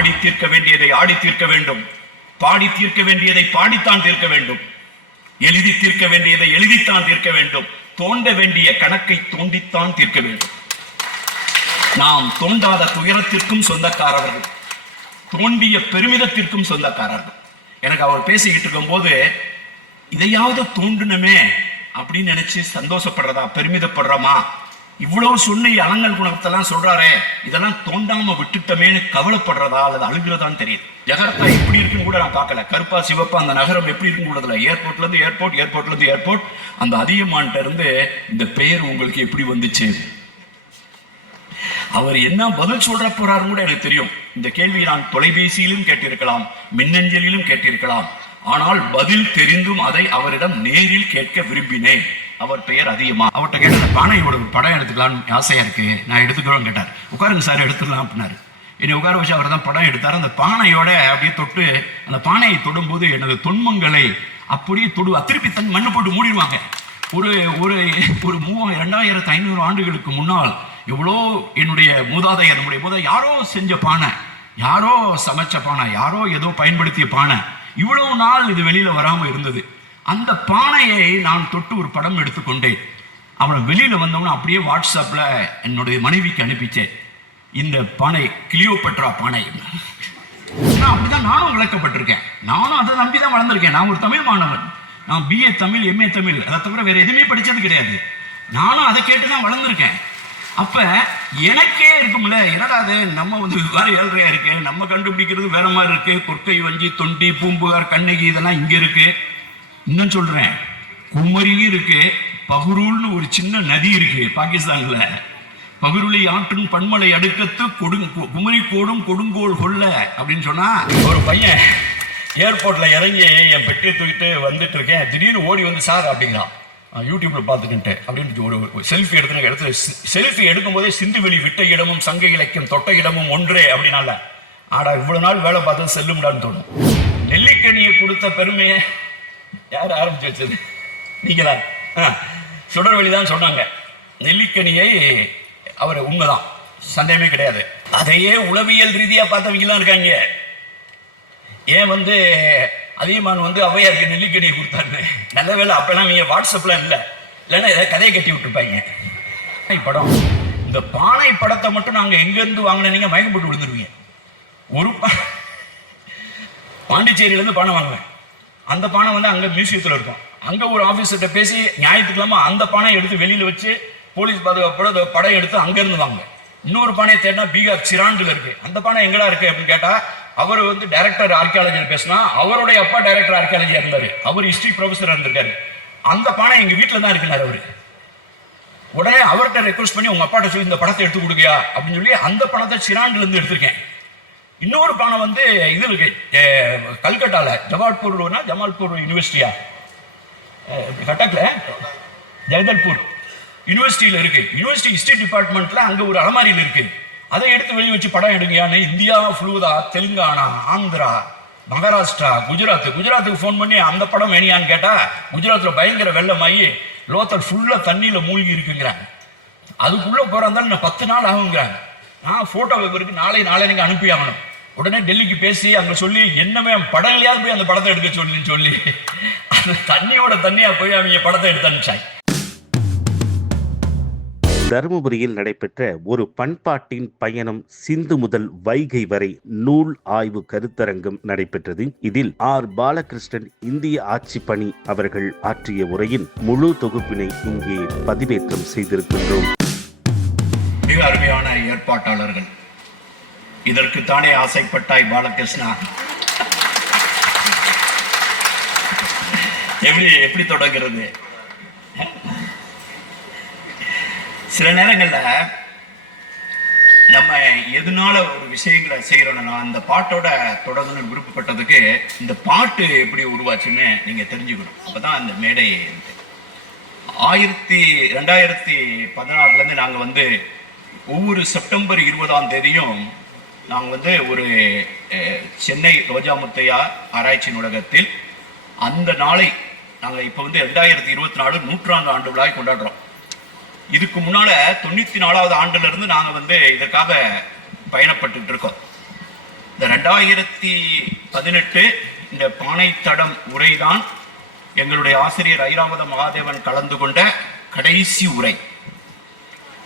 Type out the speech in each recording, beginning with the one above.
ஆடி தீர்க்க வேண்டியதை ஆடி தீர்க்க வேண்டும், பாடி தீர்க்க வேண்டியதை பாடித்தான் தீர்க்க வேண்டும், எழுதி தீர்க்க வேண்டியதை எழுதித்தான் தீர்க்க வேண்டும், தோண்ட வேண்டிய கணக்கை தோண்டித்தான் தீர்க்க வேண்டும். நாம் தோண்டாத துயரத்திற்கும் சொந்தக்காரர்கள், தோண்டிய பெருமிதத்திற்கும் சொந்தக்காரர்கள். எனக்கு அவர் பேசிக்கிட்டு இருக்கும் போது இதையாவது தோண்டணுமே அப்படின்னு நினைச்சு சந்தோஷப்படுறதா, பெருமிதப்படுறோமா? இவ்வளவு சொன்ன அலங்கல் குணத்தெல்லாம் சொல்றாரே, இதெல்லாம் தோண்டாம விட்டுட்டமேன்னு கவலைப்படுறதா அல்லது அழுகிறதான்னு தெரியுது. ஜகார்த்தா எப்படி இருக்குன்னு கூட நான் பார்க்கல. கருப்பா சிவப்பா அந்த நகரம் எப்படி இருக்குன்னு கூட ஏர்போர்ட்ல இருந்து ஏர்போர்ட், ஏர்போர்ட்ல இருந்து ஏர்போர்ட், அந்த அதிகமான்ட்ட இருந்து இந்த பெயர் உங்களுக்கு எப்படி வந்துச்சு? அவர் என்ன பதில் சொல்ற போறாருன்னு கூட எனக்கு தெரியும். இந்த கேள்வியை நான் தொலைபேசியிலும் கேட்டிருக்கலாம், மின்னஞ்சலிலும் கேட்டிருக்கலாம். ஆனால் பதில் தெரிந்தும் அதை அவரிடம் நேரில் கேட்க விரும்பினேன். அவர் பெயர் அதிகமா. அவர்கிட்ட கேட்ட பானையோட ஒரு படம் எடுத்துக்கலாம்னு ஆசையா இருக்கு, நான் எடுத்துக்கிறோம் கேட்டார். உட்காருங்க சார் எடுத்துக்கலாம் அப்படின்னாரு. என்னை உட்கார வச்சு அவர் தான் படம் எடுத்தார். அந்த பானையோட அப்படியே தொட்டு, அந்த பானையை தொடும்போது எனது தொன்மங்களை அப்படியே திருப்பி தன் மண்ணு போட்டு மூடிடுவாங்க. ஒரு ஒரு ஒரு 2500 ஆண்டுகளுக்கு முன்னால் எவ்வளோ என்னுடைய மூதாதையர், நம்முடைய மூதாதையர் யாரோ செஞ்ச பானை, யாரோ சமைச்ச பானை, யாரோ ஏதோ பயன்படுத்திய பானை, இவ்வளவு நாள் இது வெளியில வராம இருந்தது. அந்த பானையை நான் தொட்டு ஒரு படம் எடுத்துக்கொண்டேன். அவனை வெளியில வந்தவன அப்படியே வாட்ஸ்அப்ல என்னுடைய மனைவிக்கு அனுப்பிச்சேன். இந்த பானை கிளியோபட்ரா பானை. அப்படிதான் நானும் விளக்கப்பட்டிருக்கேன். நானும் அதை நம்பிதான் வளர்ந்திருக்கேன். நான் ஒரு தமிழ் மாணவன். நான் BA தமிழ், MA தமிழ், அதை தவிர வேற எதுவுமே படிச்சது கிடையாது. நானும் அதை கேட்டுதான் வளர்ந்திருக்கேன். அப்ப எனக்கே இருக்கும்ல, என்னடா அது நம்ம வேற ஏழ்றையா இருக்கு, நம்ம கண்டுபிடிக்கிறது வேற மாதிரி இருக்கு. கொற்கை, வஞ்சி, தொண்டி, பூம்புகார், கண்ணகி இதெல்லாம் இங்க இருக்கு. இன்னும் சொல்றேன், குமரியும் இருக்கு, பகுரூல்னு ஒரு சின்ன நதி இருக்கு பாகிஸ்தான்ல. பகுருளி ஆற்றின் பன்மலை அடுக்கத்து குமரி கோடும் கொடுங்கோல் கொல்ல அப்படின்னு சொன்னா, ஒரு பையன் ஏர்போர்ட்ல இறங்கி என் பெட்டியை தூக்கிட்டு வந்துட்டு இருக்கேன். திடீர்னு ஓடி வந்து சார் அப்படிங்கிறான், யூடியூப்ல பார்த்துக்கிட்டு அப்படின்னு ஒரு செல்ஃபி எடுத்துன இடத்துல செல்ஃபி எடுக்கும் போதே சிந்துவெளி விட்ட இடமும் சங்க இலக்கியம் தொட்ட இடமும் ஒன்றே அப்படின்னால, ஆடா இவ்வளவு நாள் வேலை பார்த்தது செல்லும்டான்னு தோணும். நெல்லிக்கனியை கொடுத்த பெருமையை யார் ஆரம்பிச்சு வச்சது? நீங்களா? சுடர்வெளி தான் சொன்னாங்க. நெல்லிக்கனியை அவர் உண்மைதான், சந்தேகமே கிடையாது. அதையே உளவியல் ரீதியா பார்த்தவங்கலாம் இருக்காங்க. ஏன் அதிகமான ஔவையாருக்கு நெல்லிக்கனியை கொடுத்தாரு. நல்ல வேலை அப்பெல்லாம் நீங்க வாட்ஸ்அப்ல இல்லைன்னா ஏதாவது கதையை கட்டி விட்டுருப்பாங்க. படம், இந்த பானை படத்தை மட்டும் நாங்க எங்க இருந்து வாங்கின நீங்க மயக்கம் போட்டு விழுந்துருவீங்க. ஒரு பாண்டிச்சேரியில இருந்து பானை வாங்குவேன். அந்த பானை அங்க மியூசியத்துல இருக்கும். அங்க ஒரு ஆபீசர்கிட்ட பேசி ஞாயிற்றுக்கிழமை அந்த பானை எடுத்து வெளியில வச்சு போலீஸ் பாதுகாப்போட படம் எடுத்து அங்க இருந்து வாங்க. இன்னொரு பானையை தேடினா பீகார் சிராண்டுல இருக்கு. அந்த பானை எங்கடா இருக்கு அப்படின்னு கேட்டா, அவர் டைரக்டர் ஆர்கியாலஜி பேசினா, அவருடைய அப்பா டைரக்டர் ஆர்கியாலஜியா இருந்தாரு, அவர் ஹிஸ்டரி ப்ரொஃபஸர் இருந்திருக்காரு. அந்த பானை எங்க வீட்டுல தான் இருக்கிறார் அவரு. உடனே அவர்கிட்ட ரெக்வஸ்ட் பண்ணி உங்க அப்பாட்ட சொல்லி இந்த படத்தை எடுத்து கொடுக்கியா அப்படின்னு சொல்லி அந்த பணத்தை சிராண்டுல இருந்து எடுத்திருக்கேன். இன்னொரு பானை இது இருக்கு கல்கட்டால, ஜமால்பூர் யூனிவர்சிட்டியா, கட்டக்ல ஜெகதல்பூர் யூனிவர்சிட்டியில இருக்கு. யூனிவர்சிட்டி ஹிஸ்டரி டிபார்ட்மெண்ட்ல அங்க ஒரு அலமாரியில் இருக்கு. அதை எடுத்து வெளியே வச்சு படம் எடுங்கயான்னு இந்தியா ஃபுல்லா, தெலுங்கானா, ஆந்திரா, மகாராஷ்டிரா, குஜராத்துக்கு போன் பண்ணி அந்த படம் வேணியான்னு கேட்டா, குஜராத்ல பயங்கர வெள்ளமாயி லோத்தல் ஃபுல்லா தண்ணியில மூழ்கி இருக்குங்கிறாங்க. அதுக்குள்ள போறாந்தாலும் 10 நாள் ஆகுங்கிறாங்க. நான் போட்டோ இருக்கு நாளை நீங்க அனுப்பி ஆகணும். உடனே டெல்லிக்கு பேசி அங்க சொல்லி என்னமே படங்களையாவது போய் அந்த படத்தை எடுக்க சொல்லி அந்த தண்ணியோட தண்ணியா போய் அவங்க படத்தை எடுத்து அனுப்பிச்சாங்க. தருமபுரியில் நடைபெற்ற ஒரு பண்பாட்டின் பயணம் சிந்து முதல் வைகை வரை நூல் ஆய்வு கருத்தரங்கம் நடைபெற்றது. இதில் பாலகிருஷ்ணன் இந்திய ஆட்சி பணி அவர்கள் ஆற்றிய உரையின் முழு தொகுப்பினை இங்கே பதிவேற்றம் செய்திருக்கின்றோம். மிக அருமையான ஏற்பாட்டாளர்கள், இதற்குத்தானே ஆசைப்பட்டாய் பாலகிருஷ்ணா? எப்படி தொடங்குறது? சில நேரங்கள்ல நம்ம எதனால ஒரு விஷயங்களை செய்யறோம்னா, அந்த பாட்டோட தொடங்கணும்னு விருப்பப்பட்டதுக்கு இந்த பாட்டு எப்படி உருவாச்சுன்னு நீங்க தெரிஞ்சுக்கணும். அப்பதான் அந்த மேடை 2016 இருந்து நாங்க ஒவ்வொரு செப்டம்பர் 20ஆம் தேதியும் நாங்க ஒரு சென்னை ரோஜா முத்தையா ஆராய்ச்சி நூலகத்தில் அந்த நாளை நாங்க இப்ப 2024 100ஆம் ஆண்டு விழாவை கொண்டாடுறோம். இதுக்கு முன்னால 94வது ஆண்டுல இருந்து நாங்க இதற்காக பயணப்பட்டு இருக்கோம். இந்த 2018 இந்த பானைத்தடம் உரைதான் எங்களுடைய ஆசிரியர் ஐராவத மகாதேவன் கலந்து கொண்ட கடைசி உரை.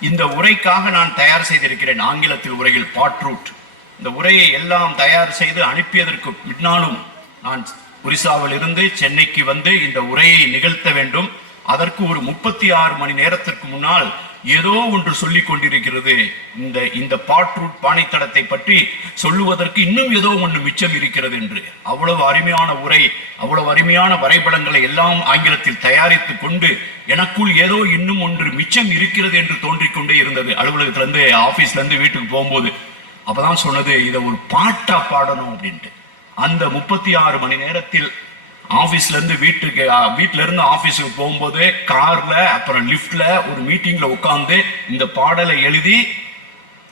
இந்த உரைக்காக நான் தயார் செய்திருக்கிறேன் ஆங்கிலத்தில் உரையில் பாட்ரூட். இந்த உரையை எல்லாம் தயார் செய்து அனுப்பியதற்கு முன்னாலும் நான் ஒரிசாவில் இருந்து சென்னைக்கு வந்து இந்த உரையை நிகழ்த்த வேண்டும். அதற்கு ஒரு 36 மணி நேரத்திற்கு முன்னால் ஏதோ ஒன்று சொல்லிக் கொண்டிருக்கிறது. இந்த பாட்ரூட் பானைத்தடத்தை பற்றி சொல்லுவதற்கு இன்னும் ஏதோ ஒன்று மிச்சம் இருக்கிறது என்று. அவ்வளவு அருமையான உரை, அவ்வளவு அருமையான வரைபடங்களை எல்லாம் ஆங்கிலத்தில் தயாரித்து கொண்டு எனக்குள் ஏதோ இன்னும் ஒன்று மிச்சம் இருக்கிறது என்று தோன்றிக்கொண்டே இருந்தது. அலுவலகத்திலிருந்து ஆபீஸ்ல இருந்து வீட்டுக்கு போகும்போது அப்பதான் சொன்னது, இதை ஒரு பாட்டா பாடணும் அப்படின்ட்டு. அந்த 36 மணி நேரத்தில் ஆபீஸ்ல இருந்து வீட்டுல இருந்து ஆபீஸுக்கு போகும்போது கார்ல அப்புறம் லிப்ட்ல ஒரு மீட்டிங்ல உட்கார்ந்து இந்த பாடலை எழுதி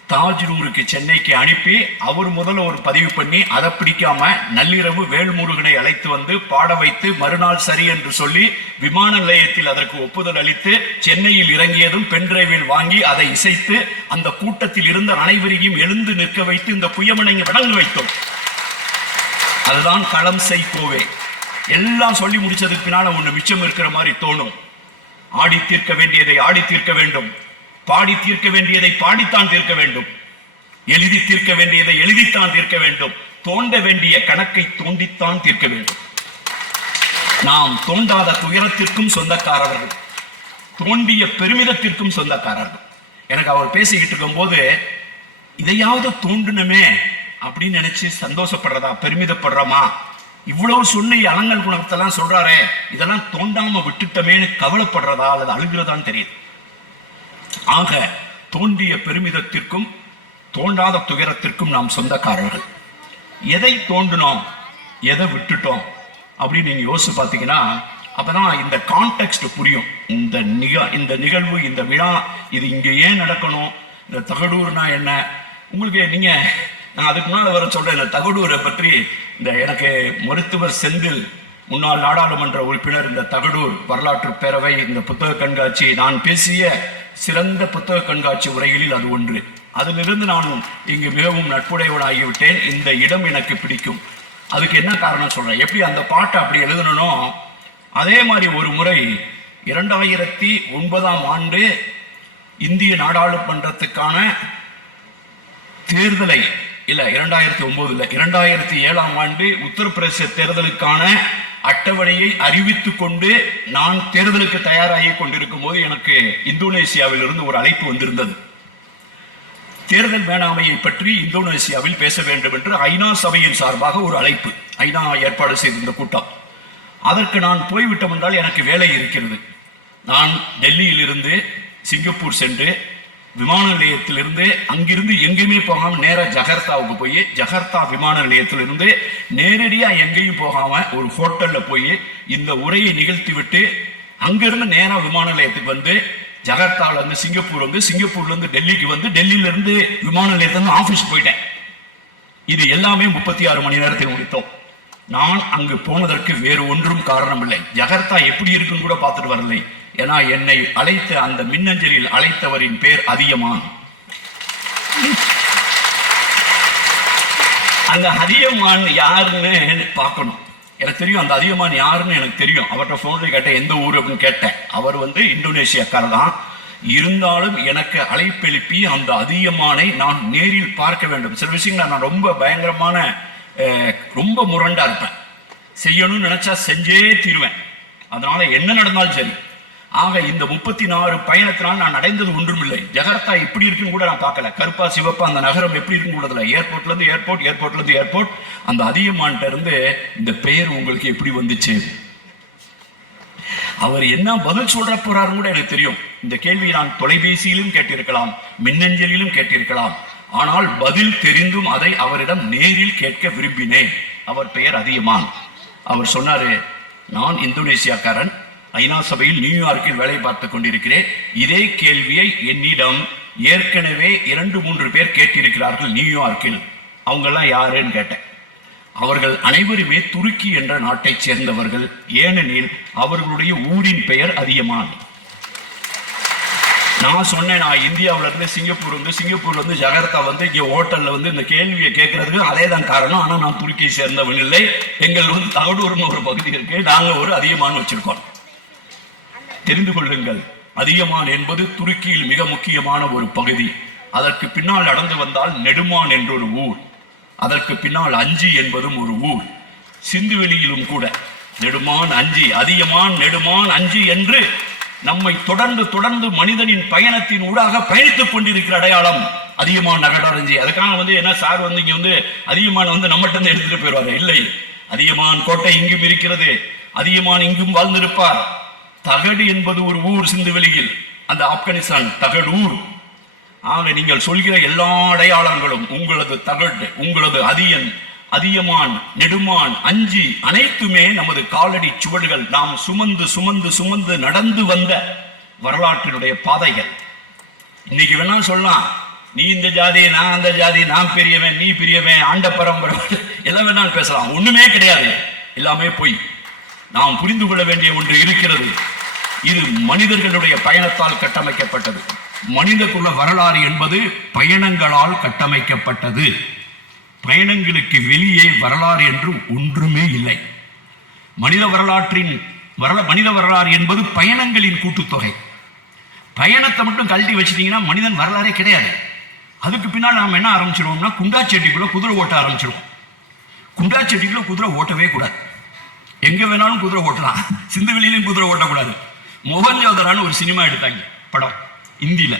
தாஜ்நூருக்கு சென்னைக்கு அனுப்பி அவர் முதல்ல ஒரு பதிவு பண்ணி அதை பிடிக்காம நள்ளிரவு வேல்முருகனை அழைத்து வந்து பாட வைத்து மறுநாள் சரி என்று சொல்லி விமான நிலையத்தில் அதற்கு ஒப்புதல் அளித்து சென்னையில் இறங்கியதும் பென்டிரைவில் வாங்கி அதை இசைத்து அந்த கூட்டத்தில் இருந்த அனைவரையும் எழுந்து நிற்க வைத்து இந்த புயமனை வழங்க வைத்தோம். அதுதான் களம் செய் கோவே. எல்லாம் சொல்லி முடிச்சதுக்கு பின்னால ஒண்ணு மிச்சம் இருக்கிற மாதிரி தோணும். ஆடி தீர்க்க வேண்டியதை ஆடி தீர்க்க வேண்டும், பாடி தீர்க்க வேண்டியதை பாடித்தான் தீர்க்க வேண்டும், எழுதி தீர்க்க வேண்டியதை எழுதித்தான் தீர்க்க வேண்டும், தோண்ட வேண்டிய கணக்கை தோண்டித்தான் தீர்க்க வேண்டும். நாம் தோண்டாத துயரத்திற்கும் சொந்தக்காரர்கள், தோண்டிய பெருமிதத்திற்கும் சொந்தக்காரர்கள். எனக்கு அவர் பேசிக்கிட்டு இருக்கும் போது இதையாவது தோண்டணுமே அப்படின்னு நினைச்சு சந்தோஷப்படுறதா, பெருமிதப்படுறோமா? இவ்வளவு சொன்ன அலங்கல் குணத்தெல்லாம் சொல்றாரே, இதெல்லாம் தோண்டாம விட்டுட்டமேன்னு கவலைப்படுறதா அல்லது அழுகிறதான்னு தெரியுது. ஆக தோண்டிய பெருமிதத்திற்கும் தோண்டாத துயரத்திற்கும் நாம் சொந்தக்காரர்கள். எதை தோண்டினோம், எதை விட்டுட்டோம் அப்படின்னு நீங்க யோசிச்சு பார்த்தீங்கன்னா அப்பதான் இந்த கான்டெக்ஸ்ட் புரியும். இந்த நிகழ்வு, இந்த விழா, இது இங்க ஏன் நடக்கணும், இந்த தகடூர்னா என்ன உங்களுக்கு நான் அதுக்கு முன்னால் வர சொல்றேன். இந்த தகடூரை பற்றி எனக்கு மருத்துவர் செந்தில், முன்னாள் நாடாளுமன்ற உறுப்பினர், இந்த தகடூர் வரலாற்று பேரவை, இந்த புத்தக கண்காட்சி, நான் பேசிய சிறந்த புத்தக கண்காட்சி உரைகளில் அது ஒன்று. அதிலிருந்து நான் இங்கு மிகவும் நட்புடையவனாகிவிட்டேன். இந்த இடம் எனக்கு பிடிக்கும். அதுக்கு என்ன காரணம் சொல்றேன். எப்படி அந்த பாட்டை அப்படி எழுதணும், அதே மாதிரி ஒரு முறை 2009ஆம் ஆண்டு இந்திய நாடாளுமன்றத்துக்கான தேர்தலை 2007ஆம் ஆண்டு உத்தரப்பிரதேச தேர்தலுக்கான அட்டவணையை அறிவித்துக் கொண்டு நான் தேர்தலுக்கு தயாராகி கொண்டிருக்கும் போது எனக்கு இந்தோனேசியாவில் இருந்து ஒரு அழைப்பு வந்திருந்தது. தேர்தல் மேலாண்மையை பற்றி இந்தோனேசியாவில் பேச வேண்டும் என்று ஐநா சபையின் சார்பாக ஒரு அழைப்பு, ஐநா ஏற்பாடு செய்திருந்த கூட்டம். அதற்கு நான் போய்விட்டோம் என்றால் எனக்கு வேலை இருக்கிறது. நான் டெல்லியில் இருந்து சிங்கப்பூர் சென்று விமான நிலையத்திலிருந்து அங்கிருந்து எங்கேயுமே போகாம நேரா ஜகர்த்தாவுக்கு போய் ஜகர்த்தா விமான நிலையத்திலிருந்து நேரடியா எங்கேயும் போகாம ஒரு ஹோட்டல்ல போய் இந்த உரையை நிகழ்த்தி விட்டு அங்கிருந்து நேரா விமான நிலையத்துக்கு வந்து ஜகர்த்தால இருந்து சிங்கப்பூர் வந்து சிங்கப்பூர்ல இருந்து டெல்லிக்கு வந்து டெல்லியில இருந்து விமான நிலையத்திலிருந்து ஆபீஸ் போயிட்டேன். இது எல்லாமே 36 மணி நேரத்தில் முடித்தோம். நான் அங்கு போனதற்கு வேறு ஒன்றும் காரணம் இல்லை. ஜகர்த்தா எப்படி இருக்குன்னு கூட பார்த்துட்டு வரலை. ஏன்னா என்னை அழைத்த அந்த மின்னஞ்சலில் அழைத்தவரின் பேர் அதியமான். அந்த அதியமான் யாருன்னு பார்க்கணும். எனக்கு தெரியும் அந்த அதியமான் யாருன்னு எனக்கு தெரியும். அவர்கிட்ட போன்ல கேட்டேன், எந்த ஊர் அப்படின்னு கேட்டேன். அவர் இந்தோனேசியாக்காரர் தான். இருந்தாலும் எனக்கு அழைப்பெழுப்பி அந்த அதியமானை நான் நேரில் பார்க்க வேண்டும். சில விஷயங்கள் நான் ரொம்ப பயங்கரமான ரொம்ப முரண்டா இருப்பேன். செய்யணும்னு நினைச்சா செஞ்சே தீருவேன். அதனால என்ன நடந்தாலும் சரி. ஆக இந்த 34 பயணத்தினால் நான் அடைந்தது ஒன்றுமில்லை. ஜகர்த்தா எப்படி இருக்குன்னு கூட நான் பார்க்கல. கருப்பா சிவப்பா அந்த நகரம் எப்படி இருக்குன்னு கூட ஏர்போர்ட்ல இருந்து ஏர்போர்ட், ஏர்போர்ட்ல இருந்து ஏர்போர்ட். அந்த அதியமான்ட்ட இருந்து இந்த பெயர் உங்களுக்கு எப்படி வந்துச்சு, அவர் என்ன பதில் சொல்ற போறாரு கூட எனக்கு தெரியும். இந்த கேள்வியை நான் தொலைபேசியிலும் கேட்டிருக்கலாம், மின்னஞ்சலிலும் கேட்டிருக்கலாம். ஆனால் பதில் தெரிந்தும் அதை அவரிடம் நேரில் கேட்க விரும்பினேன். அவர் பெயர் அதியமான். அவர் சொன்னாரு, நான் இந்தோனேசியாக்காரன், ஐநா சபையில் நியூயார்க்கில் வேலை பார்த்துக் கொண்டிருக்கிறேன். இதே கேள்வியை என்னிடம் ஏற்கனவே 2-3 பேர் கேட்டிருக்கிறார்கள் நியூயார்க்கில். அவங்கெல்லாம் யாருன்னு கேட்டேன். அவர்கள் அனைவருமே துருக்கி என்ற நாட்டைச் சேர்ந்தவர்கள். ஏனெனில் அவர்களுடைய ஊரின் பெயர் அதியமான். நான் சொன்னேன், நான் இந்தியாவில இருந்து சிங்கப்பூர் வந்து, சிங்கப்பூர்ல இருந்து ஜகார்த்தா வந்து இங்க ஹோட்டல்ல வந்து இந்த கேள்வியை கேட்கறதுக்கு அதே தான் காரணம். ஆனா நான் துருக்கியை சேர்ந்தவன் இல்லை. எங்கள் வந்து தகடூர்னு ஒரு பகுதி இருக்கு, நாங்க ஒரு அதியமான் வச்சிருக்கோம். தெரிந்து கொள்ளுங்கள், அதியமான் என்பது துருக்கியில் மிக முக்கியமான ஒரு பகுதி. அதற்கு பின்னால் நடந்து வந்தால் நெடுமான் என்ற ஒரு ஊர், அதற்கு பின்னால் அஞ்சி என்பதும் ஒரு ஊர். சிந்துவெளியிலும் கூட நெடுமான் அஞ்சி, அதியமான் நெடுமான் அஞ்சி என்று நம்மை தொடர்ந்து தொடர்ந்து மனிதனின் பயணத்தின் ஊடாக பயணித்துக் கொண்டிருக்கிற அடையாளம் அதியமான் நகரஞ்சி. அதுக்காக வந்து என்ன சார் வந்து இங்க வந்து அதியமான் வந்து நம்மகிட்ட இருந்து எடுத்துட்டு போயிடுவாரு. இல்லை, அதியமான் கோட்டை இங்கும் இருக்கிறது, அதியமான் இங்கும் வாழ்ந்திருப்பார். தகடு என்பது ஒரு ஊர் சிந்துவெளியில், அந்த ஆப்கானிஸ்தான் தகடு ஊர். ஆக நீங்கள் சொல்கிற எல்லா அடையாளங்களும், உங்களது தகடு, உங்களது அதியமான், நெடுமான், அஞ்சி அனைத்துமே நமது காலடி சுவடுகள். நாம் சுமந்து சுமந்து சுமந்து நடந்து வந்த வரலாற்றினுடைய பாதைகள். இன்னைக்கு வேணா சொல்லலாம், நீ இந்த ஜாதி, நான் அந்த ஜாதி, நான் பெரியவன், நீ பெரியவன், ஆண்ட பரம்பரை, எல்லாம் வேணாலும் பேசலாம். ஒண்ணுமே கிடையாது, எல்லாமே பொய். நாம் புரிந்து கொள்ள வேண்டிய ஒன்று இருக்கிறது. இது மனிதர்களுடைய பயணத்தால் கட்டமைக்கப்பட்டது. மனித குல வரலாறு என்பது பயணங்களால் கட்டமைக்கப்பட்டது. பயணங்களுக்கு வெளியே வரலாறு என்று ஒன்றுமே இல்லை. மனித வரலாறு என்பது பயணங்களின் கூட்டுத்தொகை. பயணத்தை மட்டும் கழட்டி வச்சிட்டீங்கன்னா மனிதன் வரலாறே கிடையாது. அதுக்கு பின்னால் நாம் என்ன ஆரம்பிச்சிருவோம்னா, குண்டாச்செட்டிக்குள்ள குதிரை ஓட்ட ஆரம்பிச்சிருவோம். குண்டாச்செட்டிக்குள்ள குதிரை ஓட்டவே கூடாது. எங்க வேணாலும் குதிரை ஓட்டலாம், சிந்துவெளியிலும் குதிரை ஓட்டக்கூடாது. மொஹஞ்சதாரோன்னு ஒரு சினிமா எடுத்தாங்க, படம், இந்தியில.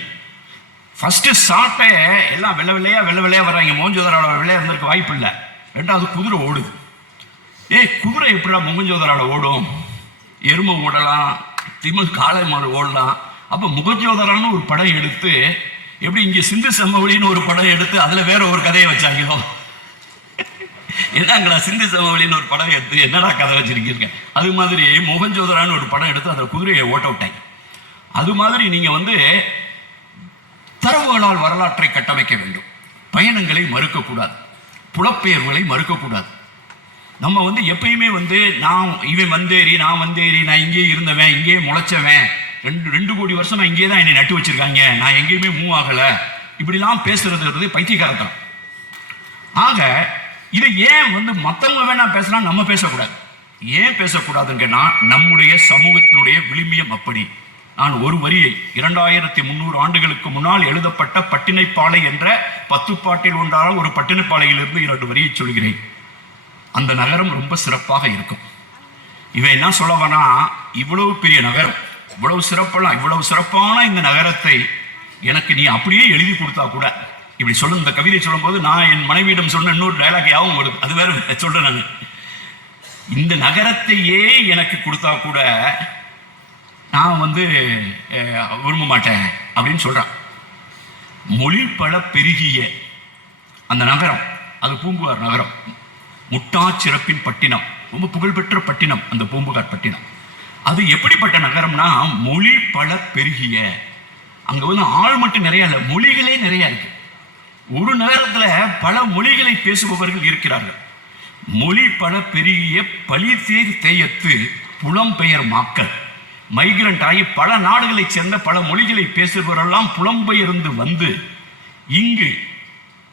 ஃபர்ஸ்ட் ஷாட்டே எல்லாம் வெள்ளை வெள்ளையா வர்றாங்க. மொஹஞ்சதாரோட வெள்ளையா இருந்திருக்க வாய்ப்பு இல்லை. ரெண்டாவது குதிரை ஓடுது. குதிரை எப்படிடா மொஹஞ்சதாரோட ஓடும்? எருமை ஓடலாம், திமிழ் காளை மாடு ஓடலாம். அப்ப மொஹஞ்சதாரோன்னு ஒரு படம் எடுத்து, எப்படி இங்க சிந்து சமவெளின்னு ஒரு படம் எடுத்து அதுல வேற ஒரு கதையை வச்சாங்களோ. என்னங்களா சிந்து சமவெளின்னு ஒரு படம் எடுத்து என்னடா கதை வச்சிருக்கீங்க? அது மாதிரி மொஹஞ்சதாரோன்னு ஒரு படம் எடுத்து அதில் குதிரையை ஓட்ட விட்டாங்க. அது மாதிரி நீங்க வந்து தரவுகளால் வரலாற்றை கட்டமைக்க வேண்டும். பயணங்களை மறுக்கக்கூடாது, புலப்பெயர்வுகளை மறுக்கக்கூடாது. நம்ம வந்து எப்பயுமே வந்து இவன் வந்தேறி, நான் வந்தேறி, நான் இங்கே இருந்தவன், இங்கே முளைச்சவன், 2 கோடி வருஷமா இங்கே தான் என்னை நட்டு வச்சிருக்காங்க, நான் எங்கேயுமே மூவ் ஆகல, இப்படிலாம் பேசுறது பைத்தியக்காரத்தனம். ஆக இதை ஏன் வந்து மற்றவங்க வேணா பேசலாம், நம்ம பேசக்கூடாது? ஏன் பேசக்கூடாதுன்னா, நம்முடைய சமூகத்தினுடைய விளிம்பியம் அப்படி. நான் ஒரு வரியை 2300 ஆண்டுகளுக்கு முன்னால் எழுதப்பட்ட பட்டினைப்பாலை என்ற 10 பாட்டில் ஒன்றான ஒரு பட்டினைப்பாலையிலிருந்து 2 வரியை சொல்கிறேன். அந்த நகரம் ரொம்ப சிறப்பாக இருக்கும். இவன் என்ன சொல்லவனா, இவ்வளவு பெரிய நகரம், இவ்வளவு சிறப்பான இந்த நகரத்தை எனக்கு நீ அப்படியே எழுதி கொடுத்தா கூட, இப்படி சொல்ல, இந்த கவிதை சொல்லும் போது நான் என் மனைவியிடம் சொன்ன இன்னொரு டயலாக் யாவும் வருது, அது வேற சொல்றேன் நான். இந்த நகரத்தையே எனக்கு கொடுத்தா கூட நான் வந்து விரும்ப மாட்டேன் அப்படின்னு சொல்றான். மொழி பல பெருகிய அந்த நகரம், அது பூம்புகார் நகரம், முட்டாச்சிறப்பின் பட்டினம், ரொம்ப புகழ்பெற்ற பட்டினம் அந்த பூம்புகார் பட்டினம். அது எப்படிப்பட்ட நகரம்னா, மொழி பல பெருகிய. அங்க வந்து ஆள் மட்டும் நிறைய இல்லை, மொழிகளே நிறைய இருக்கு. ஒரு நகரத்துல பல மொழிகளை பேசுபவர்கள் இருக்கிறார்கள். மொழி பல பெருகிய பழித்தேர் தேயத்து புலம்பெயர் மாக்கள், மைக்ரண்ட் ஆகி பல நாடுகளை சேர்ந்த பல மொழிகளை பேசுபவரெல்லாம் புலம்பெயர்ந்து வந்து இங்கு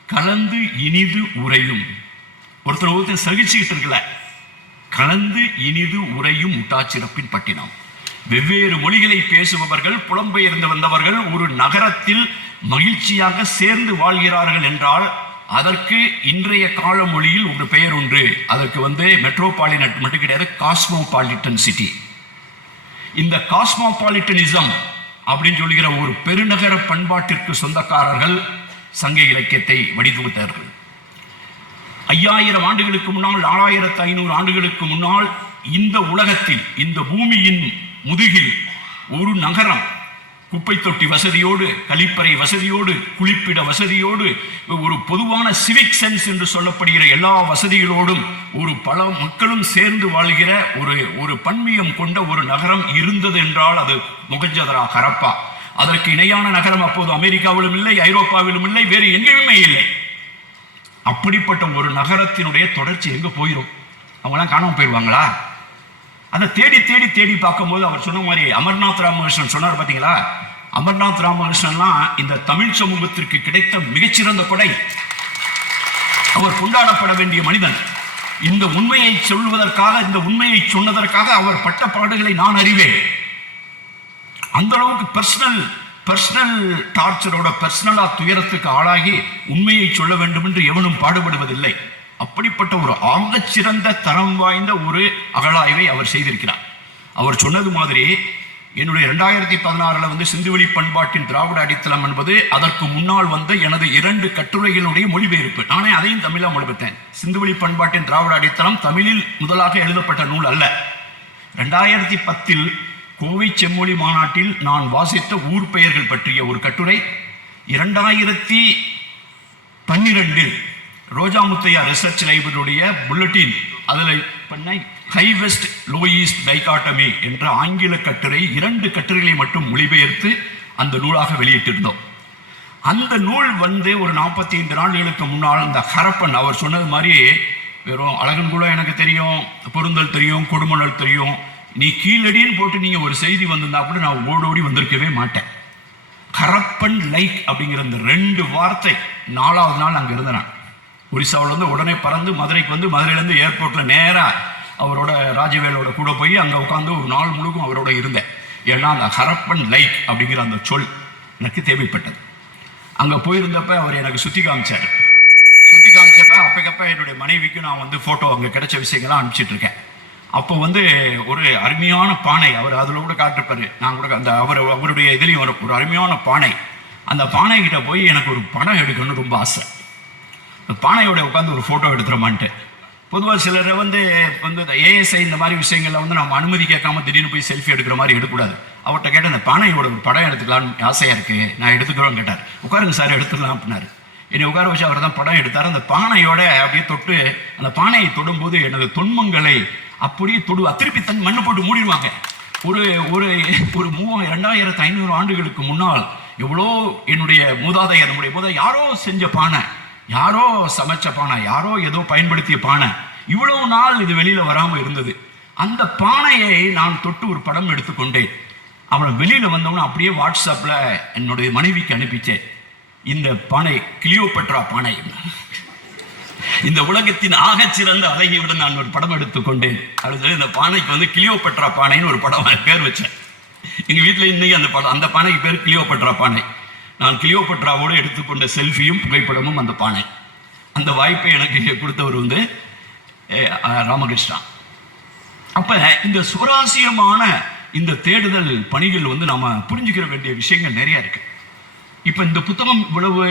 கலந்து இனிது உரையும். ஒருத்தர் சகிச்சுக்கிட்டு இருக்கல, கலந்து இனிது உரையும் முட்டாச்சிறப்பின் பட்டினம். வெவ்வேறு மொழிகளை பேசுபவர்கள், புலம்பெயர்ந்து வந்தவர்கள் ஒரு நகரத்தில் மகிழ்ச்சியாக சேர்ந்து வாழ்கிறார்கள் என்றால் அதற்கு இன்றைய கால மொழியில் ஒரு பெயர் உண்டு. அதற்கு வந்து மெட்ரோபாலிட்டன் மட்டும் கிடையாது, காஸ்மோபாலிட்டன் சிட்டி. இந்த காஸ்மோபாலிட்டனிசம் அப்படின்னு சொல்லுகிற ஒரு பெருநகர பண்பாட்டிற்கு சொந்தக்காரர்கள் சங்க இலக்கியத்தை வடிவமைத்தார்கள். 5000 ஆண்டுகளுக்கு முன்னால், 4500 ஆண்டுகளுக்கு முன்னால் இந்த உலகத்தில், இந்த பூமியின் முதுகில் ஒரு நகரம் குப்பை தொட்டி வசதியோடு, கழிப்பறை வசதியோடு, குளிப்பிட வசதியோடு, ஒரு பொதுவான சிவிக் சென்ஸ் என்று சொல்லப்படுகிற எல்லா வசதிகளோடும் ஒரு பல மக்களும் சேர்ந்து வாழ்கிற ஒரு பன்மியம் கொண்ட ஒரு நகரம் இருந்தது என்றால் அது மொஹஞ்சதாரோ, ஹரப்பா. அதற்கு இணையான நகரம் அப்போது அமெரிக்காவிலும் இல்லை, ஐரோப்பாவிலும் இல்லை, வேறு எங்கேயுமே இல்லை. அப்படிப்பட்ட ஒரு நகரத்தினுடைய தொடர்ச்சி எங்க போயிடும்? அவங்களாம் காணாம போயிடுவாங்களா? அதை தேடி தேடி தேடி பார்க்கும்போது அவர் சொன்ன மாதிரி அமர்நாத் ராமகிருஷ்ணன் சொன்னார் பார்த்தீங்களா, அமர்நாத் ராமகிருஷ்ணன்லாம் இந்த தமிழ் சமூகத்திற்கு கிடைத்த மிகச்சிறந்த கொடை. அவர் கொண்டாடப்பட வேண்டிய மனிதன். இந்த உண்மையை சொல்வதற்காக, இந்த உண்மையை சொன்னதற்காக அவர் பட்ட பாடுகளை நான் அறிவேன். அந்த அளவுக்கு பர்சனல் டார்ச்சரோட, பர்சனலா துயரத்துக்கு ஆளாகி உண்மையை சொல்ல வேண்டும் என்று எவனும் பாடுபடுவதில்லை. அப்படிப்பட்ட ஒரு ஆகச்சிறந்த தரம் வாய்ந்த ஒரு அகழாய்வை அவர் செய்திருக்கிறார். அவர் சொன்னது மாதிரி என்னுடைய 2016 வந்து சிந்துவெளி பண்பாட்டின் திராவிட அடித்தளம் என்பது அதற்கு முன்னால் வந்த எனது 2 கட்டுரைகளுடைய மொழிபெயர்ப்பு. நானே அதையும் தமிழாக மொழிபெயர்த்தேன். சிந்துவெளி பண்பாட்டின் திராவிட அடித்தளம் தமிழில் முதலாக எழுதப்பட்ட நூல் அல்ல. 2010 கோவை செம்மொழி மாநாட்டில் நான் வாசித்த ஊர் பெயர்கள் பற்றிய ஒரு கட்டுரை. 2012 ரோஜா முத்தையா ரிசர்ச் லைப்ரரியுடைய புல்லட்டின் அதில் பண்ண high west low east dichotomy என்ற ஆங்கில கட்டுரை, 2 கட்டுரைகளை மட்டும் மொழிபெயர்த்து அந்த நூலாக வெளியிட்டிருந்தோம். அந்த நூல் வந்து ஒரு 45 நாட்களுக்கு முன்னால் அந்த ஹரப்பன் அவர் சொன்னது மாதிரி வெறும் அழகன் கூட எனக்கு தெரியும், பொருந்தல் தெரியும், கொடுமணல் தெரியும், நீ கீழடின்னு போட்டு நீங்கள் ஒரு செய்தி வந்திருந்தா கூட நான் ஓடோடி வந்திருக்கவே மாட்டேன். ஹரப்பன் லைக் அப்படிங்கிற அந்த 2 வார்த்தை 4வது நாள் அங்கே இருந்தேன். ஒரிசாவில் வந்து உடனே பறந்து மதுரைக்கு வந்து மதுரையிலேருந்து ஏர்போர்ட்டில் நேராக அவரோட ராஜவேலோட கூட போய் அங்கே உட்காந்து ஒரு நாள் முழுக்கும் அவரோட இருந்தேன். ஏன்னா அந்த ஹரப்பன் லைக் அப்படிங்கிற அந்த சொல் எனக்கு தேவைப்பட்டது. அங்கே போயிருந்தப்ப அவர் எனக்கு சுற்றி காமிச்சார். சுற்றி காமிச்சப்ப அப்பக்கப்போ என்னுடைய மனைவிக்கு நான் வந்து ஃபோட்டோ அங்கே கிடைச்ச விஷயங்கள்லாம் அனுப்பிச்சிட்டு இருக்கேன். அப்போ வந்து ஒரு அருமையான பானை, அவர் அதில் கூட காட்டிருப்பாரு, நான் கூட அந்த அவருடைய இதுலேயும் ஒரு அருமையான பானை. அந்த பானை கிட்ட போய் எனக்கு ஒரு படம் எடுக்கணும்னு ரொம்ப ஆசை. பானையோட உட்காந்து ஒரு ஃபோட்டோ எடுத்துறமான்ட்டு. பொதுவாக சிலர் வந்து ஏஎஸ்ஐ இந்த மாதிரி விஷயங்களில் வந்து நம்ம அனுமதி கேட்காம திடீர்னு போய் செல்ஃபி எடுக்கிற மாதிரி எடுக்கக்கூடாது. அவர்கிட்ட கேட்டு அந்த பானையோட ஒரு படம் எடுத்துக்கலான்னு ஆசையாக இருக்குது, நான் எடுத்துக்கிறோன்னு கேட்டார். உட்காருங்க சார் எடுத்துக்கலாம் அப்படின்னாரு. என்னை உட்கார வச்சு அவர் தான் படம் எடுத்தார். அந்த பானையோட அப்படியே தொட்டு அந்த பானையை தொடும்போது எனது தொன்மங்களை அப்படியே திருப்பி மண்ணு போட்டு மூடிடுவாங்க. ஒரு ஒரு ஒரு 2500 ஆண்டுகளுக்கு முன்னால் எவ்வளோ என்னுடைய மூதாதையர், நம்முடைய யாரோ செஞ்ச பானை, யாரோ சமைச்ச பானை, யாரோ ஏதோ பயன்படுத்திய பானை, இவ்வளவு நாள் இது வெளியில வராமல் இருந்தது. அந்த பானையை நான் தொட்டு ஒரு படம் எடுத்துக்கொண்டேன். அவன் வெளியில வந்தவன அப்படியே வாட்ஸ்அப்ல என்னுடைய மனைவிக்கு அனுப்பிச்சேன். இந்த பானை கிளியோபட்ரா பானை, இந்த உலகத்தின் ஆகச்சிறந்த அழகியுடன் நான் ஒரு படம் எடுத்துக்கொண்டேன் அப்படின்னு சொல்லி இந்த பானைக்கு வந்து கிளியோபட்ரா பானைன்னு ஒரு படம் பேர் வச்சேன். எங்க வீட்டில் இன்னைக்கு அந்த பானைக்கு பேர் கிளியோபட்ரா பானை. நான் கிளியோபட்ராவோடு எடுத்துக்கொண்ட செல்ஃபியும் புகைப்படமும் அந்த பானை. அந்த வாய்ப்பை எனக்கு கொடுத்தவர் வந்து ராமகிருஷ்ணா. அப்ப இந்த சுவாரஸ்யமான இந்த தேடுதல் பணிகள் வந்து நாம புரிஞ்சுக்கிற வேண்டிய விஷயங்கள் நிறைய இருக்கு. இப்ப இந்த புத்தகம் இவ்வளவு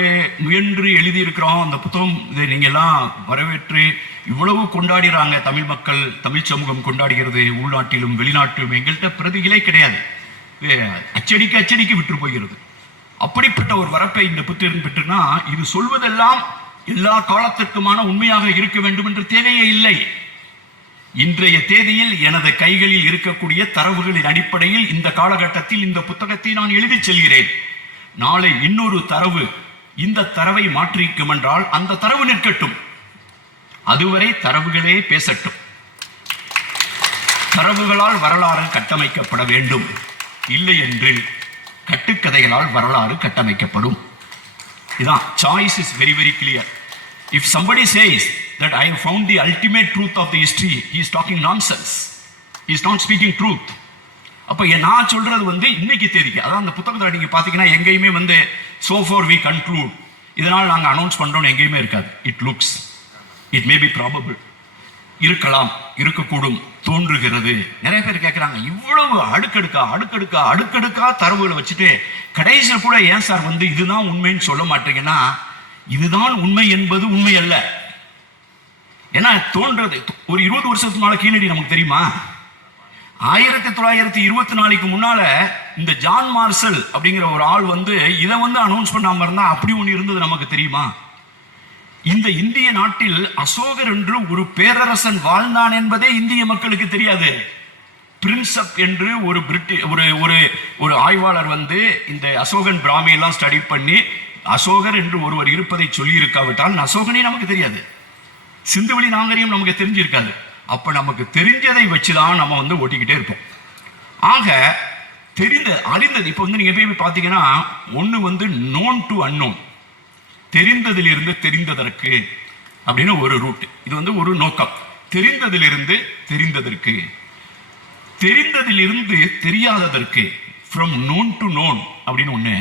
முயன்று எழுதியிருக்கிறோம். அந்த புத்தகம் இதை நீங்க எல்லாம் வரவேற்று இவ்வளவு கொண்டாடுறாங்க. தமிழ் மக்கள், தமிழ் சமூகம் கொண்டாடுகிறது. உள்நாட்டிலும் வெளிநாட்டிலும் எங்கள்கிட்ட பிரதிகளே கிடையாது. அச்சடிக்கு விட்டு போகிறது. அப்படிப்பட்ட ஒரு வரப்பை இந்த புத்தகம் பெற்றுனா இது சொல்வதெல்லாம் எல்லா காலத்திற்குமான உண்மையாக இருக்க வேண்டும் என்ற தேவையே இல்லை. இன்றைய தேதியில் எனது கைகளில் இருக்கக்கூடிய தரவுகளின் அடிப்படையில் இந்த காலகட்டத்தில் இந்த புத்தகத்தை நான் எழுதி செல்கிறேன். நாளை இன்னொரு தரவு இந்த தரவை மாற்றிக்கும் என்றால் அந்த தரவு நிற்கட்டும். அதுவரை தரவுகளே பேசட்டும். தரவுகளால் வரலாறு கட்டமைக்கப்பட வேண்டும். இல்லை என்று கட்டுக்கதைகளால் வரலாறு கட்டமைக்கப்படும். இதான் choice is very very clear. If somebody says that I have found the ultimate truth of the history, he is talking nonsense. He is not speaking truth. அப்ப நான் சொல்றது வந்து இன்னைக்கு தேதிக்கு, அதான் அந்த புத்தகத்தை நீங்க பாத்தீங்கன்னா எங்கேயுமே வந்து so far we conclude, இதனால் நாங்க அனௌன்ஸ் பண்றோம்னு எங்கேயுமே இருக்காது. It looks, it may be probable, இருக்கலாம், இருக்கக்கூடும், தோன்றுகிறது. நிறைய பேர் கேட்கிறாங்க, இவ்வளவு அடுக்கடுக்கா தரவுகளை வச்சுட்டு கடைசியில் கூட ஏன் சார் வந்து இதுதான் உண்மைன்னு சொல்ல மாட்டீங்கன்னா, இதுதான் உண்மை என்பது உண்மை அல்ல. ஏன்னா தோன்றது ஒரு 20 வருஷத்துக்கு முன்னால கீழடி நமக்கு தெரியுமா? 1924க்கு முன்னால இந்த ஜான் மார்சல் அப்படிங்கிற ஒரு ஆள் வந்து இதை வந்து அனௌன்ஸ் பண்ணாம இருந்தா அப்படி ஒண்ணு இருந்தது நமக்கு தெரியுமா? இந்த இந்திய நாட்டில் அசோகர் என்று ஒரு பேரரசன் வாழ்ந்தான் என்பதே இந்திய மக்களுக்கு தெரியாது. பிரின்சப் என்று ஒரு ஒரு ஆய்வாளர் வந்து இந்த அசோகன் பிராமி எல்லாம் ஸ்டடி பண்ணி அசோகர் என்று ஒருவர் இருப்பதை சொல்லி இருக்காவிட்டால் அசோகனே நமக்கு தெரியாது. சிந்துவெளி நாகரிகம் நமக்கு தெரிஞ்சிருக்காது. அப்ப நமக்கு தெரிஞ்சதை வச்சுதான் நம்ம வந்து ஓட்டிக்கிட்டே இருப்போம். ஆக அறிந்தது. இப்போ வந்து நீங்க போய் பார்த்தீங்கன்னா ஒன்று வந்து நோன் டு அன்னோன், தெரிந்ததிலிருந்து தெரிந்ததற்கு அப்படின்னு ஒரு ரூட். இது வந்து ஒரு நோக்கம். தெரிந்ததிலிருந்து தெரிந்ததற்கு, தெரிந்ததிலிருந்து தெரியாததற்கு, ஃப்ரம் நோன் டு நோன் அப்படின்னு ஒன்று,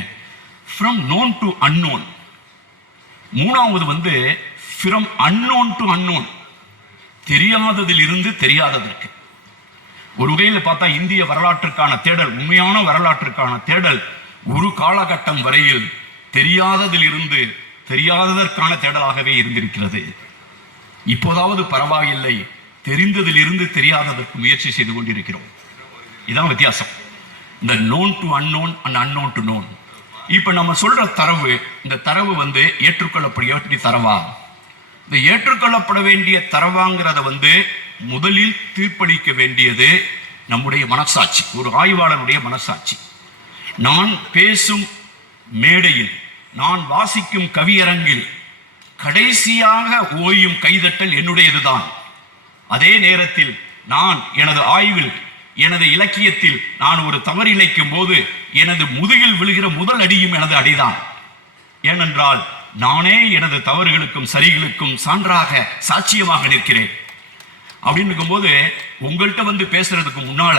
ஃப்ரம் நோன் டு அன்னோன். மூணாவது வந்து ஃப்ரம் அன்னோன் டு அன்னோன், தெரியாததிலிருந்து தெரியாததற்கு. ஒரு வகையில் பார்த்தா இந்திய வரலாற்றுக்கான தேடல், உண்மையான வரலாற்றுக்கான தேடல் ஒரு காலகட்டம் வரையில் தெரியாததிலிருந்து தெரியாததற்கான தேடலாகவே இருந்திருக்கிறது. இப்போதாவது பரவாயில்லை, தெரிந்ததிலிருந்து தெரியாததற்கு முயற்சி செய்து கொண்டிருக்கிறோம். இதான் வித்தியாசம். இந்த known to unknown and unknown to known. இப்ப நம்ம சொல்ற தரவு, இந்த தரவு வந்து ஏற்றுக்கொள்ளப்பட வேண்டிய தரவா? இந்த ஏற்றுக்கொள்ளப்பட வேண்டிய தரவாங்கிறத வந்து முதலில் தீர்ப்பளிக்க வேண்டியது நம்முடைய மனசாட்சி, ஒரு ஆய்வாளருடைய மனசாட்சி. நான் பேசும் மேடையில், நான் வாசிக்கும் கவியரங்கில் கடைசியாக ஓயும் கைதட்டல் என்னுடையதுதான். அதே நேரத்தில் நான் எனது ஆய்வில், எனது இலக்கியத்தில் நான் ஒரு தவறு இழைக்கும் போது எனது முதுகில் விழுகிற முதல் அடியும் எனது அடிதான். ஏனென்றால் நானே எனது தவறுகளுக்கும் சரிகளுக்கும் சான்றாக, சாட்சியமாக நிற்கிறேன். அப்படின்னு இருக்கும்போது உங்கள்கிட்ட வந்து பேசுறதுக்கு முன்னால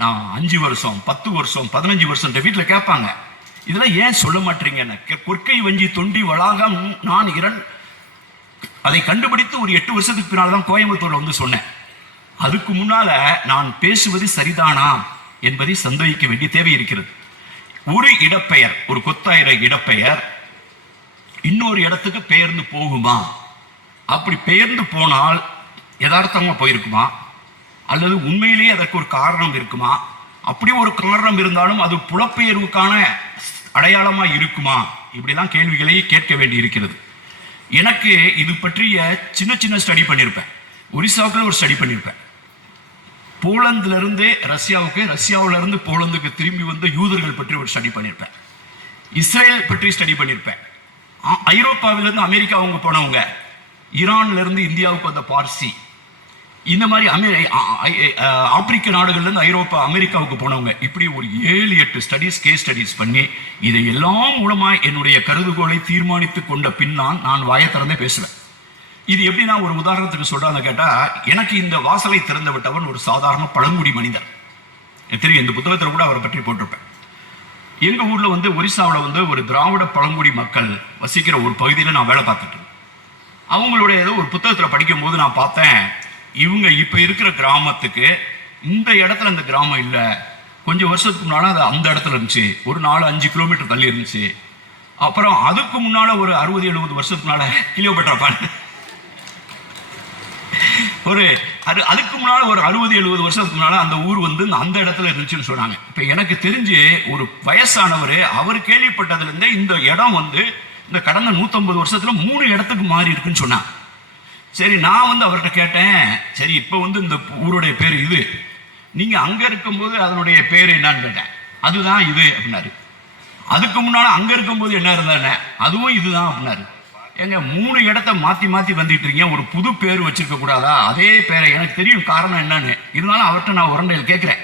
நான் 5 வருஷம் 10 வருஷம் 15 வருஷம் வீட்டில் கேட்பாங்க, இதெல்லாம் ஏன் சொல்ல மாட்டீங்கன்னு. கொற்கை வஞ்சி தொண்டி வளாகம் நான் அதை கண்டுபிடித்து ஒரு 8 வருஷத்துக்கு பின்னால் தான் கோயம்புத்தூர்ல வந்து சொன்னேன். அதுக்கு முன்னால நான் பேசுவது சரிதானா என்பதை சந்தேகிக்க வேண்டிய தேவை இருக்கிறது. ஒரு இடப்பெயர், ஒரு கொத்தாயிர இடப்பெயர் இன்னொரு இடத்துக்கு பெயர்ந்து போகுமா? அப்படி பெயர்ந்து போனால் யதார்த்தமா போயிருக்குமா, அல்லது உண்மையிலேயே அதற்கு ஒரு காரணம் இருக்குமா? அப்படி ஒரு காரணம் இருந்தாலும் அது புலப்பெயர்வுக்கான அடையாளமா இருக்குமா? இப்படிலாம் கேள்விகளை கேட்க வேண்டி இருக்கிறது. எனக்கு இது பற்றிய சின்ன சின்ன ஸ்டடி பண்ணியிருப்பேன். ஒரிசாவுக்குள்ள ஒரு ஸ்டடி பண்ணியிருப்பேன். போலந்துல இருந்து ரஷ்யாவுக்கு, ரஷ்யாவில இருந்து போலந்துக்கு திரும்பி வந்த யூதர்கள் பற்றி ஒரு ஸ்டடி பண்ணியிருப்பேன். இஸ்ரேல் பற்றி ஸ்டடி பண்ணியிருப்பேன். ஐரோப்பாவிலிருந்து அமெரிக்கா அவங்க போனவங்க, ஈரான்ல இருந்து இந்தியாவுக்கு வந்த பார்சி, இந்த மாதிரி ஆப்பிரிக்க நாடுகள்லேருந்து ஐரோப்பா அமெரிக்காவுக்கு போனவங்க, இப்படி ஒரு 7-8 ஸ்டடிஸ், கேஸ் ஸ்டடிஸ் பண்ணி இதை எல்லாம் மூலமா என்னுடைய கருதுகோளை தீர்மானித்து கொண்ட பின்னால் நான் வாயை திறந்தே பேசுவேன். இது எப்படின்னா, ஒரு உதாரணத்துக்கு சொல்றாங்க கேட்டா, எனக்கு இந்த வாசலை திறந்து விட்டவன் ஒரு சாதாரண பழங்குடி மனிதர். தெரியும், இந்த புத்தகத்தில் கூட அவரை பற்றி போட்டிருப்பேன். எங்க ஊர்ல வந்து ஒரிசாவில் வந்து ஒரு திராவிட பழங்குடி மக்கள் வசிக்கிற ஒரு பகுதியில் நான் வேலை பார்த்துட்டு, அவங்களுடைய ஏதோ ஒரு புத்தகத்தில் படிக்கும் போது நான் பார்த்தேன், இவங்க இப்ப இருக்கிற கிராமத்துக்கு இந்த இடத்துல இந்த கிராமம் இல்லை, கொஞ்சம் வருஷத்துக்கு முன்னால அது அந்த இடத்துல இருந்துச்சு, ஒரு 4-5 கிலோமீட்டர் தள்ளி இருந்துச்சு. அப்புறம் அதுக்கு முன்னால ஒரு 60-70 வருஷத்துக்கு முன்னால கிலோமீட்டர் அதுக்கு முன்னால ஒரு 60-70 வருஷத்துக்கு முன்னால அந்த ஊர் வந்து அந்த இடத்துல இருந்துச்சுன்னு சொன்னாங்க. இப்ப எனக்கு தெரிஞ்சு ஒரு வயசானவர், அவர் கேள்விப்பட்டதுல இருந்தே இந்த இடம் வந்து இந்த கடந்த 150 வருஷத்துல 3 இடத்துக்கு மாறி இருக்குன்னு சொன்னாங்க. சரி, நான் வந்து அவர்கிட்ட கேட்டேன், சரி இப்போ வந்து இந்த ஊருடைய பேர் இது, நீங்க அங்க இருக்கும்போது அதனுடைய பேர் என்னன்னு கேட்டேன். அதுதான் இது அப்படின்னாரு. அதுக்கு முன்னால அங்க இருக்கும்போது என்ன இருந்தானே, அதுவும் இதுதான் அப்படின்னாரு. எங்க 3 இடத்த மாத்தி மாத்தி வந்துட்டு இருக்கீங்க, ஒரு புது பேர் வச்சிருக்க கூடாதா? அதே பேரை, எனக்கு தெரியும் காரணம் என்னன்னு, இருந்தாலும் அவர்கிட்ட நான் உரண்டையில் கேட்கிறேன்.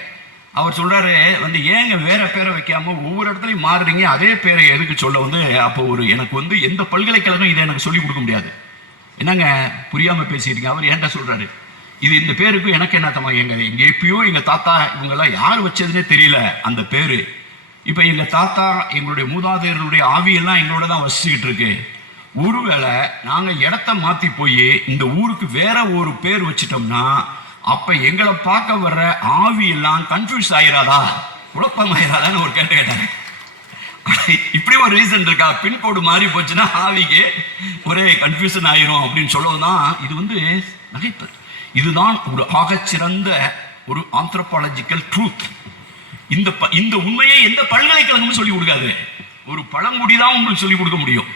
அவர் சொல்றாரு வந்து, ஏங்க வேற பேரை வைக்காம ஒவ்வொரு இடத்துலையும் மாறுறீங்க, அதே பேரை எதுக்கு சொல்ல வந்து, அப்போ எனக்கு வந்து எந்த பல்கலைக்கழகம் இதை எனக்கு சொல்லிக் கொடுக்க முடியாது. என்னங்க புரியாம பேசிட்டீங்க? அவர் என்கிட்ட சொல்றாரு, இது இந்த பேருக்கு எனக்கு என்ன தம்மா, எங்க எப்பயோ எங்க தாத்தா இவங்கெல்லாம் யார் வச்சதுன்னே தெரியல அந்த பேரு. இப்ப எங்க தாத்தா, எங்களுடைய மூதாதையர்களுடைய ஆவியெல்லாம் எங்களோட தான் வசிச்சுக்கிட்டு இருக்கு. ஒருவேளை நாங்க இடத்த மாத்தி போய் இந்த ஊருக்கு வேற ஒரு பேர் வச்சிட்டோம்னா, அப்ப எங்களை பார்க்க வர்ற ஆவி எல்லாம் கன்ஃபியூஸ் ஆயிராதா, குழப்பம் ஆயிராதான்னு ஒரு கேட்டாரு. இப்படி ஒரு ரீசன் இருக்கா? பின்கோடு மாறி போச்சுன்னா ஆவிக்கு ஒரே கன்ஃபியூஷன் ஆயிரும் அப்படின்னு சொல்லதான் இது வந்து நகைப்பு. இதுதான் ஒரு ஆகச்சிறந்த ஒரு ஆந்த்ரோபாலஜிக்கல் ட்ரூத். இந்த உண்மையை எந்த பல்கலைக்கழகமும் சொல்லிக் கொடுக்காது. ஒரு பழங்குடி தான் உங்களுக்கு சொல்லிக் கொடுக்க முடியும்.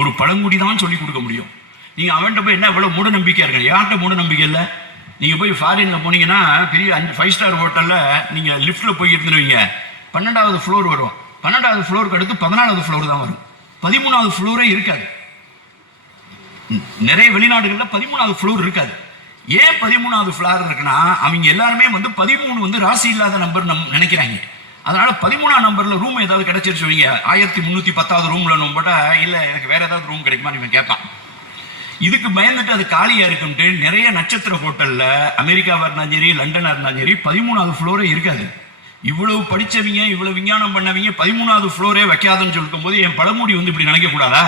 ஒரு பழங்குடி தான் சொல்லிக் கொடுக்க முடியும். நீங்க அவன்கிட்ட போய் என்ன இவ்வளவு மூட நம்பிக்கையா இருக்கு? யார்கிட்ட மூட நம்பிக்கை இல்லை? நீங்க போய் ஃபாரின்ல போனீங்கன்னா பெரிய 5 ஸ்டார் ஹோட்டல்ல நீங்க லிஃப்ட்ல போய் இருந்துருவீங்க, 12வது ஃப்ளோர் வரும், 12வது ஃப்ளோருக்கு அடுத்து 14வது ஃப்ளோர் தான் வரும், 13வது ஃப்ளோரே இருக்காது. நிறைய வெளிநாடுகள்ல 13வது ஃப்ளோர் இருக்காது. ஏன் 13வது ஃப்ளோர் இருக்குன்னா, அவங்க எல்லாருமே வந்து 13 வந்து ராசி இல்லாத நம்பர் நினைக்கிறாங்க. அதனால 13ஆம் நம்பர்ல ரூம் ஏதாவது கிடைச்சிருச்சு வைங்க, 1310வது ரூம்ல போட்டா இல்ல எனக்கு வேற ஏதாவது ரூம் கிடைக்குமா நீங்க கேட்பான். இதுக்கு பயந்துட்டு அது காலியா இருக்குன்ட்டு நிறைய நட்சத்திர ஹோட்டல்ல அமெரிக்காவா இருந்தாலும் சரி லண்டனா இருந்தாலும் சரி 13வது ஃப்ளோரே இருக்காது. இவ்வளவு படிச்சவங்க இவ்வளவு விஞ்ஞானம் பண்ணவங்க 13வது ஃப்ளோரே வைக்காதுன்னு சொல்லும் போது என் பழமொழி வந்து இப்படி நினைக்க கூடாதா?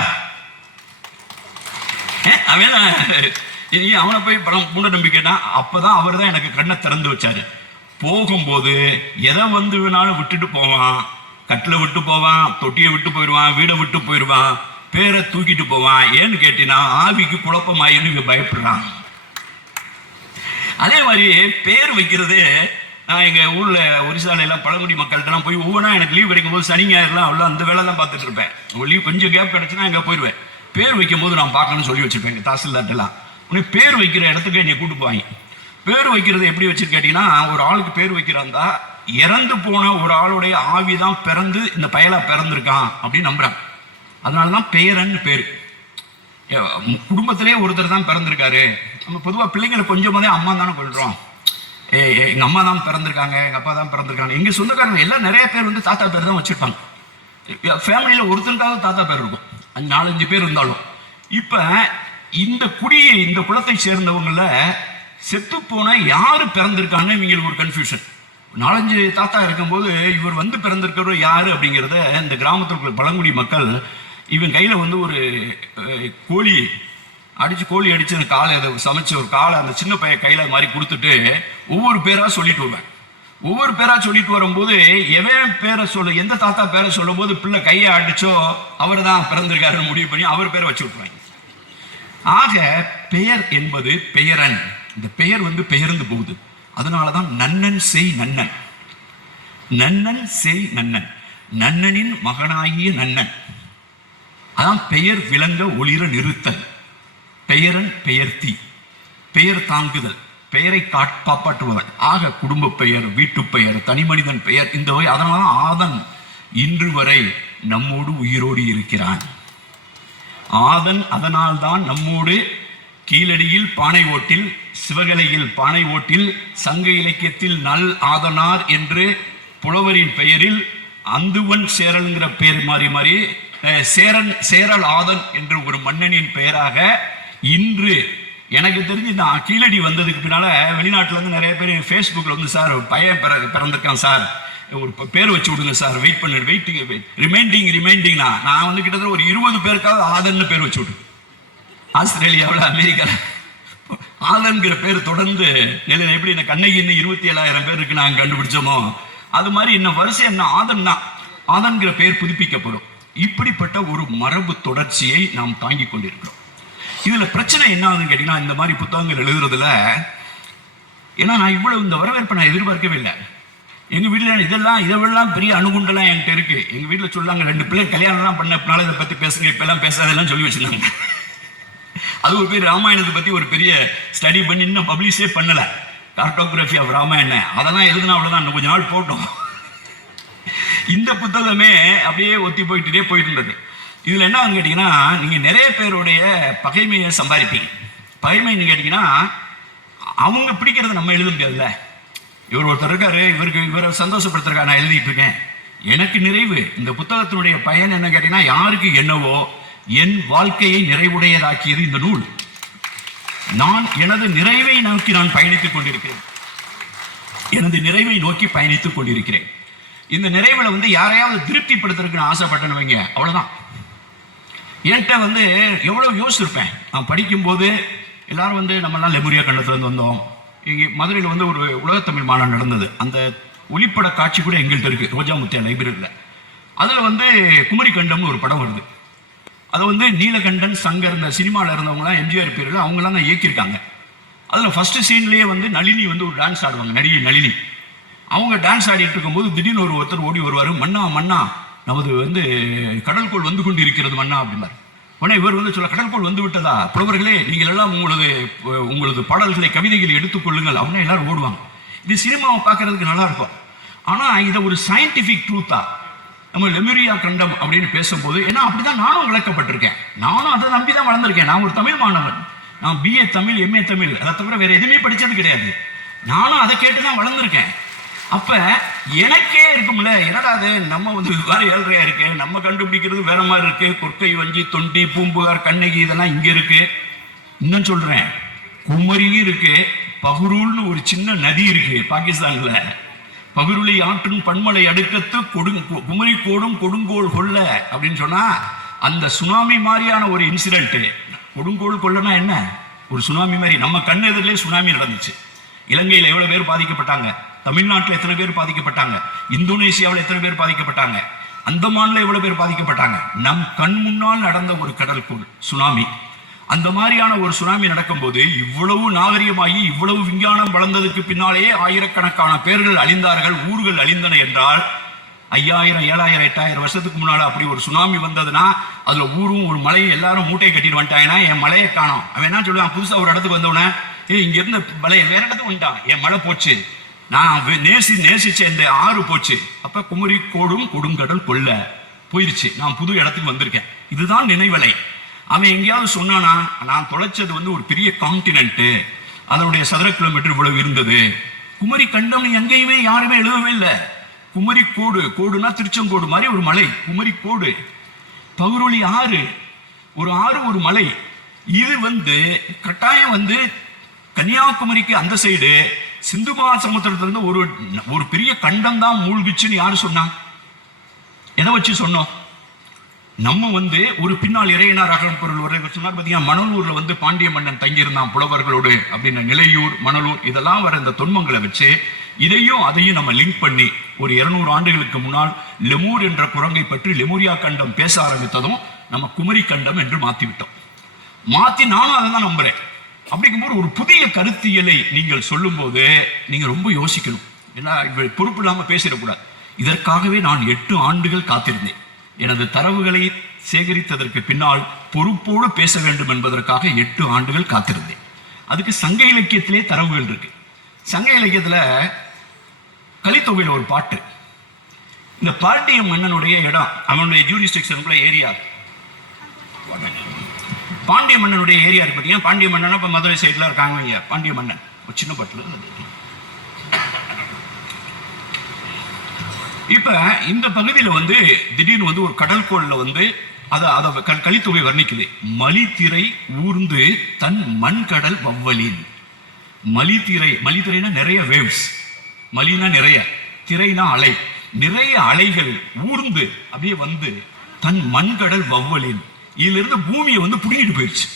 அவனை போய் படம் மூட நம்பிக்கைன்னா அப்பதான் அவர் தான் எனக்கு கண்ணை திறந்து வச்சாரு. போகும்போது எதை வந்து வேணாலும் விட்டுட்டு போவான், கட்டில விட்டு போவான், தொட்டியை விட்டு போயிடுவான், வீடை விட்டு போயிடுவான், பேரை தூக்கிட்டு போவான். ஏன்னு கேட்டீங்கன்னா ஆவிக்கு குழப்பமாயின்னு பயப்படுறான். அதே மாதிரி பேர் வைக்கிறது, நான் எங்க ஊர்ல ஒரிசால எல்லாம் பழங்குடி மக்கள்கிட்ட போய் ஒவ்வொன்றா எனக்கு லீவ் கிடைக்கும் போது சனி ஞாயிறுலாம் அவ்வளோ அந்த வேலை தான் பார்த்துட்டு இருப்பேன். லீவ் கொஞ்சம் கேப் கிடைச்சுன்னா எங்க போயிடுவேன். பேர் வைக்கும் போது நான் பார்க்கணும்னு சொல்லி வச்சிருப்பேன் எங்க தாசில்தார்ட்டெல்லாம். உடனே பேர் வைக்கிற இடத்துக்கு என்னை கூட்டு போவாங்க. பேர் வைக்கிறது எப்படி வச்சுன்னு கேட்டீங்கன்னா, ஒரு ஆளுக்கு பேர் வைக்கிறாந்தா இறந்து போன ஒரு ஆளுடைய ஆவிதான் பிறந்து இந்த பயலா பிறந்திருக்கான் அப்படின்னு நம்புறாங்க. அதனாலதான் பேரன் பேரு. குடும்பத்திலே ஒருத்தர் தான் பிறந்திருக்காரு. நம்ம பொதுவாக பிள்ளைங்களை கொஞ்சமாதே அம்மா தானே கொள்றோம். எங்க அம்மா தான் பிறந்திருக்காங்க, எங்க அப்பா தான் பிறந்திருக்காங்க. எங்க சொந்தக்காரங்க எல்லாம் நிறைய பேர் வந்து தாத்தா பேர் தான் வச்சிருப்பாங்க. ஃபேமிலியில ஒருத்தருக்காவது தாத்தா பேர் இருக்கும், 4-5 பேர் இருந்தாலும். இப்ப இந்த இந்த குலத்தை சேர்ந்தவங்கள செத்து போன யாரு பிறந்திருக்கான்னு இவங்களுக்கு ஒரு கன்ஃபியூஷன். 4-5 தாத்தா இருக்கும்போது இவர் வந்து பிறந்திருக்கிற யாரு அப்படிங்கிறத இந்த கிராமத்தில் பழங்குடி மக்கள் இவன் கையில வந்து ஒரு கோழி அடிச்சு அந்த காலை அதை சமைச்சு ஒரு காலை அந்த சின்ன பையன் கையில மாதிரி கொடுத்துட்டு ஒவ்வொரு பேரா சொல்லிட்டு வருவேன். ஒவ்வொரு பேரா சொல்லிட்டு வரும்போது எவன் பேரை சொல்ல எந்த தாத்தா பேரை சொல்லும் போது பிள்ளை கையை அடிச்சோ அவர் தான் பிறந்திருக்காருன்னு முடிவு பண்ணி அவர் பேரை வச்சு விட்டுருவாங்க. ஆக பெயர் என்பது பெயரன். இந்த பெயர் வந்து பெயர்ந்து போகுது. அதனாலதான் நன்னன் செய் நன்னன், நன்னன் செய் நன்னன், நன்னனின் மகனாகிய நன்னன். அதான் பெயர் விளங்க ஒளிர நிறுத்தல், பெயரன் பெயர்த்தி, பெயர் தாங்குதல், பெயரை காப்பாற்றுபவன். ஆக குடும்ப பெயர், வீட்டு பெயர், தனி மனிதன் பெயர், இந்த வகை. அதனாலதான் ஆதன் இன்று வரை நம்மோடு உயிரோடு இருக்கிறான். ஆதன் அதனால்தான் நம்மோடு கீழடியில் பானை ஓட்டில், சிவகலையில் பானை ஓட்டில், சங்க இலக்கியத்தில் நல் ஆதனார் என்று புலவரின் பெயரில் அந்துவன் சேரல்ங்கிற பெயர் மாறி மாறி சேரல் ஆதன் என்று ஒரு மன்னனின் பெயராக இன்று எனக்கு தெரிஞ்சு நான் கீழடி வந்ததுக்கு பின்னால வெளிநாட்டுல இருந்து நிறைய பேர் ஃபேஸ்புக்கில் வந்து சார் பையன் பிறந்திருக்கான் சார், ஒரு பேர் வச்சு விடுங்க சார், வெயிட்டிங் ரிமைண்டிங்னா நான் வந்து கிட்டத்தட்ட ஒரு 20 பேருக்காவது ஆதன்னு பேர் வச்சு விடு. ஆஸ்திரேலியாவில் அமெரிக்காவில் ஆதன்கிற பேர் தொடர்ந்து எப்படி இந்த கண்ணகி இன்னும் 27,000 பேர் இருக்கு நாங்கள் கண்டுபிடிச்சோமோ அது மாதிரி இன்னும் வரிசை என்ன ஆதன்கிற பெயர் புதுப்பிக்கப்படும். இப்படிப்பட்ட ஒரு மரபு தொடர்ச்சியை நாம் தாங்கி கொண்டிருக்கிறோம். இதுல பிரச்சனை என்ன ஆகுதுன்னு கேட்டீங்கன்னா, இந்த மாதிரி புத்தகங்கள் எழுதுறதுல ஏன்னா நான் இவ்வளவு இந்த வரவேற்பை நான் எதிர்பார்க்கவே இல்லை. எங்க வீட்டுல இதெல்லாம் பெரிய அணுகுண்டெல்லாம் என்கிட்ட இருக்கு. எங்க வீட்டுல சொல்லாங்க 2 பிள்ளை கல்யாணம்லாம் பண்ணனால இதை பத்தி பேசுங்க, இப்ப எல்லாம் பேசாதெல்லாம் சொல்லி வச்சிருந்தாங்க. அது ஒரு பேர் ராமாயணத்தை பத்தி ஒரு பெரிய ஸ்டடி பண்ணி இன்னும் பப்ளிஷே பண்ணல, கார்டோகிராஃபி ஆஃப் ராமாயணம். அதெல்லாம் எழுதுனா அவ்வளவுதான், இன்னும் கொஞ்ச நாள் போட்டோம். இந்த புத்தகமே அப்படியே ஒத்தி போயிட்டு இருந்தது. இதுல என்ன கேட்டீங்கன்னா, நீங்க நிறைய பேருடைய பகைமையை சம்பாதிப்பீங்க. பகைமைன்னு கேட்டீங்கன்னா, அவங்க பிடிக்கிறத நம்ம எழுத முடியாதுல்ல. இவர் ஒருத்தர் இருக்காரு, இவரை சந்தோஷப்படுத்துறக்கா நான் எழுதிட்டு இருக்கேன், எனக்கு நிறைவு. இந்த புத்தகத்தினுடைய பயன் என்ன கேட்டீங்கன்னா, யாருக்கு என்னவோ என் வாழ்க்கையை நிறைவுடையதாக்கியது இந்த நூல். நான் எனது நிறைவை நோக்கி நான் பயணித்துக் கொண்டிருக்கிறேன், எனது நிறைவை நோக்கி பயணித்துக் கொண்டிருக்கிறேன். இந்த நிறைவுல வந்து யாரையாவது திருப்திப்படுத்துறதுக்கு ஆசைப்பட்டேன்னு வைங்க, அவ்வளவுதான். என்கிட்ட வந்து எவ்வளவு யோசிச்சிருப்பேன். நான் படிக்கும்போது எல்லாரும் வந்து நம்மெல்லாம் லெமுரியா கண்டத்துல இருந்து வந்தோம். இங்கே மதுரையில் வந்து ஒரு உலகத்தமிழ் மாநாடு நடந்தது. அந்த ஒளிப்பட காட்சி கூட எங்கள்கிட்ட இருக்கு, ரோஜா முத்தியா லைப்ரரியில். அதில் வந்து குமரி கண்டம்னு ஒரு படம் வருது. அதை வந்து நீலகண்டன், சங்கர், இந்த சினிமாவில் இருந்தவங்களாம் எம்ஜிஆர் பேரில் அவங்களாம் தான் இயக்கியிருக்காங்க. அதில் ஃபர்ஸ்ட் சீன்லேயே வந்து நளினி வந்து ஒரு டான்ஸ் ஆடுவாங்க, நடிகை நளினி. அவங்க டான்ஸ் ஆடிட்டு இருக்கும்போது திடீர்னு ஒருத்தர் ஓடி வருவார், மன்னா மன்னா நமது வந்து கடல்கோள் வந்து கொண்டு இருக்கிறது மன்னா அப்படின்னார். உடனே இவர் வந்து சொல்ல, கடல்கோள் வந்து விட்டதா, புலவர்களே நீங்கள் எல்லாம் உங்களது பாடல்களை கவிதைகளை எடுத்துக்கொள்ளுங்கள் அப்படின்னு எல்லாரும் ஓடுவாங்க. இது சினிமாவை பார்க்கறதுக்கு நல்லா இருக்கும். ஆனால் இதை ஒரு சயின்டிஃபிக் ட்ரூத்தா நம்ம லெமுரியா கண்டம் அப்படின்னு பேசும்போது, ஏன்னா அப்படிதான் நானும் விளக்கப்பட்டிருக்கேன், நானும் அதை நம்பி தான் வளர்ந்துருக்கேன். நான் ஒரு தமிழ் மாணவன், நான் BA தமிழ், MA தமிழ், அதை தவிர வேற எதுவுமே படித்தது கிடையாது. நானும் அதை கேட்டு தான் வளர்ந்துருக்கேன். அப்ப எனக்கே இருக்கும்ல, என்னடா அது நம்ம வந்து வேற ஏழ்றையா இருக்கு, நம்ம கண்டுபிடிக்கிறது வேற மாதிரி இருக்கு, கொற்கை, வஞ்சி, தொண்டி, பூம்புகார், கண்ணகி இதெல்லாம் இங்க இருக்கு. இன்னும் சொல்றேன், குமரியும் இருக்கு, பகுரூல்னு ஒரு சின்ன நதி இருக்கு பாகிஸ்தான்ல. பகுருளி ஆற்றின் பன்மலை அடுக்கத்து குமரி கோடும் கொடுங்கோல் கொல்ல அப்படின்னு சொன்னா, அந்த சுனாமி மாதிரியான ஒரு இன்சிடென்ட். கொடுங்கோல் கொல்லனா என்ன, ஒரு சுனாமி மாதிரி நம்ம கண் எதிரிலே சுனாமி நடந்துச்சு. இலங்கையில் எவ்வளவு பேர் பாதிக்கப்பட்டாங்க, தமிழ்நாட்டில் எத்தனை பேர் பாதிக்கப்பட்டாங்க, இந்தோனேசியாவில் எத்தனை பேர் பாதிக்கப்பட்டாங்க, அந்தமான்ல எவ்வளவு பேர் பாதிக்கப்பட்டாங்க. நம் கண் முன்னால் நடந்த ஒரு கடற்கோள் சுனாமி. அந்த மாதிரியான ஒரு சுனாமி நடக்கும்போது இவ்வளவு நாகரிகமாகி இவ்வளவு விஞ்ஞானம் வளர்ந்ததுக்கு பின்னாலே ஆயிரக்கணக்கான பேர்கள் அழிந்தார்கள், ஊர்கள் அழிந்தன என்றால் 5000, 7000, 8000 வருஷத்துக்கு முன்னால அப்படி ஒரு சுனாமி வந்ததுன்னா அதுல ஊரும் ஒரு மலையும் எல்லாரும் மூட்டையை கட்டிட்டு வந்துட்டாங்கன்னா என் மலையை காணோம். அவன் என்ன சொல்லுவான், புதுசா ஒரு இடத்துக்கு வந்தவன இங்க இருந்த மலையை வேற இடத்துக்கு வந்துட்டான், என் மலை போச்சு, நான் நேசிச்ச இந்த ஆறு போச்சு, அப்ப குமரி கோடும் கொடுங்கடல் கொல்ல போயிருச்சு, நான் புது இடத்துக்கு வந்திருக்கேன். இதுதான் நினைவலை. அவன் எங்கேயாவது சொன்னானா, நான் தொலைச்சது வந்து ஒரு பெரிய கான்டினென்ட், அதனுடைய சதுர கிலோமீட்டர் இவ்வளவு இருந்தது. குமரி கண்டம் எங்கேயுமே யாருமே எழுதவே இல்லை. குமரி கோடு, கோடுனா திருச்செங்கோடு மாதிரி ஒரு மலை, குமரி கோடு. பகுருளி ஆறு, ஒரு ஆறு, ஒரு மலை. இது வந்து கட்டாயம் வந்து கன்னியாகுமரிக்கு அந்த சைடு சிந்து மகாசமுத்திரத்திலிருந்து ஒரு பெரிய கண்டம் தான் மூழ்கிச்சுன்னு யாரு சொன்னா? எதை வச்சு சொன்னோம்? நம்ம வந்து ஒரு பின்னால் இறையனார் அகம்பொருள் வரை சொன்னார் பார்த்தீங்கன்னா, மணலூர்ல வந்து பாண்டிய மன்னன் தங்கியிருந்தான் புலவர்களோடு அப்படின்னு, நிலையூர், மணலூர் இதெல்லாம் வர இந்த தொன்மங்களை வச்சு இதையும் அதையும் நம்ம லிங்க் பண்ணி ஒரு 200 ஆண்டுகளுக்கு முன்னால் லெமூர் என்ற குரங்கை பற்றி லெமூரியா கண்டம் பேச ஆரம்பித்ததும் நம்ம குமரி கண்டம் என்று மாற்றி விட்டோம். மாற்றி நானும் அதை தான் நம்புறேன். அப்படிங்கும்போது ஒரு புதிய கருத்தியலை நீங்கள் சொல்லும் போது நீங்க ரொம்ப யோசிக்கணும். ஏன்னா பொறுப்பு இல்லாம பேசிடக்கூடாது. இதற்காகவே நான் 8 ஆண்டுகள் காத்திருந்தேன். எனது தரவுகளை சேகரித்ததற்கு பின்னால் பொறுப்போடு பேச வேண்டும் என்பதற்காக 8 ஆண்டுகள் காத்திருந்தேன். அதுக்கு சங்க இலக்கியத்திலே தரவுகள் இருக்கு. சங்க இலக்கியத்துல கலித்தொகையில் ஒரு பாட்டு, இந்த பாண்டிய மன்னனுடைய இடம், அவனுடைய ஜூரிஸ்டிக்ஷனுக்குள்ள ஏரியா, பாண்டிய மன்னனுடைய ஏரியா இருக்கு பார்த்தீங்கன்னா. பாண்டிய மன்னன் இப்ப மதுரை சைட்ல இருக்காங்க. பாண்டிய மன்னன் ஒரு சின்ன பாட்டுல. இப்ப இந்த பகுதியில் வந்து திடீர்னு வந்து ஒரு கடற்கோள்ல வந்து அத கலித்தொகை வர்ணிக்குது. மலித்திரை ஊர்ந்து தன் மண்கடல் வவ்வலின். மலித்திரைனா நிறைய வேவ்ஸ், மலினா நிறைய, திரைனா அலை, நிறைய அலைகள் ஊர்ந்து அப்படியே வந்து தன் மண்கடல் வவ்வலின், இதுல இருந்து பூமியை வந்து புடுங்கிட்டு போயிடுச்சு.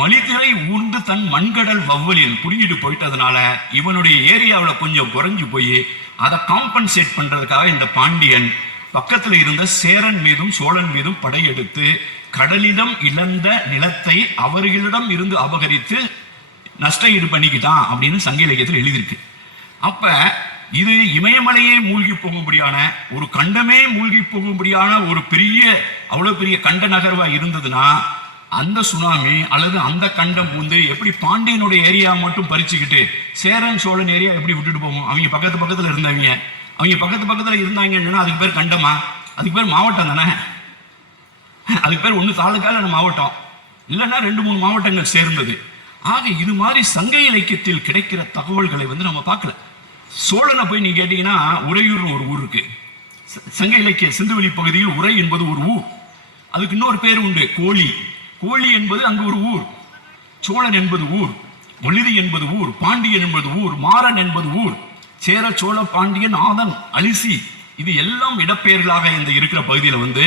மலித்திரை ஊர்ந்து தன் மண்கடல் வவ்வலில் புடுங்கிட்டு போயிட்டதுனால இவனுடைய ஏரியாவில் கொஞ்சம் குறைஞ்சு போய் அதை காம்பன்சேட் பண்றதுக்காக இந்த பாண்டியன் பக்கத்தில் இருந்த சேரன் மீதும் சோழன் மீதும் படையெடுத்து கடலிடம் இழந்த நிலத்தை அவர்களிடம் இருந்து அபகரித்து நஷ்ட ஈடு பண்ணிக்கிட்டான் அப்படின்னு சங்க இலக்கியத்தில் எழுதியிருக்கு. அப்ப இது இமயமலையே மூழ்கி போகும்படியான, ஒரு கண்டமே மூழ்கி போகும்படியான ஒரு பெரிய, அவ்வளவு பெரிய கண்ட நகர்வா இருந்ததுன்னா அந்த சுனாமி அல்லது அந்த கண்டம் வந்து எப்படி பாண்டியனுடைய ஏரியா மட்டும் பறிச்சுக்கிட்டு சேரன் சோழன் ஏரியா எப்படி விட்டுட்டு போகும்? அவங்க பக்கத்துல இருந்தவங்க, அவங்க பக்கத்துல இருந்தாங்கன்னா அதுக்கு பேர் கண்டமா? அதுக்கு பேர் மாவட்டம் தானே. அதுக்கு பேர் ஒண்ணு தாலுக்கா இல்ல மாவட்டம், இல்லைன்னா 2-3 மாவட்டங்கள் சேர்ந்தது. ஆக இது மாதிரி சங்க இலக்கியத்தில் கிடைக்கிற தகவல்களை வந்து நம்ம பார்க்கல. சோழனை போய் நீங்க கேட்டீங்கன்னா உறையூர்னு ஒரு ஊர் இருக்கு. சங்க இலக்கிய சிந்துவெளி பகுதியில் உறை என்பது ஒரு ஊர். அதுக்கு இன்னொரு பேர் உண்டு, கோழி. கோழி என்பது அங்கு ஒரு ஊர். சோழன் என்பது ஊர், வழுதி என்பது ஊர், பாண்டியன் என்பது ஊர், மாறன் என்பது ஊர், சேர சோழ பாண்டியன் ஆதன் அலிசி, இது எல்லாம் இடப்பெயர்களாக இந்த இருக்கிற பகுதியில் வந்து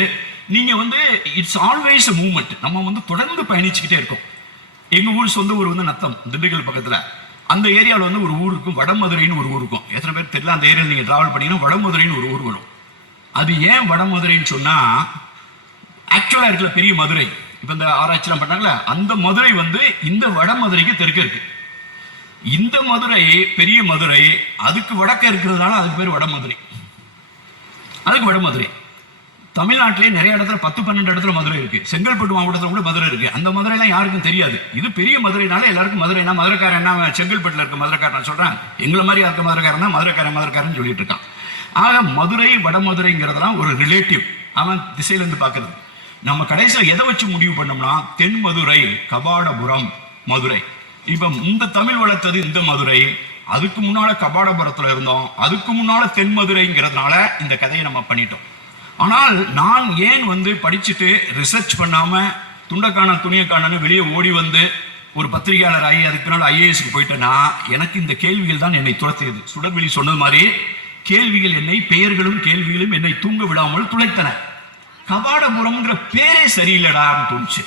நீங்க வந்து இட்ஸ் ஆல்வேஸ் a மூவ்மெண்ட். நம்ம வந்து தொடர்ந்து பயணிச்சுக்கிட்டே இருக்கோம். எங்க ஊர் சொந்த ஊர் வந்து நத்தம், திண்டுக்கல் பக்கத்துல. அந்த ஏரியாவில் வந்து ஒரு ஊர் இருக்கும், வடமதுரைன்னு ஒரு ஊர் இருக்கும். எத்தனை பேர் தெரியல, அந்த ஏரியாவில் நீங்க டிராவல் பண்ணீங்கன்னா வடமதுரைன்னு ஒரு ஊர் வரும். அது ஏன் வடமதுரைன்னு சொன்னா, ஆக்சுவலா இருக்கிற பெரிய மதுரை, இப்ப இந்த ஆராய்ச்சிலாம் பண்ணாங்களா, அந்த மதுரை வந்து இந்த வடமதுரைக்கு தெற்க இருக்கு. இந்த மதுரை பெரிய மதுரை, அதுக்கு வடக்க இருக்கிறதுனால அதுக்கு பேர் வடமதுரை. அதுக்கு வடமதுரை. தமிழ்நாட்டிலே நிறைய இடத்துல 10-12 இடத்துல மதுரை இருக்கு. செங்கல்பட்டு மாவட்டத்தில் கூட மதுரை இருக்கு. அந்த மதுரை எல்லாம் யாருக்கும் தெரியாது. இது பெரிய மதுரைனால எல்லாருக்கும் மதுரைனா, மதுரைக்காரன் என்ன செங்கல்பட்டுல இருக்க மதுரைக்காரன் சொல்றேன், எங்களை மாதிரி இருக்க மதுரைக்காரன் மதுரைக்காரன் சொல்லிட்டு இருக்கான். ஆக மதுரை வடமதுரைங்கிறதெல்லாம் ஒரு ரிலேட்டிவ், அவன் திசையில இருந்து பாக்குறது. நம்ம கடைசியில் எதை வச்சு முடிவு பண்ணோம்னா தென் மதுரை, கபாடபுரம், மதுரை. இப்ப இந்த தமிழ் வளர்த்தது இந்த மதுரை, அதுக்கு முன்னால கபாடபுரத்துல இருந்தோம், அதுக்கு முன்னால தென்மதுரைங்கிறதுனால இந்த கதையை நம்ம பண்ணிட்டோம். ஆனால் நான் ஏன் படிச்சுட்டு ரிசர்ச் பண்ணாம துண்டக்கான துணியக்கானு வெளியே ஓடி வந்து ஒரு பத்திரிகையாளர் ஆகி அதுக்கு பின்னால் ஐஏஎஸ்க்கு போயிட்டேன்னா, எனக்கு இந்த கேள்விகள் தான் என்னை துரத்தியது. சுடர்விழி சொன்னது மாதிரி கேள்விகள் என்னை, பெயர்களும் கேள்விகளும் என்னை தூங்க விடாமல் துளைத்தன. கபாடபுரம்ங்கிற பேரே சரியில்லைடான்னு தோணுச்சு.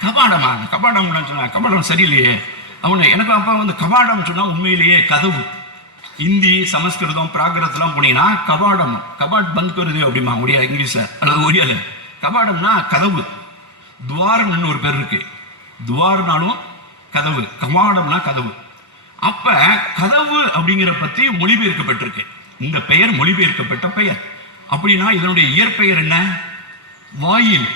கபாடம் சொன்னா கபாடம் சரியில்லையே. அவனை எனக்கு அப்பா கபாடம் சொன்னா உண்மையிலேயே கதவு. இந்தி, சமஸ்கிருதம், பிராகிருதம்லாம் போனீங்கன்னா கபாடம், கபாட் பந்த் வருது அப்படிமா முடியாது இங்கிலீஷ்ல அல்லது ஒரியால. கபாடம்னா கதவு. துவாரம்னு ஒரு பேர் இருக்கு. துவார்னாலும் கதவு, கபாடம்னா கதவு. அப்ப கதவு அப்படிங்கிற பத்தி மொழிபெயர்க்கப்பட்டிருக்கு. இந்த பெயர் மொழிபெயர்க்கப்பட்ட பெயர். அப்படின்னா இதனுடைய இயற்பெயர் என்ன? வாயில்.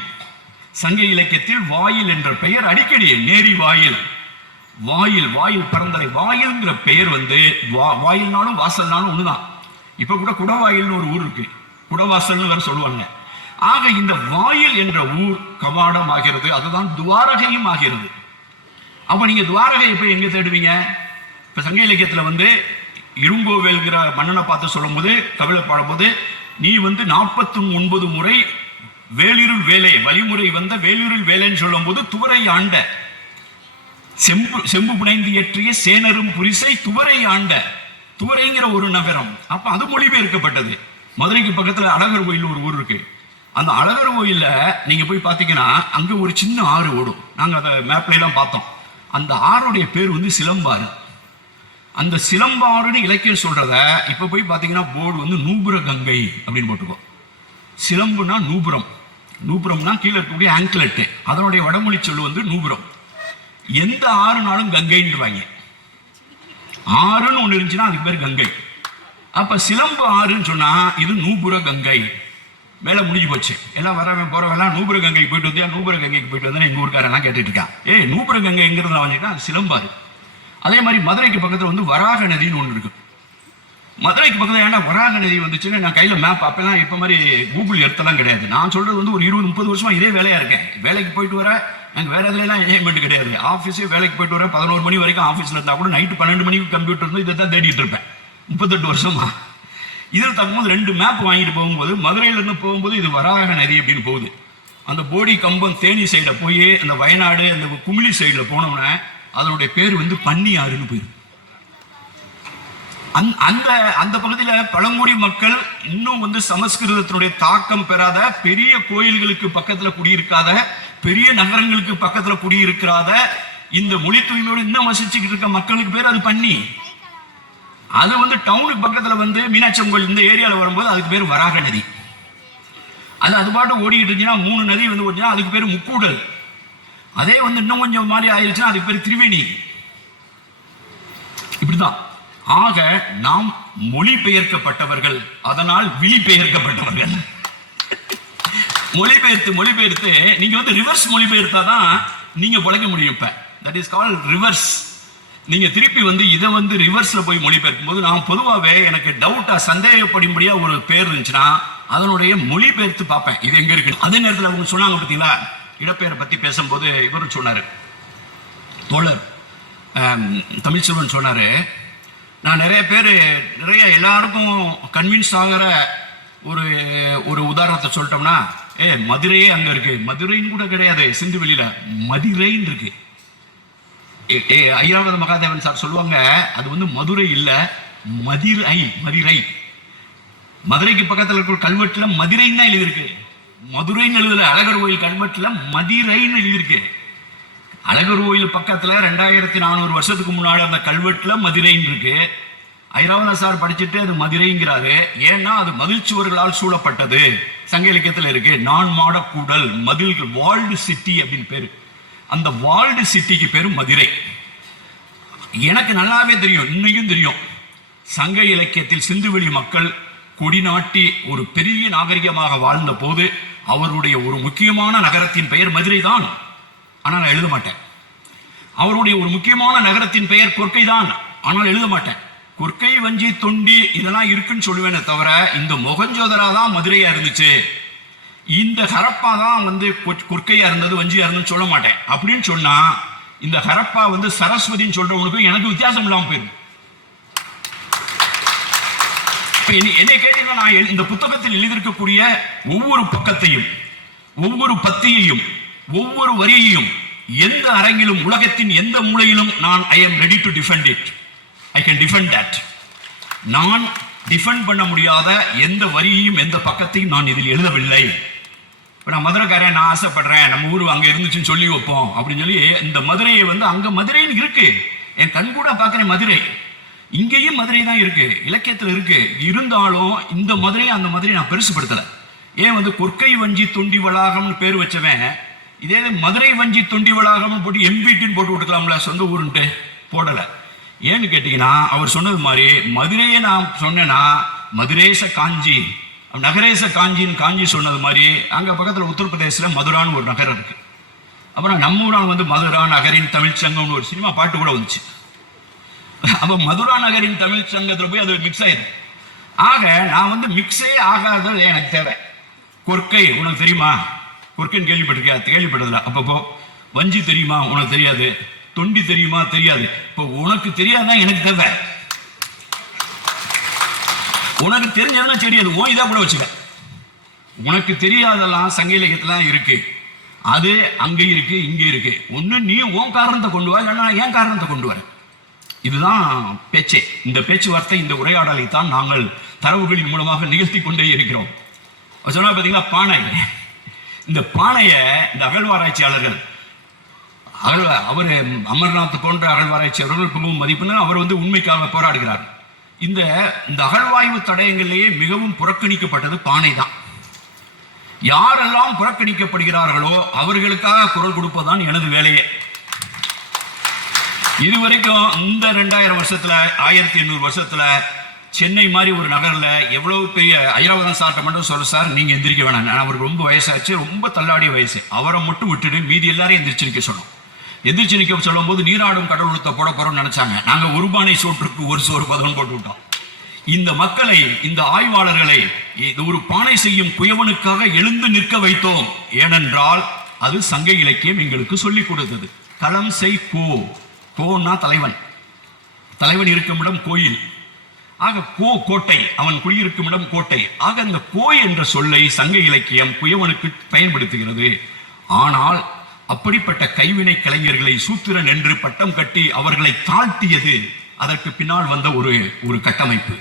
சங்க இலக்கியத்தில் வாயில் என்ற பெயர் அடிக்கடி, நேரி வாயில், வாயில், வாயில் பரந்தரை. வாயில்ங்கிற பெயர் வாயில்னாலும் வாசல்னாலும் ஒண்ணுதான். இப்ப கூட குடவாயில்னு ஒரு ஊர் இருக்கு, குடவாசல்னு வேற சொல்லுவாங்க. ஆக இந்த வாயில் என்ற ஊர் கபாடம் ஆகிறது, அதுதான் துவாரகையும் ஆகிறது. அப்ப நீங்க துவாரகை இப்ப எங்க தேடுவீங்க? இப்ப சங்க இலக்கியத்துல இருங்கோவேல்கிற மன்னனை பார்த்து சொல்லும் போது, கவிழ பாடும்போது, நீ 49 முறை வேலிருள் வேலை வழிமுறை வந்த வேலிருள் வேலைன்னு சொல்லும் போது துவரை ஆண்ட செம்பு புனைந்து ஏற்றிய சேனரும் புரிசை துவரை ஆண்ட, துவரைங்கிற ஒரு நகரம். அப்ப அது மொழிபெயர்க்கப்பட்டது. மதுரைக்கு பக்கத்துல அழகர் கோயில் ஒரு ஊர் இருக்கு. அந்த அழகர் கோயில்ல நீங்க போய் பாத்தீங்கன்னா அங்க ஒரு சின்ன ஆறு ஓடும். நாங்க அதை மேப்ல எல்லாம் பார்த்தோம். அந்த ஆறுடைய பேர் சிலம்பாறு. அந்த சிலம்பாறுன்னு இலக்கியம் சொல்றத இப்ப போய் பாத்தீங்கன்னா போர்டு நூபுர கங்கை அப்படின்னு போட்டுக்கோ. சிலம்புனா நூபுரம், நூபுரம்னா கீழே இருக்கக்கூடிய ஆங்கிலெட், அதனுடைய வடமொழி சொல்லு நூபுரம். எந்த ஆறுனாலும் கங்கைன்றாங்க. ஆறுன்னு ஒண்ணு இருந்துச்சுன்னா அதுக்கு பேர் கங்கை. அப்ப சிலம்பு ஆறுன்னு சொன்னா இது நூபுர கங்கை. வேலை முடிஞ்சு போச்சு. எல்லாம் வரவன் போறவெல்லாம் நூபுர கங்கைக்கு போயிட்டு வந்தியா, நூபுர கங்கைக்கு போயிட்டு வந்தா எங்க ஊருக்காரெல்லாம் கேட்டுட்டு இருக்கான். நூபுர கங்கை எங்கிறத வந்துட்டா சிலம்பாறு. அதே மாதிரி மதுரைக்கு பக்கத்துல வராக நதினு ஒண்ணு இருக்கு. மதுரைக்கு பக்கத்துல ஏன்னா வராக நதி வந்துச்சுன்னு நான் கையில மேப் அப்பெல்லாம் இப்ப மாதிரி கூகுள் எர்த்தெல்லாம் கிடையாது. நான் சொல்றது ஒரு 20-30 வருஷமா இதே வேலையா இருக்கேன். வேலைக்கு போயிட்டு வர எனக்கு வேற எதுல எல்லாம் என்ஜாய்மெண்ட் கிடையாது. ஆஃபீஸே வேலைக்கு போயிட்டு வர 11 மணி வரைக்கும் ஆஃபீஸ்ல இருந்தா கூட நைட்டு 12 மணிக்கு கம்ப்யூட்டர் இருந்து இதை தான் தேடிட்டு இருப்பேன் 38 வருஷமா. இதில் தக்கும்போது 2 மேப் வாங்கிட்டு போகும்போது மதுரையில இருந்து போகும்போது இது வராக நதி அப்படின்னு போகுது. அந்த போடி கம்பம் தேனி சைட போய் அந்த வயநாடு அந்த குமிளி சைடுல போனோம்னா அதனுடைய பேர் பன்னி ஆறுன்னு போயிருக்கு. அந்த அந்த பகுதியில் பழங்குடி மக்கள் இன்னும் சமஸ்கிருதத்தினுடைய தாக்கம் பெறாத, பெரிய கோயில்களுக்கு பக்கத்துல குடியிருக்காத, பெரிய நகரங்களுக்கு பக்கத்துல குடியிருக்காத, இந்த மொழி தூய்மையோடு இன்னும் வசிச்சுக்கிட்டு இருக்க மக்களுக்கு பேர் அது பன்னி. அது டவுனுக்கு பக்கத்துல மீனாட்சி அம்மன் இந்த ஏரியாவில் வரும்போது அதுக்கு பேர் வராக நதி. அது பாட்டு ஓடிக்கிட்டு இருந்துச்சுன்னா 3 நதி ஓடிச்சுன்னா அதுக்கு பேர் முக்கூடல். அதே இன்னும் கொஞ்சம் மாதிரி ஆயிடுச்சுன்னா அதுக்கு பேர் திரிவேணி. இப்படிதான். ஆக நாம் மொழிபெயர்க்கப்பட்டவர்கள், அதனால் விழிபெயர்க்கப்பட்டவர்கள். மொழிபெயர்த்து நீங்க ரிவர்ஸ் மொழிபெயர்த்தாதான் நீங்க பொழைக்க முடியும். இப்ப தட் இஸ் கால்ட் ரிவர்ஸ். நீங்க திருப்பி இதை ரிவர்ஸ்ல போய் மொழிபெயர்க்கும் போது நான் பொதுவாகவே எனக்கு டவுட்டா சந்தேகப்படும்படியா ஒரு பேர் இருந்துச்சுன்னா அதனுடைய மொழிபெயர்த்து பார்ப்பேன் இது எங்க இருக்கு. அதே நேரத்தில் அவங்க சொன்னாங்க பார்த்தீங்களா, இடப்பெயரை பத்தி பேசும்போது இவரும் சொன்னாரு, தோழர் தமிழ்ச்செல்வன் சொன்னாரு, நான் நிறைய எல்லாருக்கும் கன்வின்ஸ் ஆகிற ஒரு உதாரணத்தை சொல்லிட்டோம்னா, மதுரையே அங்க இருக்கு. மதுரைன்னு கூட கிடையாது, சிந்து வெளியில மதிரைன்னு இருக்கு. ஐராவத மகாதேவன் சார் சொல்லுவாங்க, அது மதுரை இல்ல மதிரை. மதுரைக்கு பக்கத்தில் இருக்கிற கல்வெட்டுல மதுரைன்னு தான் எழுதியிருக்கு. மதுரைன்னு எழுதல. அழகர் கோயில் கல்வெட்டுல மதிரைன்னு எழுதியிருக்கு. அழகர் கோயில் பக்கத்துல 2400 வருஷத்துக்கு முன்னாடி அந்த கல்வெட்டுல மதுரைன்னு இருக்கு. ஐராவத சார் படிச்சுட்டு அது மதுரைங்கிறாரு. ஏன்னா அது மதில் சுவர்களால் சூழப்பட்டது. சங்க இலக்கியத்தில் இருக்கு, நான் மாடக்கூடல், மதில்கள், வால்டு சிட்டி அப்படின்னு பேரு. அந்த வால்டு சிட்டிக்கு பேரு மதுரை. எனக்கு நல்லாவே தெரியும், இன்னைக்கும் தெரியும், சங்க இலக்கியத்தில் சிந்துவெளி மக்கள் கொடிநாட்டி ஒரு பெரிய நாகரிகமாக வாழ்ந்த போது அவருடைய ஒரு முக்கியமான நகரத்தின் பெயர் மதுரை தான். ஆனால் நான் எழுத மாட்டேன். அவருடைய ஒரு முக்கியமான நகரத்தின் பெயர் கொற்கை தான். ஆனால் எழுத மாட்டேன். கொற்கை, வஞ்சி, தொண்டி இதெல்லாம் இருக்குன்னு சொல்லுவேனே தவிர இந்த மொகஞ்சோதரா தான் மதுரையா இருந்துச்சு, இந்த ஹரப்பா தான் கொற்கையா இருந்தது, வஞ்சியா இருந்ததுன்னு சொல்ல மாட்டேன். அப்படின்னு சொன்னா இந்த ஹரப்பா சரஸ்வதின்னு சொல்றவங்களுக்கும் எனக்கு வித்தியாசம் இல்லாம போயிடும். என்னை கேட்டீங்கன்னா, நான் இந்த புத்தகத்தில் எழுதியிருக்கக்கூடிய ஒவ்வொரு பக்கத்தையும், ஒவ்வொரு பத்தியையும், ஒவ்வொரு வரியையும் எந்த அரங்கிலும், உலகத்தின் எந்த மூலையிலும் நான் I am ready to defend it. I can defend that. நான் டிஃபெண்ட் பண்ண முடியாத எந்த வரியையும் எந்த பக்கத்தையும் நான் இதில் எழுதவில்லை. இப்போ நான் மதுரைக்காரன், நான் ஆசைப்படுறேன் நம்ம ஊர் அங்கே இருந்துச்சுன்னு சொல்லி வைப்போம் அப்படின்னு சொல்லி இந்த மதுரையை அங்கே மதுரைன்னு இருக்கு, என் கண் கூட பார்க்குறேன் மதுரை. இங்கேயும் மதுரை தான் இருக்கு, இலக்கியத்தில் இருக்கு. இருந்தாலும் இந்த மதுரை அந்த மதுரை நான் பெருசுப்படுத்தலை. ஏன் கொற்கை வஞ்சி தொண்டி வளாகம்னு பேர் வச்சவன் இதே மதுரை வஞ்சி தொண்டி வளாகம்னு போட்டு எம்பிட்டின்னு போட்டு விட்டுக்கலாம்ல, சொந்த ஊருன்ட்டு போடலை. ஏன்னு கேட்டீங்கன்னா, அவர் சொன்னது மாதிரி மதுரையை நான் சொன்னேன்னா மதுரேச காஞ்சி, நகரேச காஞ்சின்னு காஞ்சி சொன்னது மாதிரி அங்கே பக்கத்தில் உத்தரப்பிரதேசில் மதுரான்னு ஒரு நகரம் இருக்கு. அப்புறம் நம்ம ஊரால் மதுரா நகரின் தமிழ் சங்கம்னு ஒரு சினிமா பாட்டு கூட வந்துச்சு. அப்போ மதுரா நகரின் தமிழ் சங்கத்தில் போய் அது மிக்ஸ் ஆயிடுது. ஆக நான் மிக்ஸே ஆகாதது எனக்கு தேவை. கொற்கை உனக்கு தெரியுமா? கொற்கைன்னு கேள்விப்பட்டதில்ல. அப்பப்போ வஞ்சி தெரியுமா? உனக்கு தெரியாது. தொண்டி தெரியுமா? தெரியாது. இப்போ உனக்கு தெரியாதான் எனக்கு தேவை. உனக்கு தெரிஞ்சதுன்னா சரி, அது ஓ இதா கூட வச்சுக்க. உனக்கு தெரியாதெல்லாம் சங்க இலக்கியத்துல இருக்கு, அது அங்கே இருக்கு, இங்கே இருக்கு. ஒன்று நீ உன் காரணத்தை கொண்டு வா, இல்லைன்னா ஏன் காரணத்தை கொண்டு வர. இதுதான் பேச்சே. இந்த பேச்சுவார்த்தை, இந்த உரையாடலை தான் நாங்கள் தரவுகளின் மூலமாக நிகழ்த்தி கொண்டே இருக்கிறோம். சொன்னா பார்த்தீங்களா, பானை. இந்த பானையை இந்த அகழ்வாராய்ச்சியாளர்கள், அவர் அமர்நாத் போன்ற அகழ்வாராய்ச்சியாளர்கள் மிகவும் மதிப்புன்னு அவர் உண்மைக்காக போராடுகிறார். இந்த அகழ்வாய்வு தடயங்களிலேயே மிகவும் புறக்கணிக்கப்பட்டது பானை தான். யாரெல்லாம் புறக்கணிக்கப்படுகிறார்களோ அவர்களுக்காக குரல் கொடுப்பதுதான் எனது வேலையே. இதுவரைக்கும் இந்த 2000 வருஷத்துல, 1800 வருஷத்துல சென்னை மாதிரி ஒரு நகர்ல எவ்வளவு பெரிய ஐராவதம் சார்ட்ட மட்டும் சொல்ற, சார் நீங்க எந்திரிக்க வேணாம், அவருக்கு ரொம்ப வயசாச்சு, ரொம்ப தள்ளாடிய வயசு, அவரை மட்டும் விட்டுட்டு மீதி எல்லாரையும் எந்திரிச்சு நிற்க சொன்னோம். எந்திரிச்சு நிற்க சொல்லும் போது நீராடும் கடல் உடுத்த போட போறோம்னு நினைச்சாங்க. நாங்க ஒரு பானை சோற்றுக்கு ஒரு சோறு பதம் போட்டு விட்டோம். இந்த மக்களை, இந்த ஆய்வாளர்களை ஒரு பானை செய்யும் குயவனுக்காக எழுந்து நிற்க வைத்தோம். ஏனென்றால் அது சங்க இலக்கியம் எங்களுக்கு சொல்லிக் கொடுத்தது. களம் செய் கோ, கோன்னா தலைவன், தலைவன் இருக்கும் இடம் கோயில். ஆக கோ கோட்டை, அவன் குடியிருக்கும் இடம் கோட்டை. ஆக அந்த கோ என்ற சொல்லை சங்க இலக்கியம் குயவனுக்கு பயன்படுத்துகிறது. ஆனால் அப்படிப்பட்ட கைவினை கலைஞர்களை சூத்திரன் என்று பட்டம் கட்டி அவர்களை தாழ்த்தியது அதற்கு பின்னால் வந்த ஒரு கட்டமைப்பு.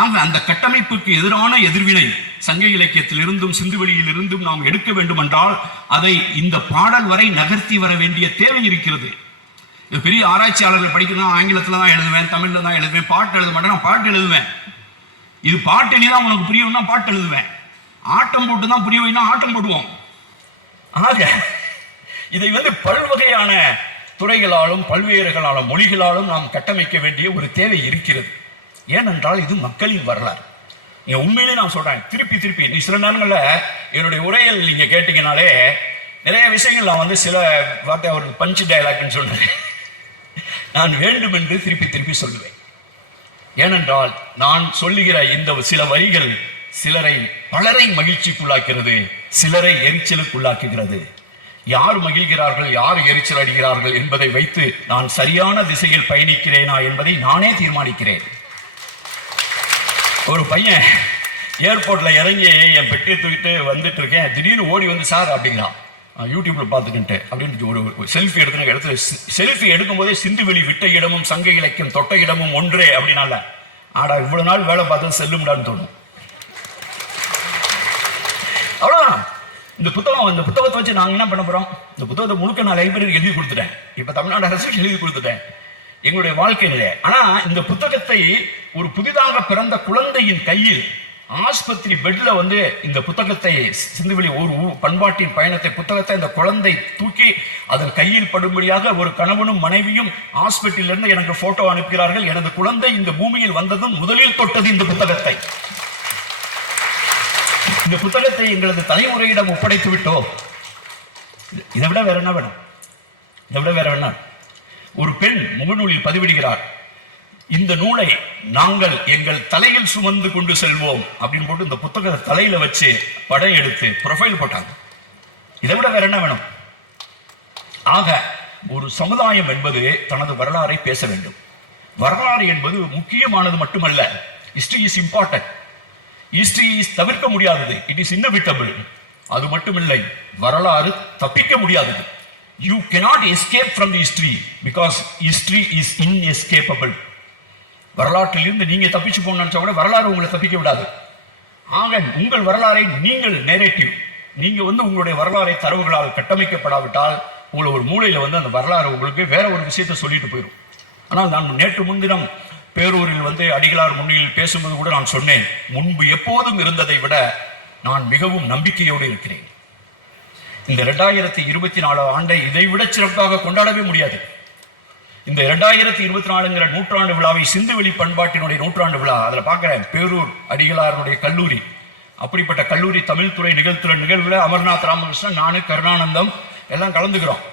ஆக அந்த கட்டமைப்புக்கு எதிரான எதிர்வினை சங்க இலக்கியத்திலிருந்தும் சிந்துவெளியில் இருந்தும் நாம் எடுக்க வேண்டும் என்றால் அதை இந்த பாடல் வரை நகர்த்தி வர வேண்டிய தேவை இருக்கிறது. பெரிய ஆராய்ச்சியாளர்கள் படிக்கணும், ஆங்கிலத்தில் தான் எழுதுவேன், தமிழில் தான் எழுதுவேன், பாட்டு எழுத மாட்டேன். நான் பாட்டு எழுதுவேன். இது பாட்டு நீ தான் உனக்கு புரியணும்னா பாட்டு எழுதுவேன். ஆட்டம் போட்டு தான் புரிய வைனா ஆட்டம் போடுவோம். ஆக இதை பல்வகையான துறைகளாலும் பல்வேறுகளாலும் மொழிகளாலும் நாம் கட்டமைக்க வேண்டிய ஒரு தேவை இருக்கிறது. ஏனென்றால் இது மக்களின் வரலாறு. உண்மையிலே நான் சொல்றேன், திருப்பி நீ சில நேரங்களில் என்னுடைய உரையில் நீங்க கேட்டீங்கனாலே நிறைய விஷயங்கள் நான் சில வார்த்தை ஒரு பஞ்ச் டயலாக்னு சொல்றேன். நான் வேண்டும் என்று திருப்பி சொல்லுவேன். ஏனென்றால் நான் சொல்லுகிற இந்த சில வரிகள் பலரை மகிழ்ச்சிக்குள்ளாக்கிறது, சிலரை எரிச்சலுக்குள்ளாக்குகிறது. யார் மகிழ்கிறார்கள், யார் எரிச்சல் அடைகிறார்கள் என்பதை வைத்து நான் சரியான திசையில் பயணிக்கிறேனா என்பதை நானே தீர்மானிக்கிறேன். ஒரு பையன் ஏர்போர்ட்ல இறங்கி என் பெட்டியை தூக்கிட்டு வந்துட்டு இருக்கேன், திடீர்னு ஓடி சார் அப்படிங்கிறான், யூடியூப்ல பார்த்துக்கிட்டு அப்படின்னு ஒரு செல்ஃபி எடுத்து செல்ஃபி எடுக்கும் போதே சிந்துவெளி விட்ட இடமும் சங்க இலக்கியம் தொட்ட இடமும் ஒன்றே அப்படின்னால, ஆடா இவ்வளவு நாள் வேலை பார்த்தது செல்லும்டான்னு தோணும். அவ்வளவுதான். இந்த புத்தகத்தை வச்சு நாங்க என்ன பண்ண போறோம்? இந்த புத்தகத்தை முழுக்க நான் லைப்ரரிக்கு எழுதி கொடுத்துட்டேன். இப்ப தமிழ்நாடு அரசு எழுதி கொடுத்துட்டேன் எங்களுடைய வாழ்க்கையிலே. ஆனா இந்த புத்தகத்தை ஒரு புதிதாக பிறந்த குழந்தையின் கையில் ஆஸ்பத்திரி பெட்ல இந்த புத்தகத்தை, சிந்துவெளி ஒரு பண்பாட்டின் பயணத்தை புத்தகத்தை இந்த குழந்தை தூக்கி அதன் கையில் படும்படியாக ஒரு கணவனும் மனைவியும் ஹாஸ்பிட்டலில் இருந்து எனக்கு போட்டோ அனுப்புகிறார்கள். எனது குழந்தை இந்த பூமியில் வந்ததும் முதலில் தொட்டது இந்த புத்தகத்தை. இந்த புத்தகத்தை எங்களது தலைமுறையிடம் ஒப்படைத்து விட்டோம். இதை விட வேற என்ன வேணும்? இதை விட வேற என்ன? ஒரு பெண் முகநூலில் பதிவிடுகிறார், இந்த நூலை நாங்கள் எங்கள் தலையில் சுமந்து கொண்டு செல்வோம் அப்படின்னு போட்டு இந்த புத்தகத்தை தலையில வச்சு படம் எடுத்து ப்ரொஃபைல் போட்டாங்க. இதை விட வேற என்ன வேணும்? ஆக ஒரு சமுதாயம் என்பது தனது வரலாறை பேச வேண்டும். வரலாறு என்பது முக்கியமானது மட்டுமல்ல, history is important. History is தவிர்க்க முடியாதது, இட் இஸ் இன்னவிட்டபிள். அது மட்டுமில்லை, வரலாறு தப்பிக்க முடியாதது. You cannot escape from the history because history is inescapable. வரலாற்றிலிருந்து நீங்க தப்பிச்சு போகணும்னு நினைச்சா கூட வரலாறு உங்களை தப்பிக்க விடாது. ஆக உங்கள் வரலாறை நீங்கள் நேரேட்டிவ், நீங்க உங்களுடைய வரலாறை தரவுகளால் கட்டமைக்கப்படாவிட்டால் உங்களை ஒரு மூலையில அந்த வரலாறு உங்களுக்கு வேற ஒரு விஷயத்தை சொல்லிட்டு போயிடும். ஆனால் நான் நேற்று முன்தினம் பேரூரில் அடிகளார் முன்னில் பேசும்போது கூட நான் சொன்னேன், முன்பு எப்போதும் இருந்ததை விட நான் மிகவும் நம்பிக்கையோடு இருக்கிறேன். இந்த 2024 ஆண்டை இதைவிட சிறப்பாக கொண்டாடவே முடியாது. இந்த 2024ங்கிற நூற்றாண்டு விழாவை சிந்துவெளி பண்பாட்டினுடைய நூற்றாண்டு விழா, அதுல பார்க்கிறேன் பேரூர் அடிகளாருடைய கல்லூரி, அப்படிப்பட்ட கல்லூரி தமிழ் துறை நிகழ்த்துற நிகழ்வுல அமர்நாத் ராமகிருஷ்ணன், நானு, கருணானந்தம் எல்லாம் கலந்துக்கிறோம்.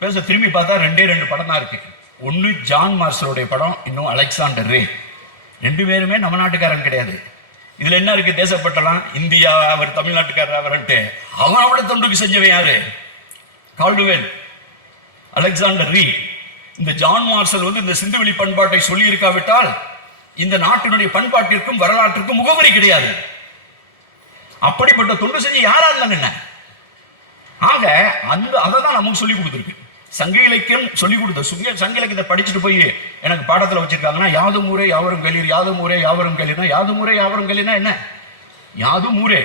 பேச திரும்பி பார்த்தா 2 படம் தான் இருக்கு. ஒன்னு ஜான் மார்ஷலுடைய படம், இன்னும் அலெக்சாண்டர் ரே. 2 பேருமே நம்ம நாட்டுக்காரன் கிடையாது. இதுல என்ன இருக்கு? தேசப்பட்டலாம் இந்தியா, அவர் தமிழ்நாட்டுக்காரர் அவர்ட்டு. அவனோட தொண்டுக்கு செஞ்சவன் யாரு? கால்டுவெல், அலெக்சாண்டர் ரீ. இந்த ஜான் மார்ஷல் இந்த சிந்துவெளி பண்பாட்டை சொல்லி இருக்காவிட்டால் இந்த நாட்டினுடைய பண்பாட்டிற்கும் வரலாற்றுக்கும் முகவரி கிடையாது. அப்படிப்பட்ட தொண்டு செஞ்சு யாரா இருந்தாங்க என்ன? ஆக அதை தான் நமக்கு சொல்லி கொடுத்துருக்கு. சங்க இலக்கியம் சொல்லி கொடுத்த சங்க இலக்கியத்தை படிச்சுட்டு போய் எனக்கு பாடத்துல வச்சிருக்காங்கன்னா, யாதும் ஊரே யாவரும் கேளீர், யாதும் ஊரே யாவரும் கேளீர்னா, யாதும் ஊரே யாவரும் கேளீர்னா என்ன? யாதும் ஊரே.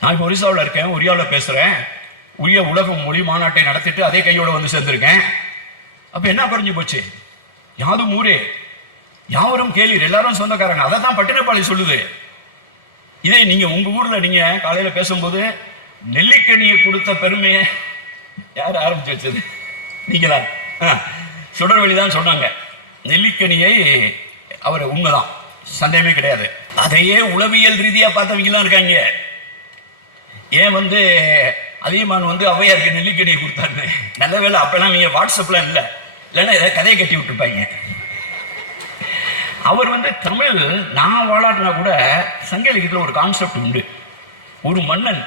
நான் இப்போ ஒரிசாவில் இருக்கேன், ஒரியாவில் பேசுறேன், உரிய உலக மொழி மாநாட்டை நடத்திட்டு அதே கையோட சேர்ந்திருக்கேன். அப்ப என்ன குறைஞ்சு போச்சு? யாதும் ஊரே யாவரும் கேளீர், எல்லாரும் சொந்தக்காரங்க. அதை தான் பட்டினப்பாளி சொல்லுது. இதே நீங்க உங்க ஊர்ல நீங்க காலையில பேசும்போது நெல்லிக்கனியை கொடுத்த பெருமையை யார் ஆரம்பிச்சு வச்சது? நீங்களா? சுடர்வழி தான் சொன்னாங்க. நெல்லிக்கனியை அவர் உண்மைதான், சந்தேகமே கிடையாது. அதையே உளவியல் ரீதியா பார்த்தவங்கலாம் இருக்காங்க. ஏன் அதிகமான் ஔவையாருக்கு நெல்லிக்கனியை கொடுத்தாரு. நல்ல வேலை அப்பெல்லாம் நீங்க வாட்ஸ்அப்லாம் இல்லை, இல்லைன்னா ஏதாவது கதையை கட்டி விட்டுருப்பாங்க. அவர் தமிழ் நான் வாழாட்டினா கூட சங்க இலக்கியத்தில் ஒரு கான்செப்ட் உண்டு. ஒரு மன்னன்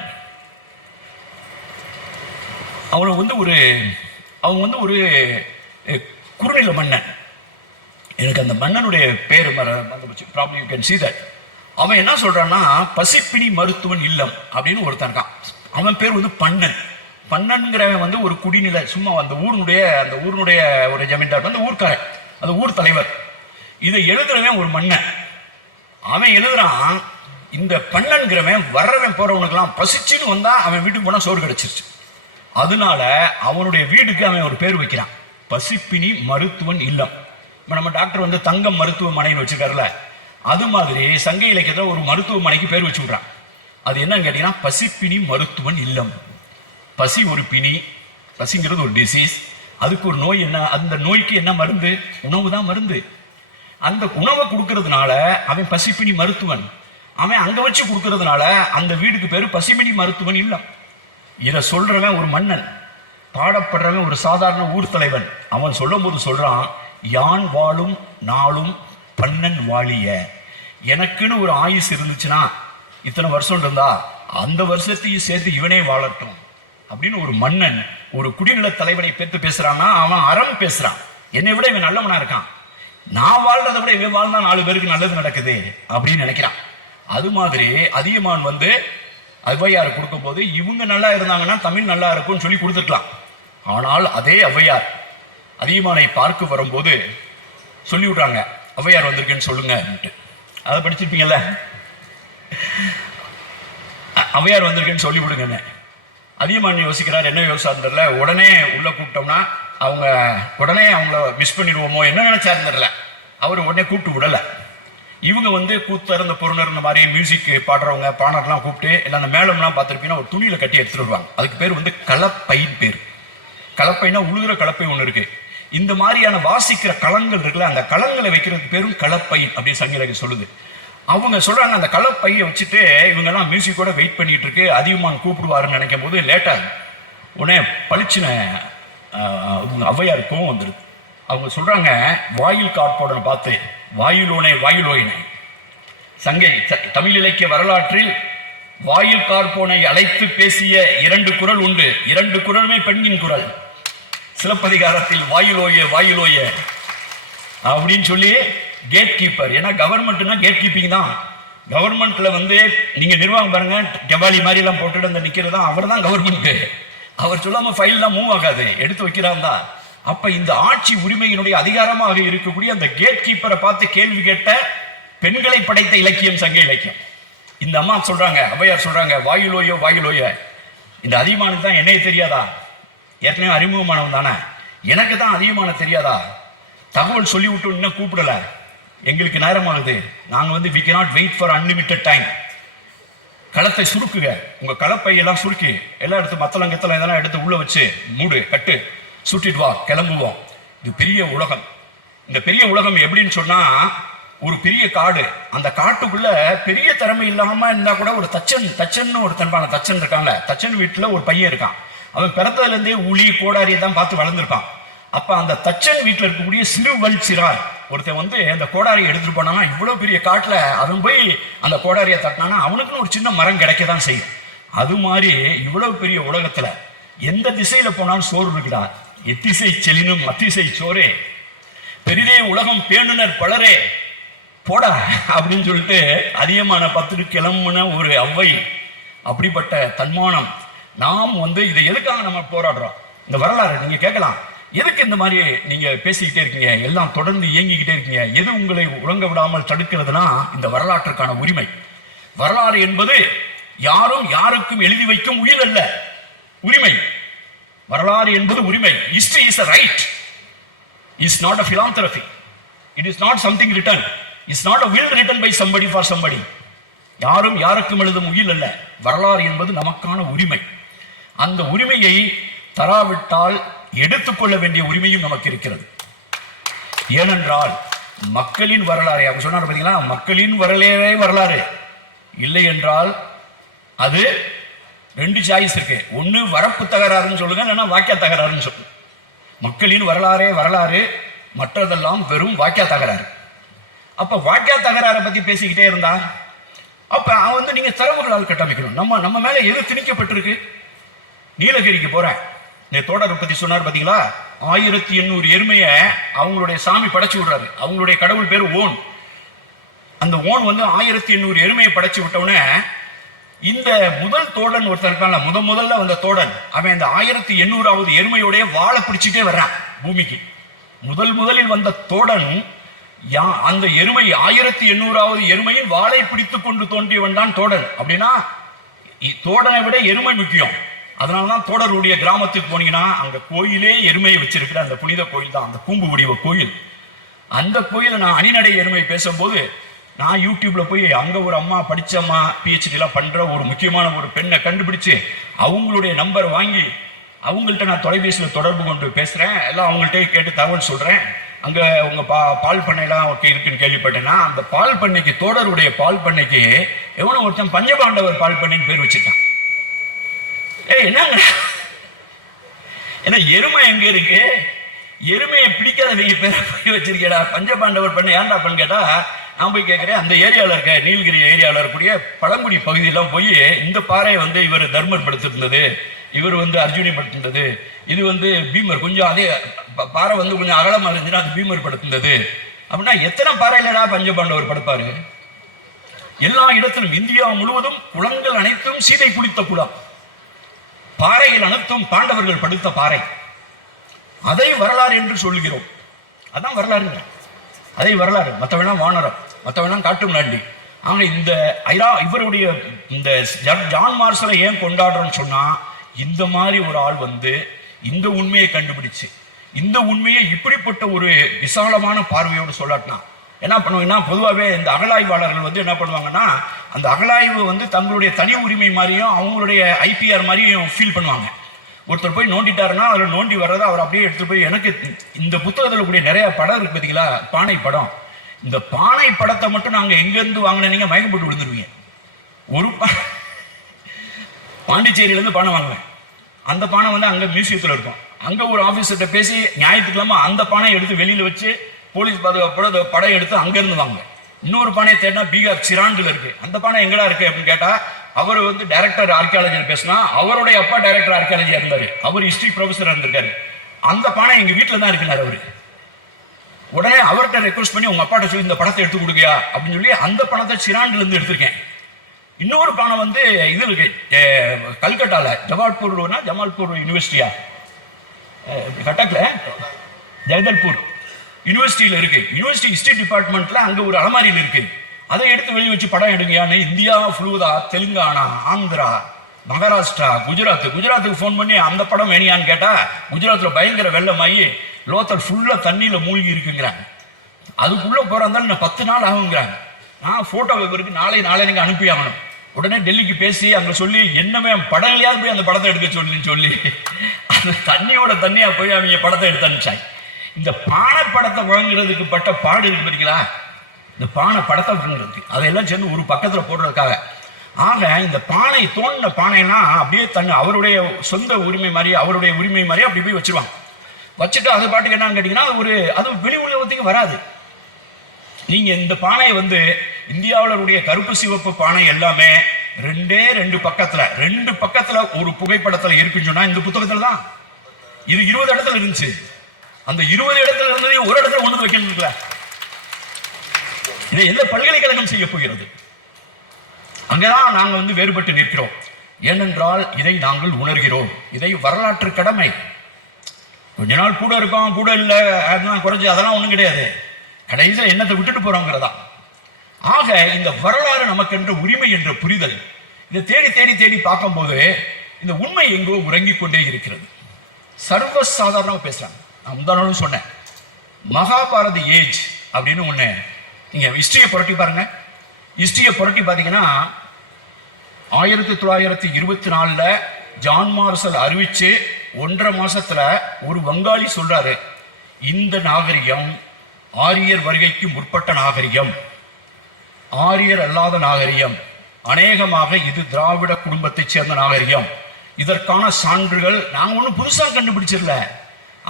அவங்க ஒரு குறுநில மன்னன். எனக்கு அந்த மன்னனுடைய பேர் problem you can see that. அவன் என்ன சொல்றான்னா, பசிப்பினி மருத்துவன் இல்லம் அப்படின்னு ஒருத்தன் இருக்கான். அவன் பேர் பன்னன். பன்னன்கிறவன் ஒரு குடிநிலை, சும்மா அந்த ஊருடைய ஒரு ஜமீன்தார், ஊர்க்காரன், அந்த ஊர் தலைவர். இதை எழுதுறவன் ஒரு மன்னன். அவன் எழுதுறான், இந்த பன்னன்கிறவன் வர்றவன் போறவனுக்கெல்லாம் பசிச்சுன்னு வந்தா அவன் வீட்டுக்கு போனா சோறு கிடைச்சிருச்சு. அதனால அவனுடைய வீட்டுக்கு அவன் ஒரு பேர் வைக்கிறான், பசிப்பினி மருத்துவன் இல்லம். நம்ம டாக்டர் தங்கம் மருத்துவமனைன்னு வச்சிருக்காருல, அது மாதிரி சங்க இலக்கியத்தில் ஒரு மருத்துவமனைக்கு பேர் வச்சு விடுறான். அது என்னன்னு கேட்டீங்கன்னா, பசிப்பினி மருத்துவன் இல்லம். பசி ஒரு பிணி, பசிங்கிறது ஒரு டிசீஸ், அதுக்கு ஒரு நோய். என்ன அந்த நோய்க்கு என்ன மருந்து? உணவு தான் மருந்து. அந்த உணவை கொடுக்கறதுனால அவன் பசிப்பினி மருத்துவன். அவன் அங்க வச்சு கொடுக்கறதுனால அந்த வீட்டுக்கு பேரு பசிப்பினி மருத்துவன் இல்லம். இதை சொல்றவன் ஒரு மன்னன், பாடப்படுறவன் ஒரு சாதாரண ஊர் தலைவன். அவன் சொல்லும் போது சொல்றான், யான் வாழும் நாளும் பன்னன் வாழிய. எனக்குன்னு ஒரு ஆயுசு இருந்துச்சுன்னா, இத்தனை வருஷம் இருந்தா அந்த வருஷத்தையும் சேர்த்து இவனே வாழட்டும் அப்படின்னு ஒரு மன்னன் ஒரு குடிநில தலைவனை பேத்து பேசுறான்னா, அவன் அறம் பேசுறான். என்னை விட இவன் நல்லவனா இருக்கான், நான் வாழ்றதை விட இவன் வாழ்ந்தா 4 பேருக்கு நல்லது நடக்குது அப்படின்னு நினைக்கிறான். அது மாதிரி அதியமான் ஔவையார் கொடுக்கும் போது இவங்க நல்லா இருந்தாங்கன்னா தமிழ் நல்லா இருக்கும்னு சொல்லி கொடுத்துருக்கலாம். ஆனால் அதே ஔவையார் அதியமானை பார்க்க வரும்போது சொல்லி விடுறாங்க, ஔவையார் வந்திருக்குன்னு சொல்லுங்க. அதை படிச்சிருப்பீங்கல்ல, ஔவையார் வந்திருக்குன்னு சொல்லி விடுங்க. அதியமான் யோசிக்கிறார், என்ன யோசிச்சாருன்னு தெரியல. உடனே உள்ள கூப்பிட்டோம்னா உடனே அவங்கள மிஸ் பண்ணிடுவோமோ என்ன நினைச்சாருன்னு தெரியல. அவர் உடனே கூப்பிட்டு விடல. இவங்க கூத்தர், இந்த பொருணர், இந்த மாதிரி மியூசிக் பாடுறவங்க பாடலாம் கூப்பிட்டு எல்லாம் அந்த மேளம்லாம் பார்த்துருப்பீங்கன்னா ஒரு துணியில கட்டி எடுத்துட்டு வருவாங்க. அதுக்கு பேர் கலப்பைன்னு பேர். கலப்பைனா உழுகுற கலப்பை ஒன்று இருக்கு. இந்த மாதிரியான வாசிக்கிற களங்கள் இருக்குல்ல, அந்த களங்களை வைக்கிறதுக்கு பேரும் கலப்பை அப்படின்னு சங்க இலக்கியம் சொல்லுது. அவங்க சொல்றாங்க, அந்த கலப்பையை வச்சுட்டு இவங்க எல்லாம் மியூசிக்கோட வெயிட் பண்ணிட்டு இருக்கு, அதிகமான் கூப்பிடுவாருன்னு நினைக்கும் போது லேட்டா உடனே பளிச்சுன ஔவையார் கோவம் வந்துருது. அவங்க சொல்றாங்க, வாயில் காப்போட பார்த்து வாயிலோனே வாயிலோயினை. சங்கை தமிழ் இலக்கிய வரலாற்றில் வாயில் கார்போனை அழைத்து பேசிய 2 குரல் உண்டு. 2 குரலுமே பெண்ணின் குரல். சிலப்பதிகாரத்தில் வாயிலோய வாயிலோய அப்படின்னு சொல்லி கேட் கீப்பர். ஏன்னா கவர்மெண்ட்னா கேட் கீப்பிங் தான். கவர்மெண்ட்ல வந்து நீங்க நிர்வாகம் பாருங்க, ஜவாலி மாதிரி எல்லாம் போட்டுட்டு அந்த நிக்கிறதா அவர் தான் கவர்மெண்ட். அவர் சொல்லாம ஃபைல் எல்லாம் மூவ் ஆகாது, எடுத்து வைக்கிறான் தான். அப்ப இந்த ஆட்சி உரிமையினுடைய அதிகாரமாக இருக்கக்கூடிய அந்த கேட் கீப்பரை பார்த்து கேள்வி கேட்ட பெண்களை படைத்த இலக்கியம் சங்க இலக்கியம். இந்த அம்மா சொல்றாங்க, அவையார் சொல்றாங்க, வாயுலோயோ வாயுலோய. இந்த அதிகமானுக்கு தான் என்னைய தெரியாதா? ஏற்கனவே அறிமுகமானவன் தானே, எனக்கு தான் அதிகமான தெரியாதா? தகவல் சொல்லி விட்டு இன்னும் கூப்பிடல, எங்களுக்கு நேரமாகுது, நாங்க வந்து we cannot wait for unlimited time. களத்தை சுருக்குங்க, உங்க களப்பையெல்லாம் சுருக்கி எல்லாம் எடுத்து மத்தளம் கத்தளம் இதெல்லாம் எடுத்து உள்ள வச்சு மூடு, கட்டு, சுட்டிட்டு வா, கிளம்புவோம். இது பெரிய உலகம். இந்த பெரிய உலகம் எப்படின்னு சொன்னா, ஒரு பெரிய காடு, அந்த காட்டுக்குள்ள பெரிய திறமை இல்லாம இருந்தா கூட ஒரு தச்சன் ஒரு தன்பான தச்சன் இருக்காங்க. தச்சன் வீட்டுல ஒரு பையன் இருக்கான், அவன் பிறந்ததுல இருந்தே உளி கோடாரியை தான் பார்த்து வளர்ந்துருப்பான். அப்ப அந்த தச்சன் வீட்டுல இருக்கக்கூடிய சிறுவல் சிறார் ஒருத்தன் வந்து அந்த கோடாரியை எடுத்துட்டு போனானா, இவ்வளவு பெரிய காட்டுல அவன் போய் அந்த கோடாரியை தட்டினானா அவனுக்குன்னு ஒரு சின்ன மரம் கிடைக்கதான் செய்யும். அது மாதிரி இவ்வளவு பெரிய உலகத்துல எந்த திசையில போனாலும் சோறு இருக்குடா. எத்திசை செலினும் அத்திசை சோரே, பெரிதே உலகம் பேணுனர் பலரே போடா அப்படின்னு சொல்லிட்டு அதிகமான 10 கிளம்புன ஒரு அவ்வை. அப்படிப்பட்ட தன்மானம். நாம் வந்து இதை எதுக்காக நம்ம போராடுறோம்? இந்த வரலாறு நீங்க கேட்கலாம், எதுக்கு இந்த மாதிரி நீங்க பேசிக்கிட்டே இருக்கீங்க, எல்லாம் தொடர்ந்து இயங்கிக்கிட்டே இருக்கீங்க, எது உங்களை உறங்க விடாமல் தடுக்கிறதுனா இந்த வரலாற்றுக்கான உரிமை. வரலாறு என்பது யாரும் யாருக்கும் எழுதி வைக்கும் உயில் அல்ல, உரிமை. வரலாறு என்பது உரிமை. History is a right, is not a philanthropy. It is not something written. It's not a will written by somebody for somebody. யாரும் யாருக்கும் எழுதும் உயில் அல்ல. வரலாறு என்பது நமக்கான உரிமை. அந்த உரிமையை தராவிட்டால் எடுத்துக்கொள்ள வேண்டிய உரிமையும் நமக்கு இருக்கிறது. ஏனென்றால் மக்களின் வரலாறு, அவங்க சொன்னார் பார்த்தீங்களா, மக்களின் வரலாறே வரலாறு இல்லை என்றால் அது 2 சாய்ஸ் இருக்கு. ஒன்று வரப்பு தகராறுன்னு சொல்லுங்க, இல்லைன்னா வாக்கிய தகராறுன்னு சொல்லுங்க. மக்களின் வரலாறே வரலாறு, மற்றதெல்லாம் வெறும் வாக்கிய தகராறு. அப்ப வாக்கிய தகராறை பத்தி பேசிக்கிட்டே இருந்தா அப்ப அவன் வந்து நீங்க தரவுகளால் கட்டமைக்கணும். நம்ம மேல எது திணிக்கப்பட்டிருக்கு? நீலகிரிக்கு போறேன், தோடரை பத்தி சொன்னார் பாத்தீங்களா, 1800 எருமையை அவங்களுடைய சாமி படைச்சு விடுறாரு. அவங்களுடைய கடவுள் பேரு ஓன். அந்த ஓன் வந்து 1800 எருமையை படைச்சு விட்டவுடனே இந்த முதல் தோடன் ஒருத்தர் இருக்கான்ல, முதல்ல வந்த தோடன், அவன் இந்த 1800வது எருமையோடைய வாழை பிடிச்சிட்டே வர்றான் பூமிக்கு. முதலில் வந்த தோடன் அந்த எருமை 1800வது எருமையின் வாளை பிடித்துக் கொண்டு தோன்றியவன் தான் தோடன். அப்படின்னா தோடனை விட எருமை முக்கியம். அதனாலதான் தோடருடைய கிராமத்துக்கு போனீங்கன்னா அங்க கோயிலே எருமையை வச்சிருக்கிற அந்த புனித கோயில் தான் அந்த கூம்பு வடிவ கோயில். அந்த கோயில நான் அணிநடை எருமை பேசும்போது நான் யூடியூப்ல போய் அங்க ஒரு அம்மா படிச்சம்மா PhD எல்லாம் பண்ற ஒரு முக்கியமான ஒரு பெண்ணை கண்டுபிடிச்சு அவங்களுடைய நம்பர் வாங்கி அவங்கள்ட்ட நான் தொலைபேசியில் தொடர்பு கொண்டு பேசுறேன். எல்லாம் அவங்கள்ட்ட கேட்டு தகவல் சொல்றேன். அங்க உங்க பால் பண்ணையெல்லாம் இருக்குன்னு கேள்விப்பட்டேன்னா, அந்த பால் பண்ணைக்கு, தோடருடைய பால் பண்ணைக்கு எவனோ ஒருத்தன் பஞ்சபாண்டவர் பால் பண்ணைன்னு பேர் வச்சிருக்கான். என்னங்க, ஏன்னா எருமை எங்க இருக்கு? எருமையை பிடிக்காதவங்க பேர் வச்சிருக்கேடா பஞ்சபாண்டவர் பண்ணை. ஏன்டா பண்ணு கேட்டா, நான் போய் கேட்கிறேன், அந்த ஏரியாவில் இருக்க நீலகிரி ஏரியாவில் இருக்கக்கூடிய பழங்குடி பகுதியெல்லாம் போய் இந்த பாறை வந்து இவர் தர்மர் படுத்திருந்தது, இவர் வந்து அர்ஜுனி படுத்திருந்தது, இது வந்து பீமர், கொஞ்சம் அதே பாறை வந்து கொஞ்சம் அகலமாக இருந்துச்சுன்னா அது பீமர் படுத்திருந்தது அப்படின்னா எத்தனை பாறையிலடா பஞ்சபாண்டவர் படுப்பாரு? எல்லா இடத்திலும் இந்தியா முழுவதும் குளங்கள் அனைத்தும் சீதை குளித்த குளம், பாறைகள் அனைத்தும் பாண்டவர்கள் படுத்த பாறை. அதை வரலாறு என்று சொல்கிறோம். அதான் வரலாறு. அதை வரலாறு. மற்றவனா வானரம், மற்றவனா காட்டு மிராண்டி. ஆனா இந்த இவருடைய இந்த ஜான் மார்ஷலை ஏன் கொண்டாடுறோம்னு சொன்னா, இந்த மாதிரி ஒரு ஆள் வந்து இந்த உண்மையை கண்டுபிடிச்சு இந்த உண்மையை இப்படிப்பட்ட ஒரு விசாலமான பார்வையோடு சொல்லாட்டினா என்ன பண்ணுவாங்கன்னா, பொதுவாகவே இந்த அகழாய்வாளர்கள் வந்து என்ன பண்ணுவாங்கன்னா, அந்த அகழாய்வு வந்து தங்களுடைய தனி உரிமை மாதிரியும் அவங்களுடைய IPR மாதிரியும் ஃபீல் பண்ணுவாங்க. ஒருத்தர் போய் நோண்டிட்டாருன்னா அதில் நோண்டி வர்றதை அவர் அப்படியே எடுத்துட்டு போய், எனக்கு இந்த புத்தகத்தில் கூடிய நிறைய படம் இருக்கு பார்த்தீங்களா, பானை படம். இந்த பானை படத்தை மட்டும் நாங்கள் எங்கேருந்து வாங்கினீங்க மயக்கம் போட்டு விழுந்துருவீங்க. ஒரு பாண்டிச்சேரியிலேருந்து பானை வாங்குவேன். அந்த பானை வந்து அங்கே மியூசியத்தில் இருக்கும். அங்கே ஒரு ஆஃபீஸர்கிட்ட பேசி ஞாயிற்றுக்கிழமை அந்த பானையை எடுத்து வெளியில் வச்சு போலீஸ் பாதுகாப்போட படம் எடுத்து அங்கேருந்து வாங்குவேன். இன்னொரு பானையை தேடினா பீகார் சிராண்டில் இருக்கு. அந்த பானை எங்கடா இருக்கு அப்படின்னு கேட்டால், அவர் வந்து டைரக்டர் ஆர்கியாலஜியில் பேசினா அவருடைய அப்பா டைரக்டர் ஆர்கியாலஜியா இருந்தாரு, அவர் ஹிஸ்டரி ப்ரொஃபஸர் இருந்திருக்காரு. அந்த பானை எங்க வீட்டில் தான் இருக்கிறார் அவரு. உடனே அவர்கிட்ட ரெக்வஸ்ட் பண்ணி உங்க அப்பாட்ட சொல்லி இந்த படத்தை எடுத்து கொடுக்கியா அப்படின்னு சொல்லி அந்த பணத்தை சிரான்ல இருந்து எடுத்திருக்கேன். இன்னொரு பணம் வந்து இது இருக்கு கல்கட்டால ஜமால்பூர் யூனிவர்சிட்டியா கட்டக்ல ஜெகதல்பூர் யூனிவர்சிட்டியில இருக்கு. யூனிவர்சிட்டி ஹிஸ்டரி டிபார்ட்மெண்ட்ல அங்க ஒரு அலமாரியில் இருக்கு. அதை எடுத்து வெளியே வச்சு படம் எடுங்கயான்னு இந்தியா ஃபுல்லா, தெலுங்கானா, ஆந்திரா, மகாராஷ்டிரா, குஜராத்துக்கு ஃபோன் பண்ணி அந்த படம் வேணியான்னு கேட்டா குஜராத்ல பயங்கர வெள்ளமாயி லோத்தல் ஃபுல்லா தண்ணியில மூழ்கி இருக்குங்கிறாங்க. அதுக்குள்ள போறாந்தாலும் நான் 10 நாள் ஆகுங்கிறாங்க. நான் போட்டோ இவருக்கு நாளை நீங்க அனுப்பி ஆகணும். உடனே டெல்லிக்கு பேசி அங்க சொல்லி என்னமே படங்களையாவது போய் அந்த படத்தை எடுக்க சொல்லி அந்த தண்ணியா போய் அவங்க படத்தை எடுத்து அனுப்பிச்சாங்க. இந்த பானை படத்தை வாங்குறதுக்கு பட்ட பாடு இருக்கு பார்த்தீங்களா, இந்த பானை படத்தை வாங்குறதுக்கு அதையெல்லாம் சேர்ந்து ஒரு பக்கத்துல போடுறதுக்காக. ஆக இந்த பானை தோண்டின பானைனா அப்படியே அவருடைய சொந்த உரிமை மாதிரி, அவருடைய உரிமை மாதிரி அப்படி போய் வச்சிருவாங்க. வச்சுட்டு அதை பாட்டுக்கு என்னன்னு கேட்டீங்கன்னா அது வெளி உலகத்துக்கு வராது. நீங்க இந்த பானை வந்து இந்தியாவுடைய கருப்பு சிவப்பு பானை எல்லாமே ரெண்டு பக்கத்துல ஒரு புகைப்படத்துல இருக்குன்னு சொன்னா இந்த புத்தகத்துல தான். இது 20 இடத்துல இருந்துச்சு. அந்த 20 இடத்துல இருந்தது ஒரு இடத்துல ஒண்ணு வைக்கணும்ல. இதை எந்த பல்கலைக்கழகம் செய்ய போகிறது? அங்கதான் நாங்க வந்து வேறுபட்டு நிற்கிறோம். ஏனென்றால் இதை நாங்கள் உணர்கிறோம். இதை வரலாற்று கடமை. கொஞ்ச நாள் கூட இருக்கோம், கூட இல்லை, அதெல்லாம் குறைஞ்சு அதெல்லாம் ஒண்ணும் கிடையாது. கடைசியில் என்னத்தை விட்டுட்டு போறோங்கிறதா. ஆக இந்த வரலாறு நமக்கு என்ற உரிமை என்ற புரிதல் இதை தேடி பார்க்கும்போது இந்த உண்மை எங்கோ உறங்கிக் கொண்டே இருக்கிறது. சர்வசாதாரணமாக பேசுறாங்க. நான் முந்தானாலும் சொன்னேன், மகாபாரத ஏஜ் அப்படின்னு ஒண்ணு. நீங்க ஹிஸ்டரியை புரட்டி பாருங்க. ஹிஸ்டரியை புரட்டி பார்த்தீங்கன்னா 1924 ஜான் மார்ஷல் அறிவிச்சு 1.5 மாசத்துல ஒரு வங்காளி சொல்றாரு, இந்த நாகரிகம் ஆரியர் வருகைக்கு முற்பட்ட நாகரிகம், ஆரியர் அல்லாத நாகரிகம், அநேகமாக இது திராவிட குடும்பத்தைச் சேர்ந்த நாகரிகம். இதற்கான சான்றுகள் நாங்க ஒன்றும் புதுசாக கண்டுபிடிச்சிடல.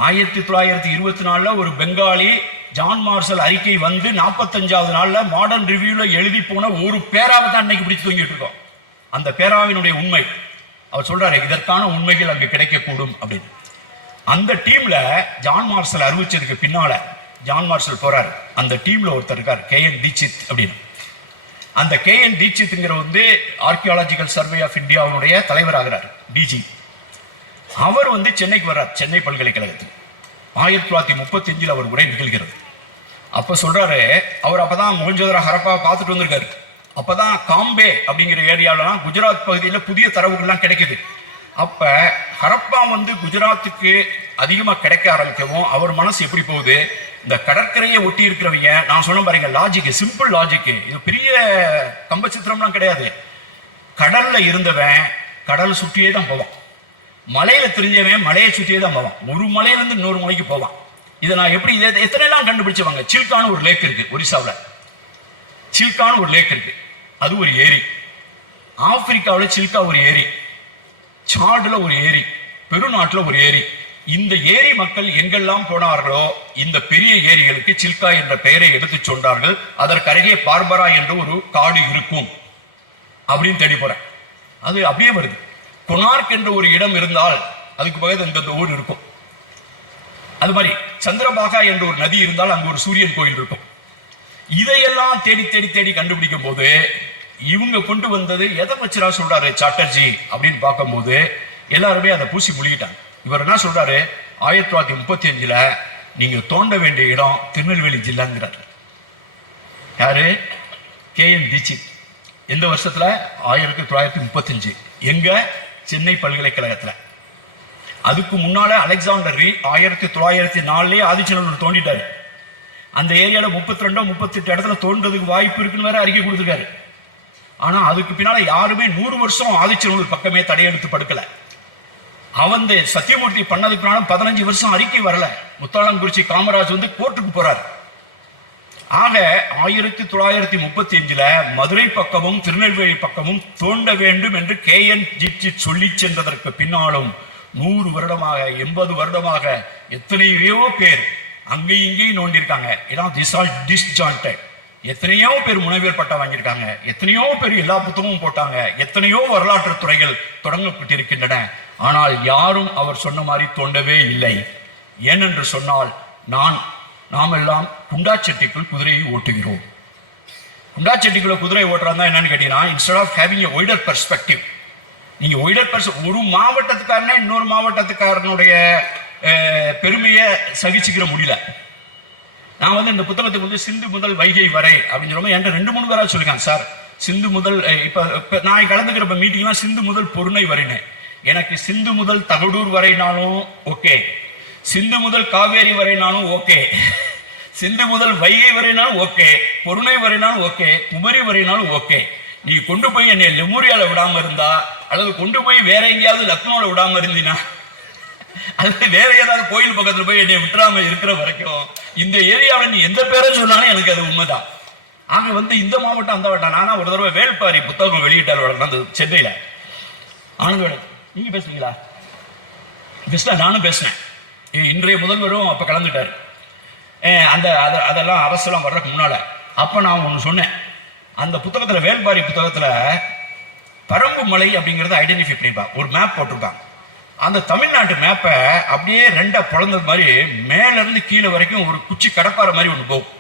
1924 ஒரு பெங்காலி ஜான் மார்ஷல் அறிக்கை வந்து 45வது நாள்ல மாடர்ன் ரிவ்யூல எழுதி போன ஒரு பேராவை தான் இன்னைக்கு பிடிச்சு தூங்கிட்டு இருக்கோம். அந்த பேராவினுடைய உண்மை அவர் சொல்றாரு, இதற்கான உண்மைகள் அங்கு கிடைக்கக்கூடும் அப்படின்னு. அந்த டீம்ல ஜான் மார்ஷல் அறிவிச்சதுக்கு பின்னால ஜான் மார்ஷல் போறாரு. அந்த டீம்ல ஒருத்தர் இருக்கார், KN தீட்சித் அப்படின்னு. அந்த KN தீட்சித்ங்கிற வந்து ஆர்கியாலஜிக்கல் சர்வே ஆஃப் இந்தியாவுடைய தலைவர் ஆகிறார், டிஜி. அவர் வந்து சென்னைக்கு வர்றார், சென்னை பல்கலைக்கழகத்தில். 1935 அவர் உரை நிகழ்கிறது. அப்ப சொல்றாரு, அவர் அப்பதான் மொஹஞ்சதாரோ ஹரப்பா பார்த்துட்டு வந்திருக்காரு. அப்பதான் காம்பே அப்படிங்கிற ஏரியாலாம் குஜராத் பகுதியில் புதிய தரவுகள்லாம் கிடைக்குது. அப்ப ஹரப்பா வந்து குஜராத்துக்கு அதிகமா கிடைக்க ஆரம்பிக்கவும் அவர் மனசு எப்படி போகுது, இந்த கடற்கரையை ஒட்டி இருக்கிறவங்க, நான் சொன்ன பாருங்க லாஜிக், சிம்பிள் லாஜிக், இது பெரிய கம்பச்சித்திரம்லாம் கிடையாது. கடல்ல இருந்தவன் கடல் சுற்றியே தான் போவான், மலையில தெரிஞ்சவன் மலையை சுற்றியே தான் போவான், ஒரு மலையில இருந்து இன்னொரு மலைக்கு போவான். இதை நான் எப்படி எத்தனை எல்லாம் கண்டுபிடிச்சவங்க. சில்கான்னு ஒரு லேக் இருக்கு ஒரிசாவில், சில்கான்னு ஒரு லேக் இருக்கு, அது ஒரு ஏரி. ஆப்பிரிக்காவில் சில்கா ஒரு ஏரி, சாடுல ஒரு ஏரி, பெருநாட்டில் ஒரு ஏரி. இந்த ஏரி மக்கள் எங்கெல்லாம் போனார்களோ இந்த பெரிய ஏரிகளுக்கு சில்கா என்ற பெயரை எடுத்து சொன்னார்கள். அதற்கருகே பார்பரா என்ற ஒரு காடு இருக்கும் அப்படின்னு தேடி போறேன். அது அப்படியே வருது. கொனார்க் என்ற ஒரு இடம் இருந்தால் அதுக்கு பக்கத்தில் இந்த ஊர் இருக்கும். அது மாதிரி சந்திரபாகா என்ற ஒரு நதி இருந்தால் அங்கு ஒரு சூரியன் கோயில் இருக்கும். இதையெல்லாம் தேடி கண்டுபிடிக்கும் போது இவங்க கொண்டு வந்தது எதை வச்சுரா சொல்றாரு சாட்டர்ஜி அப்படின்னு பார்க்கும்போது எல்லாருமே அதை பூசி முழுகிட்டாங்க. இவர் என்ன சொல்றாரு, 1935 நீங்க தோண்ட வேண்டிய இடம் திருநெல்வேலி ஜில்லாங்கிறார். யாரு? KN தீட்சித். எந்த வருஷத்துல? 1935. எங்க? சென்னை பல்கலைக்கழகத்துல. அதுக்கு முன்னால அலெக்சாண்டர் ரீ 1904 ஆதிச்சநல்லூர் தோண்டிட்டாரு. அந்த ஏரியால 32 38 இடத்துல தோன்றதுக்கு வாய்ப்பு இருக்குன்னு வேற அறிக்கை கொடுத்துருக்காரு. ஆனா அதுக்கு பின்னால யாருமே 100 வருஷம் ஆதிச்சநல்லூர் பக்கமே தடையெடுத்து படுக்கல. அவன் சத்தியமூர்த்தி பண்ணதுக்கு 15 வருஷம் அறிக்கை வரல. முத்தாளங்குறிச்சி காமராஜ் வந்து கோர்ட்டுக்கு போறார். ஆக 1935 மதுரை பக்கமும் திருநெல்வேலி பக்கமும் தோண்ட வேண்டும் என்று KN தீட்சித் சொல்லி சென்றதற்கு பின்னாலும் 100 வருடமாக 80 வருடமாக எத்தனையோ பேர் அங்கேயும் இங்கேயும் நோண்டிருக்காங்க. எத்தனையோ பேர் முனைவர் பட்டம் வாங்கியிருக்காங்க, எத்தனையோ பேர் எல்லா புத்தகமும் போட்டாங்க, எத்தனையோ வரலாற்று துறைகள் தொடங்கப்பட்டிருக்கின்றன. ஆனால் யாரும் அவர் சொன்ன மாதிரி தோண்டவே இல்லை. ஏனென்று சொன்னால் நான் நாம் எல்லாம் குண்டாச்செட்டிக்குள் குதிரையை ஓட்டுகிறோம். குண்டாச்செட்டிக்குள்ள குதிரை ஓட்டுறாங்க என்னன்னு கேட்டீங்கன்னா, instead of having a wider perspective, நீங்க ஒய்டர் ஒரு மாவட்டத்துக்காரனே இன்னொரு மாவட்டத்துக்காரனுடைய பெருமையை சகிச்சுக்கிற முடியல. நான் வந்து இந்த புத்தகத்துக்கு வந்து சிந்து முதல் வைகை வரை அப்படின்னு சொல்லுவோம். என்கிட்ட 2-3 பேராக சொல்லிருக்காங்க, சார் சிந்து முதல் இப்ப நான் கலந்துக்கிற மீட்டிங்லாம் சிந்து முதல் பொருணை வரைன்னு. எனக்கு சிந்து முதல் தகடூர் வரைனாலும் ஓகே, சிந்து முதல் காவேரி வரைனாலும் ஓகே, சிந்து முதல் வைகை வரைனாலும் ஓகே, பொருணை வரைனாலும் ஓகே, குமரி வரைனாலும் ஓகே. நீ கொண்டு போய் என்னை லெமூரியால விடாம இருந்தா, அல்லது கொண்டு போய் வேற எங்கேயாவது லக்னோல விடாம இருந்தீங்கன்னா, அல்லது வேற ஏதாவது கோயில் பக்கத்துல போய் என்னை விட்டுறாம இருக்கிற வரைக்கும் இந்த ஏரியாவில் நீ எந்த பேரை சொன்னாலும் எனக்கு அது உண்மைதான். ஆக வந்து இந்த மாவட்டம் அந்த மாவட்டம். நானா ஒரு தடவை வேள்பாரி புத்தகம் வெளியிட்டார் அந்த சென்னையில. ஆனந்தோட நீங்க பேசுறீங்களா? நானும் பேசினேன். இன்றைய முதல்வரும் அப்ப கலந்துட்டாரு. அதெல்லாம் அரசெல்லாம் வர்றதுக்கு முன்னால அப்ப நான் ஒண்ணு சொன்னேன். அந்த புத்தகத்துல வேள்பாரி புத்தகத்துல பரம்பு மலை அப்படிங்கறத ஐடென்டிஃபை பண்ணிருப்பாங்க. ஒரு மேப் போட்டிருப்பாங்க. அந்த தமிழ்நாட்டு மேப்பை அப்படியே ரெண்டா பொழந்தது மாதிரி மேல இருந்து கீழே வரைக்கும் ஒரு குச்சி கடப்பாறை மாதிரி ஒண்ணு போகும்.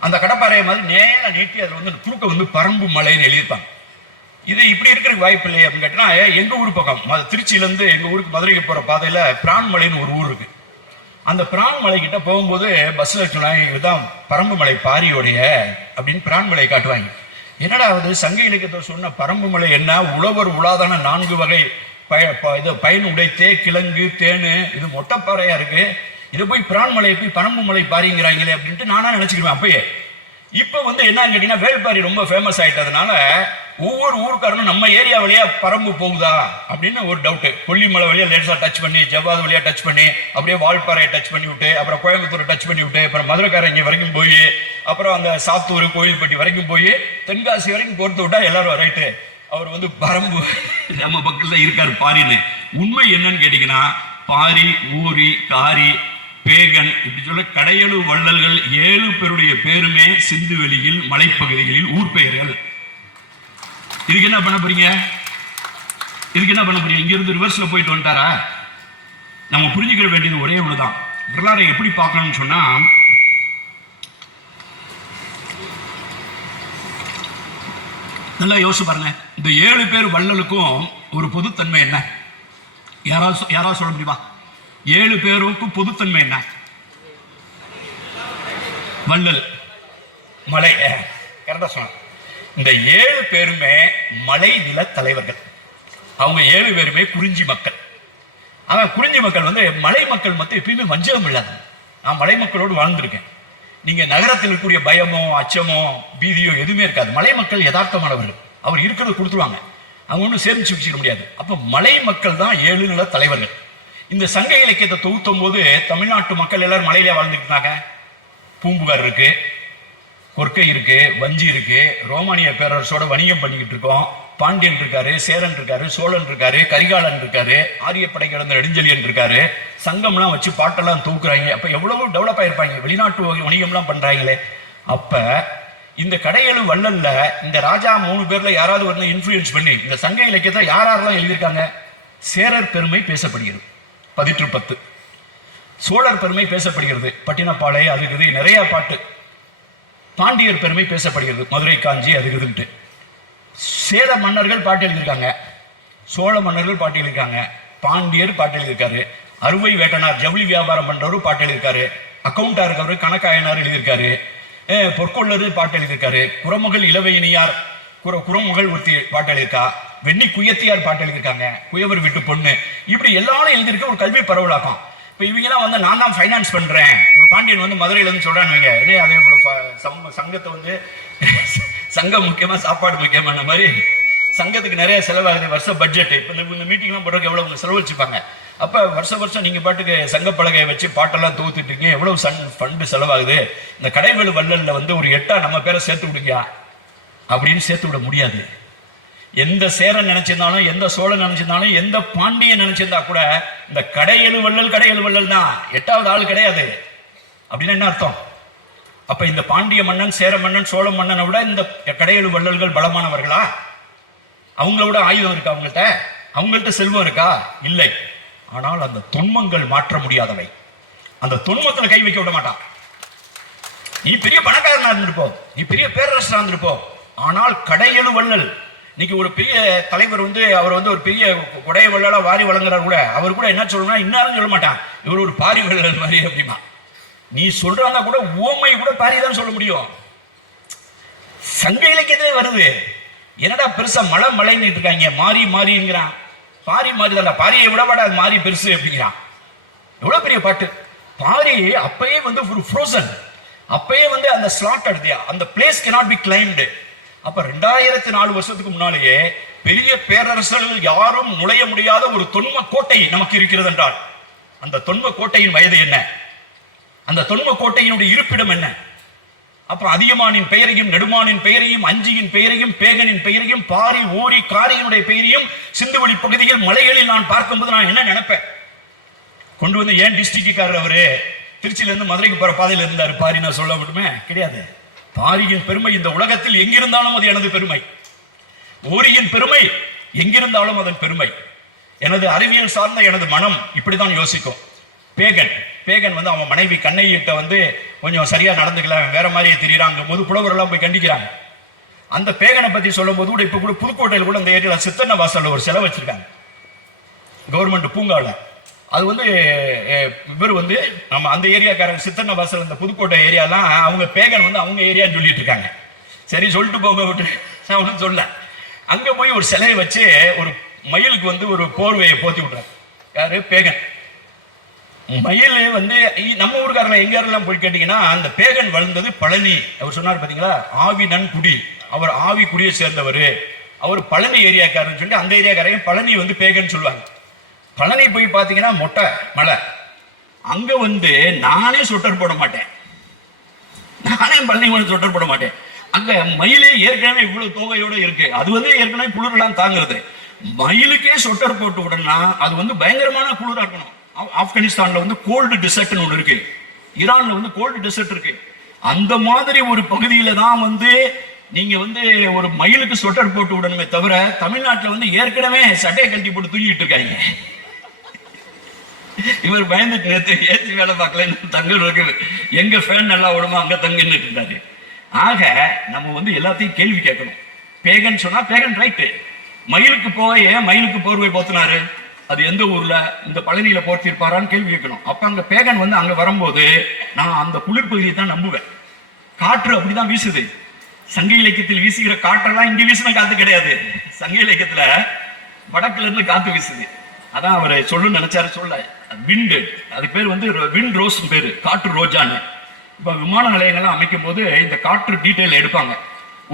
அந்த கடப்பாறையை மாதிரி நேர நீட்டி அதுல வந்து குறுக்க வந்து பரம்பு மலைன்னு எழுதியிருப்பாங்க. இது இப்படி இருக்கிற வாய்ப்பு இல்லை அப்படின்னு கேட்டா, எங்க ஊர் பக்கம் திருச்சியில இருந்து எங்க ஊருக்கு மதுரைக்கு போற பாதையில பிரான்மலைன்னு ஒரு ஊர் இருக்கு. அந்த பிரான்மலை கிட்ட போகும்போது பஸ்ல சொன்னாங்க, இதுதான் பரம்பு மலை பாரியோடைய அப்படின்னு பிரான்மலை காட்டுவாங்க. என்னடா அது சங்க இலக்கியத்தை சொன்ன பரம்பு மலை என்ன, உழவர் உலாதான 4 வகை பயன் உடைத்தே கிழங்கு தேனு, இது மொட்டைப்பாறையா இருக்கு, இதை போய் பிரான்மலை போய் பரம்பு மலை பாரிங்கிறாங்களே அப்படின்ட்டு நானா நினைச்சுக்குவேன் அப்பயே. இப்ப வந்து என்னன்னு கேட்டீங்கன்னா, வேள்பாரி ரொம்ப ஃபேமஸ் ஆயிட்டதுனால ஒவ்வொரு ஊருக்காரனும் நம்ம ஏரியா வழியா பரம்பு போகுதா அப்படின்னு ஒரு டவுட். கொல்லிமலை வழியா லேசா டச் பண்ணி, ஜவ்வாது வழியா டச் பண்ணி, அப்படியே வால்பாறையை டச் பண்ணி விட்டு, அப்புறம் கோயம்புத்தூரை டச் பண்ணி விட்டு, அப்புறம் மதுரைக்காரங்க வரைக்கும் போய், அப்புறம் அந்த சாத்தூர் கோயில்பட்டி வரைக்கும் போய், தென்காசி வரைக்கும் கோர்த்து விட்டா எல்லாரும் ரைட்டு, அவர் வந்து பரம்பு நம்ம பக்கத்துல இருக்காரு பாரின்னு. உண்மை என்னன்னு கேட்டீங்கன்னா, பாரி, ஊரி, காரி, பேகன் இப்படி சொல்ல கடையெழு வள்ளல்கள் 7 பேருடைய பேருமே சிந்து வெளியில் மலைப்பகுதிகளில் ஊர் பெயர்கள். இதுக்கு என்ன பண்ண போறீங்க? இங்க இருந்து ரிவர்ஸ்ல போயிட்டு வந்துட்டாரா? நம்ம புரிஞ்சுக்க வேண்டியது ஒரே ஒண்ணுதான். வரலாறை எப்படி பார்க்கணும்னு சொன்னா, நல்லா யோசிச்சு பாருங்க. இந்த 7 பேர் வள்ளலுக்கும் ஒரு பொதுத்தன்மை என்ன? யாராவது சொல்ல முடியுமா? 7 பேருக்கும் பொதுத்தன்மை என்ன? வள்ளல், மலை, கரெக்டா சொன்ன. இந்த 7 பேருமே மலை நில தலைவர்கள். அவங்க 7 பேருமே குறிஞ்சி மக்கள். அவன் குறிஞ்சி மக்கள் வந்து மலை மக்கள் மொத்தம் எப்பயுமே வஞ்சகம் இல்லாத. நான் மலை மக்களோடு வாழ்ந்திருக்கேன். நீங்க நகரத்தில் இருக்கக்கூடிய பயமோ அச்சமோ பீதியோ எதுவுமே இருக்காது. மலை மக்கள் யதார்த்தமானவர்கள். அவர் இருக்கிறத கொடுத்துருவாங்க. அவங்க ஒன்றும் சேமிச்சு வச்சுக்க முடியாது. அப்ப மலை மக்கள் தான் 7 நில தலைவர்கள். இந்த சங்க இலக்கியத்தை தொகுத்தும் போது தமிழ்நாட்டு மக்கள் எல்லாரும் மலையில வாழ்ந்துட்டு இருந்தாங்க. பூம்புகார் இருக்கு, கொற்கை இருக்கு, வஞ்சி இருக்கு, ரோமானிய பேரரசோட வணிகம் பண்ணிக்கிட்டு இருக்கோம். பாண்டியன் இருக்காரு, சேரன் இருக்காரு, சோழன் இருக்காரு, கரிகாலன் இருக்காரு, ஆரியப்படை கிடந்த நெடுஞ்செழியன் இருக்காரு. சங்கம்லாம் வச்சு பாட்டெல்லாம் தூக்குறாங்க. அப்ப எவ்வளவு டெவலப் ஆயிருப்பாங்க, வெளிநாட்டு வணிகம்லாம் பண்றாங்களே. அப்ப இந்த கடையெழு வள்ளல்ல இந்த ராஜா 3 பேர்ல யாராவது வந்து இன்ஃபுளுன்ஸ் பண்ணி இந்த சங்க இலக்கியத்தை யாரெல்லாம் எழுதியிருக்காங்க? சேரர் பெருமை பேசப்படுகிறது, 10 சோழர் பெருமை பேசப்படுகிறது, பட்டினப்பாலை அதுக்குது நிறைய பாட்டு. பாண்டியர் பெருமை பேசப்படுகிறது, மதுரை காஞ்சி அதுக்குதுன்ட்டு. சேர மன்னர்கள் பாட்டு எழுதியிருக்காங்க, சோழ மன்னர்கள் பாட்டு எழுதியிருக்காங்க, பாண்டியர் பாட்டு எழுதியிருக்காரு, அறுவை வேட்டனார் ஜவுளி வியாபாரம் பண்றவரு பாட்டு எழுதியிருக்காரு, அக்கௌண்டா இருக்கவரு கணக்காயனார் எழுதியிருக்காரு, பொற்கொள்ளரு பாட்டு எழுதியிருக்காரு, குரமுகள் இளவையினியார் குரமுகள் ஒருத்தி பாட்டு எழுதியிருக்கா, வெண்ணி குயத்தியார் பாட்டு எழுதியிருக்காங்க, குயவர் வீட்டு பொண்ணு, இப்படி எல்லாரும் எழுதியிருக்க ஒரு கல்வி பரவலாக்கம். இப்போ இவங்கெல்லாம் வந்து நான் தான் ஃபைனான்ஸ் பண்றேன். ஒரு பாண்டியன் வந்து மதுரையில இருந்து சொல்றான்னு வைங்க, அதே சங்கத்தை வந்து சங்கம் முக்கியமா சாப்பாடு முக்கியமான மாதிரி சங்கத்துக்கு நிறைய செலவாகுது. வருஷ பட்ஜெட் இப்போ இந்த மீட்டிங்லாம் போடுறதுக்கு எவ்வளவு செலவு வச்சுப்பாங்க. அப்ப வருஷம் நீங்க பாட்டுக்கு சங்க பலகையை வச்சு பாட்டெல்லாம் தூத்துட்டீங்க, எவ்வளவு ஃபண்டு செலவாகுது. இந்த கடைவேலு வள்ளல்ல வந்து ஒரு 8 நம்ம பேரை சேர்த்து விடுங்க அப்படின்னு சேர்த்து விட முடியாது. எந்த சேரன் நினைச்சிருந்தாலும், எந்த சோழன் நினைச்சிருந்தாலும், எந்த பாண்டியன் நினைச்சிருந்தா கூட இந்த கடையெழு வள்ளல் தான், 8வது ஆள் கிடையாது. அப்படின்னு என்ன அர்த்தம்? அப்ப இந்த பாண்டிய மன்னன், சேர மன்னன், சோழ மன்னனை விட இந்த கடையெழு வள்ளல்கள் பலமானவர்களா? அவங்கள விட ஆயுதம் இருக்கா அவங்கள்ட்ட செல்வம் இருக்கா? இல்லை. ஆனால் அந்த தொன்மங்கள் மாற்ற முடியாதவை. அந்த தொன்மத்துல கை வைக்க விட மாட்டான். நீ பெரிய பணக்காரனா இருந்திருப்போ, நீ பெரிய பேரரசா இருந்திருப்போ, ஆனால் கடையெழு வள்ளல். இன்னைக்கு ஒரு பெரிய தலைவர் வந்து அவர் வந்து ஒரு பெரிய கொடைய வள்ளலா வாரி வழங்குறாரு கூட, அவர் கூட என்ன சொல்லணும்னா இன்னாரும் சொல்ல மாட்டான், இவர் ஒரு பாரி வள்ளல் மாதிரி அப்படிமா. நீ சொல்றாங்க கூட ஓமை கூட பாரி தான் சொல்ல முடியும். சங்க இலக்கியத்திலே வருது. என்னடா பெருசா மழை மழைன்னு இருக்காங்க, மாறி மாறிங்கிறான். பாரி மாறி தான், பாரியை விடவாடா அது மாறி பெருசு அப்படிங்கிறான். எவ்வளவு பெரிய பாட்டு. பாரி அப்பயே வந்து ஒரு ஃப்ரோசன், அப்பயே வந்து அந்த ஸ்லாட் எடுத்தியா, அந்த பிளேஸ் cannot be climbed. அப்ப 2004 வருஷத்துக்கு முன்னாலேயே பெரிய பேரரசர்கள் யாரும் நுழைய முடியாத ஒரு தொன்ம கோட்டை நமக்கு இருக்கிறது என்றால், அந்த தொன்ம கோட்டையின் வயது என்ன, அந்த தொன்ம கோட்டையினுடைய இருப்பிடம் என்ன? அப்ப அதியமானின் பெயரையும், நெடுமானின் பெயரையும், அஞ்சியின் பெயரையும், பேகனின் பெயரையும், பாரி ஓரி காரியினுடைய பெயரையும் சிந்துவெளி பகுதியில் மலைகளில் நான் பார்க்கும்போது நான் என்ன நினைப்பேன், கொண்டு வந்து ஏன் டிஸ்ட்ரிக்ட்காரர் அவரு திருச்சியில இருந்து மதுரைக்கு போற பாதையில் இருந்தாரு பாரி, நான் சொல்ல மட்டுமே கிடையாது. பாரியின் பெருமை இந்த உலகத்தில் எங்கிருந்தாலும் அது எனது பெருமை. ஓரியின் பெருமை எங்கிருந்தாலும் அதன் பெருமை. எனது அறிவியல் சார்ந்த எனது மனம் இப்படிதான் யோசிக்கும். பேகன் பேகன் வந்து அவன் மனைவி கண்ணையிட்ட வந்து கொஞ்சம் சரியா நடந்துக்கல, வேற மாதிரியே தெரியுறாங்க போது புலவரெல்லாம் போய் கண்டிக்கிறாங்க. அந்த பேகனை பத்தி சொல்லும் போது கூட இப்ப கூட புதுக்கோட்டையில் கூட அந்த ஏரியாவில் சித்தன்ன வாசல்ல ஒரு சிலை வச்சிருக்காங்க கவர்மெண்ட் பூங்காவில். அது வந்து இவர் வந்து நம்ம அந்த ஏரியாக்காரங்க சித்தன்ன வாசல் இந்த புதுக்கோட்டை ஏரியாலாம் அவங்க பேகன் வந்து அவங்க ஏரியான்னு சொல்லிட்டு இருக்காங்க. சரி சொல்லிட்டு போக விட்டு நான் ஒன்றும் சொல்ல. அங்க போய் ஒரு சிலையை வச்சு ஒரு மயிலுக்கு வந்து ஒரு போர்வையை போத்தி விட்றாரு. யாரு? பேகன். மயில் வந்து நம்ம ஊருக்காரங்க எங்க எல்லாம் போய் கேட்டீங்கன்னா அந்த பேகன் வளர்ந்தது பழனி. அவர் சொன்னார் பாத்தீங்களா, ஆவி நன்குடி, அவர் ஆவி குடியை சேர்ந்தவர், அவர் பழனி ஏரியாக்காரன்னு சொல்லி அந்த ஏரியாக்காரங்க பழனி வந்து பேகன் சொல்லுவாங்க. பழனி போய் பாத்தீங்கன்னா மொட்டை மலை. அங்க வந்து நானே சொட்டர் போட மாட்டேன், நானே பழனி சொட்டர் போட மாட்டேன். அங்க மயிலே ஏற்கனவே இவ்வளவு தொகையோட இருக்கு, அது வந்து ஏற்கனவே குளிரெல்லாம் தாங்குறது. மயிலுக்கே சொட்டர் போட்டு விடணும்னா அது வந்து பயங்கரமான குளிரா இருக்கணும். ஆப்கானிஸ்தான்ல வந்து கோல்டு டெசர்ட்னு ஒன்று இருக்கு, ஈரான்ல வந்து கோல்டு டெசர்ட் இருக்கு. அந்த மாதிரி ஒரு பகுதியில தான் வந்து நீங்க வந்து ஒரு மயிலுக்கு ஸ்வெட்டர் போட்டு விடணுமே தவிர தமிழ்நாட்டில் வந்து ஏற்கனவே சட்டையை கட்டி போட்டு தூங்கிட்டு இருக்காங்க. இவர் பயந்துட்டு நேற்று ஏசி வேலை பார்க்கல, தங்க இருக்கு, எங்க ஃபேன் நல்லா ஓடுமா அங்க தங்குன்னு இருந்தாரு. ஆக நம்ம வந்து எல்லாத்தையும் கேள்வி கேட்கணும். பேகன் சொன்னா பேகன் ரைட்டு. மயிலுக்கு போய் மயிலுக்கு போர்வை போத்தினாரு, அது எந்த ஊர்ல இந்த பழனியில போர்த்திருப்பாரான்னு கேள்வி கேட்கணும். அப்ப அங்க பேகன் வந்து அங்க வரும்போது நான் அந்த குளிர் பகுதியை தான் நம்புவேன். காற்று அப்படிதான் வீசுது. சங்க இலக்கியத்தில் வீசுகிற காற்றெல்லாம் இங்க வீசின காத்து கிடையாது. சங்க இலக்கியத்துல வடக்குல இருந்து காத்து வீசுது. அதான் அவர் சொல்லு நினைச்சாரு, சொல்ல விண்டு, அது பேர் வந்து விண்ட் ரோஸ் பேரு, காற்று ரோஜான்னு. இப்ப விமான நிலையங்கள்லாம் அமைக்கும் போது இந்த காற்று டீட்டெயில் எடுப்பாங்க,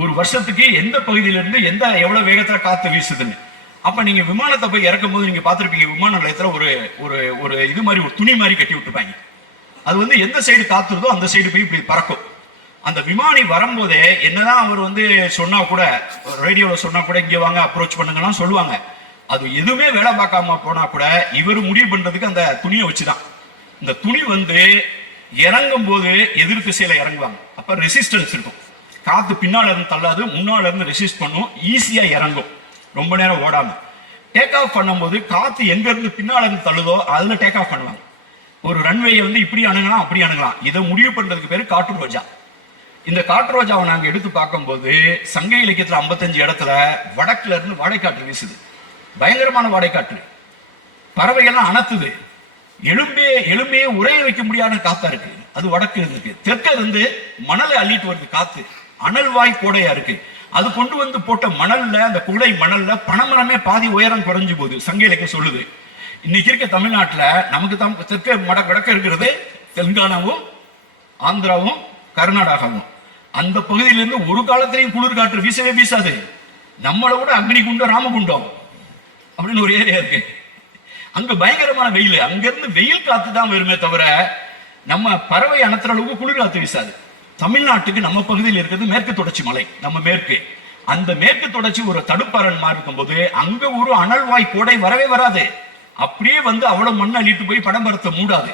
ஒரு வருஷத்துக்கு எந்த பகுதியில இருந்து எந்த எவ்வளவு வேகத்துல காத்து வீசுதுன்னு. அப்ப நீங்க விமானத்தை போய் இறக்கும் போது நீங்க பார்த்திருப்பீங்க, விமான நிலையத்துல ஒரு ஒரு ஒரு இது மாதிரி ஒரு துணி மாதிரி கட்டி விட்டுருப்பாங்க. அது வந்து எந்த சைடு காத்துறதோ அந்த சைடு போய் இப்படி பறக்கும். அந்த விமானி வரும்போதே என்னதான் அவர் வந்து சொன்னா கூட, ரேடியோவில் சொன்னா கூட இங்க வாங்க அப்ரோச் பண்ணுங்கலாம் சொல்லுவாங்க. அது எதுவுமே வேலை பார்க்காம போனா கூட இவர் முடிவு பண்றதுக்கு அந்த துணியை வச்சுதான். இந்த துணி வந்து இறங்கும் போது எதிர் திசையில இறங்குவாங்க. அப்ப ரெசிஸ்டன்ஸ் இருக்கும், காத்து பின்னால இருந்து தள்ளாது, முன்னால இருந்து ரெசிஸ்ட் பண்ணும், ஈஸியா இறங்கும், ரொம்ப நேரம் ஓடாம. டேக் ஆஃப் பண்ணும்போது காத்து எங்க இருந்து பின்னால இருந்து தள்ளுதோ அதுல டேக் ஆஃப் பண்ணுவாங்க. ஒரு ரன்வேயை வந்து இப்படி அணுகலாம் அப்படி அணுகலாம். இதை முடிவு பண்றதுக்கு பேரு காற்று ரோஜா. இந்த காற்று ரோஜாவை நாங்க எடுத்து பார்க்கும்போது சங்க இலக்கியத்துல 55 இடத்துல வடக்குல இருந்து வாடைக்காற்று வீசுது, பயங்கரமான வாடைக்காற்று, பறவைகள்லாம் அணத்துது, எலும்பையே உரைய வைக்க முடியாத காத்தா இருக்கு. அது வடக்கு இருக்கு. தெற்க இருந்து மணலை அள்ளிட்டு வருது காத்து, அனல்வாய் கோடையா இருக்கு. அது கொண்டு வந்து போட்ட மணல்ல, அந்த குடை மணல்ல பனைமரமே பாதி உயரம் குறைஞ்சு போகுது, சங்க இலக்கியம் சொல்லுது. இன்னைக்கு இருக்க தமிழ்நாட்டுல நமக்கு தெற்க வடக்கு இருக்கிறது தெலுங்கானாவும் ஆந்திராவும் கர்நாடகாவும். அந்த பகுதியிலிருந்து ஒரு காலத்திலையும் குளிர் காற்று வீசவே வீசாது. நம்மளை விட அக்னிகுண்டம் ராமகுண்டம் அப்படின்னு ஒரு ஏரியா இருக்கு, அங்க பயங்கரமான வெயில். அங்க இருந்து வெயில் காத்து தான் வருமே தவிர நம்ம பறவை அணத்துற அளவுக்கு குளிர் காத்து வீசாது. தமிழ்நாட்டுக்கு நம்ம பகுதியில் இருக்கிறது மேற்கு தொடர்ச்சி மலை, நம்ம மேற்கு. அந்த மேற்கு தொடர்ச்சி ஒரு தடுப்பரண் மாதிரி இருக்கும்போது அங்க ஒரு அனல்வாய் கோடை வரவே வராது. அப்படியே வந்து அவ்வளவு மண் அள்ளிட்டு போய் படம்பரத்தை மூடாது.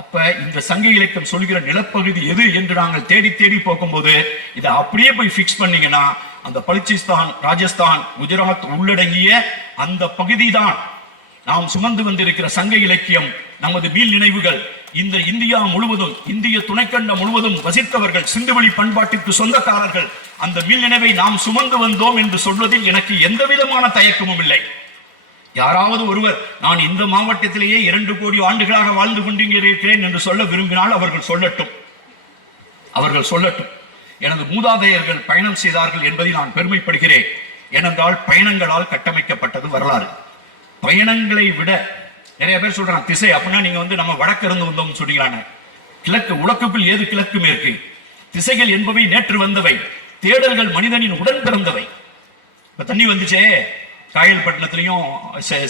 அப்ப இந்த சங்க இலக்கியம் சொல்கிற நிலப்பகுதி எது என்று நாங்கள் தேடி தேடி போகும்போது இதை அப்படியே போய் பிக்ஸ் பண்ணீங்கன்னா அந்த பலுச்சிஸ்தான், ராஜஸ்தான், குஜராத் உள்ளடங்கிய அந்த பகுதி தான் நாம் சுமந்து வந்திருக்கிற சங்க இலக்கியம், நமது மீள் நினைவுகள், இந்த இந்தியா முழுவதும், இந்திய துணைக்கண்டம் முழுவதும் வசித்தவர்கள், சிந்துவெளி பண்பாட்டிற்கு சொந்தக்காரர்கள், அந்த மீள் நினைவை நாம் சுமந்து வந்தோம் என்று சொல்வதில் எனக்கு எந்த விதமான தயக்கமும் இல்லை. யாராவது ஒருவர் நான் இந்த மாவட்டத்திலேயே 2 கோடி ஆண்டுகளாக வாழ்ந்து கொண்டிருக்கிறேன் என்று சொல்ல விரும்பினால் அவர்கள் சொல்லட்டும். எனது மூதாதையர்கள் பயணம் செய்தார்கள் என்பதை நான் பெருமைப்படுகிறேன். ஏனென்றால் பயணங்களால் கட்டமைக்கப்பட்டது வரலாறு. பயணங்களை விட நிறைய பேர் சொல்றாங்க திசை அப்படின்னா நீங்க நம்ம வடக்கு இருந்து வந்தோம் சொல்றீங்க. கிழக்கு, உலக்குக்குள் ஏது கிழக்கு மேற்கு? திசைகள் என்பவை நேற்று வந்தவை, தேடல்கள் மனிதனின் உடன் பிறந்தவை. இப்ப தண்ணி வந்துச்சே காயல்பட்டினத்திலையும்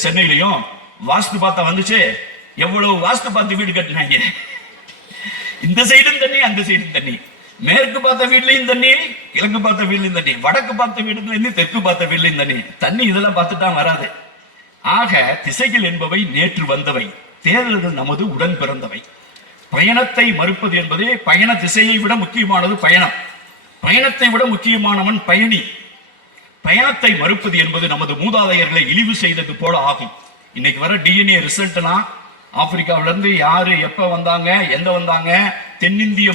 சென்னையிலையும், வாஸ்து பார்த்தா வந்துச்சு. எவ்வளவு வாஸ்து பார்த்து வீடு கட்டினாங்க. இந்த சைடும் தண்ணி, அந்த சைடும் தண்ணி, மேற்கு பார்த்த வீட்லயும் தண்ணி, கிழக்கு பார்த்த வீட்லயும் தண்ணி, வடக்கு பார்த்த வீடுல இருந்து தெற்கு பார்த்த வீட்லயும் தண்ணி. தண்ணி இதெல்லாம் பார்த்துட்டான் வராது. ஆக திசைகள் என்பவை நேற்று வந்தவை, தேடல்கள் நமது உடன் பிறந்தவை. பயணத்தை மறுப்பது என்பது, பயண திசையை விட முக்கியமானது பயணம், பயணத்தை விட முக்கியமானவன் பயணி. பயணத்தை மறுப்பது என்பது நமது மூதாதையர்களை இழிவு செய்தது போல ஆகும். இன்னைக்கு வர டிஎன்ஏ ரிசல்ட்லாம் ஆப்பிரிக்காவில இருந்து யாரு எப்ப வந்தாங்க, எந்த வந்தாங்க, தென்னிந்திய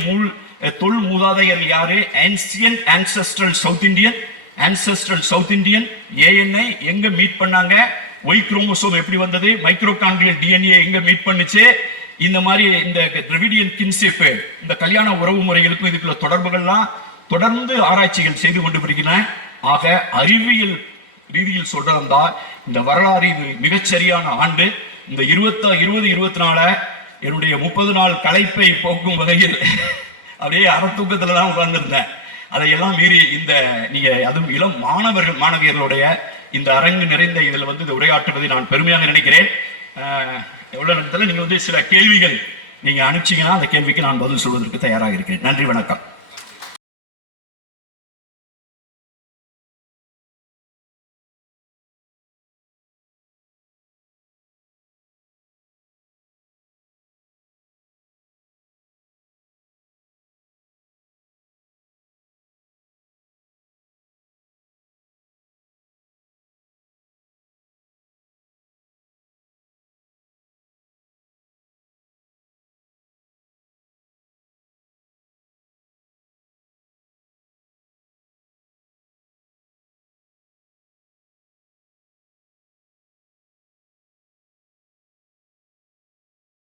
தொல் மூதாதையர் யாரு, ancient ancestral south Indian ANI எங்க மீட் பண்ணாங்க, ஒய் குரோமோசோம் எப்படி வந்தது, மைக்ரோகாண்ட்ரியல் டிஎன்ஏ எங்க மீட் பண்ணுச்சு, இந்த மாதிரி இந்த திராவிடியன் கின்ஷிப், இந்த கல்யாண உறவு முறைகளுக்கும் இதுக்குள்ள தொடர்புகள்லாம் தொடர்ந்து ஆராய்ச்சிகள் செய்து கொண்டு வருகின்றன. ஆக அறிவியல் ரீதியில் சொல்றதா இந்த வரலாறு இது மிகச்சரியான ஆண்டு. இந்த 2024 என்னுடைய 30 நாள் களைப்பை போக்கும் வகையில் அப்படியே அறத்தூக்கத்துல தான் உட்கார்ந்துருந்தேன். அதையெல்லாம் மீறி இந்த நீங்க அதுவும் இளம் மாணவியர்களுடைய இந்த அரங்கு நிறைந்த இதுல இது உரையாற்றுவதை நான் பெருமையாக நினைக்கிறேன். எவ்வளவு நேரத்தில் நீங்க சில கேள்விகள் நீங்க அனுப்பிச்சீங்கன்னா அந்த கேள்விக்கு நான் பதில் சொல்வதற்கு தயாராக இருக்கிறேன். நன்றி, வணக்கம்.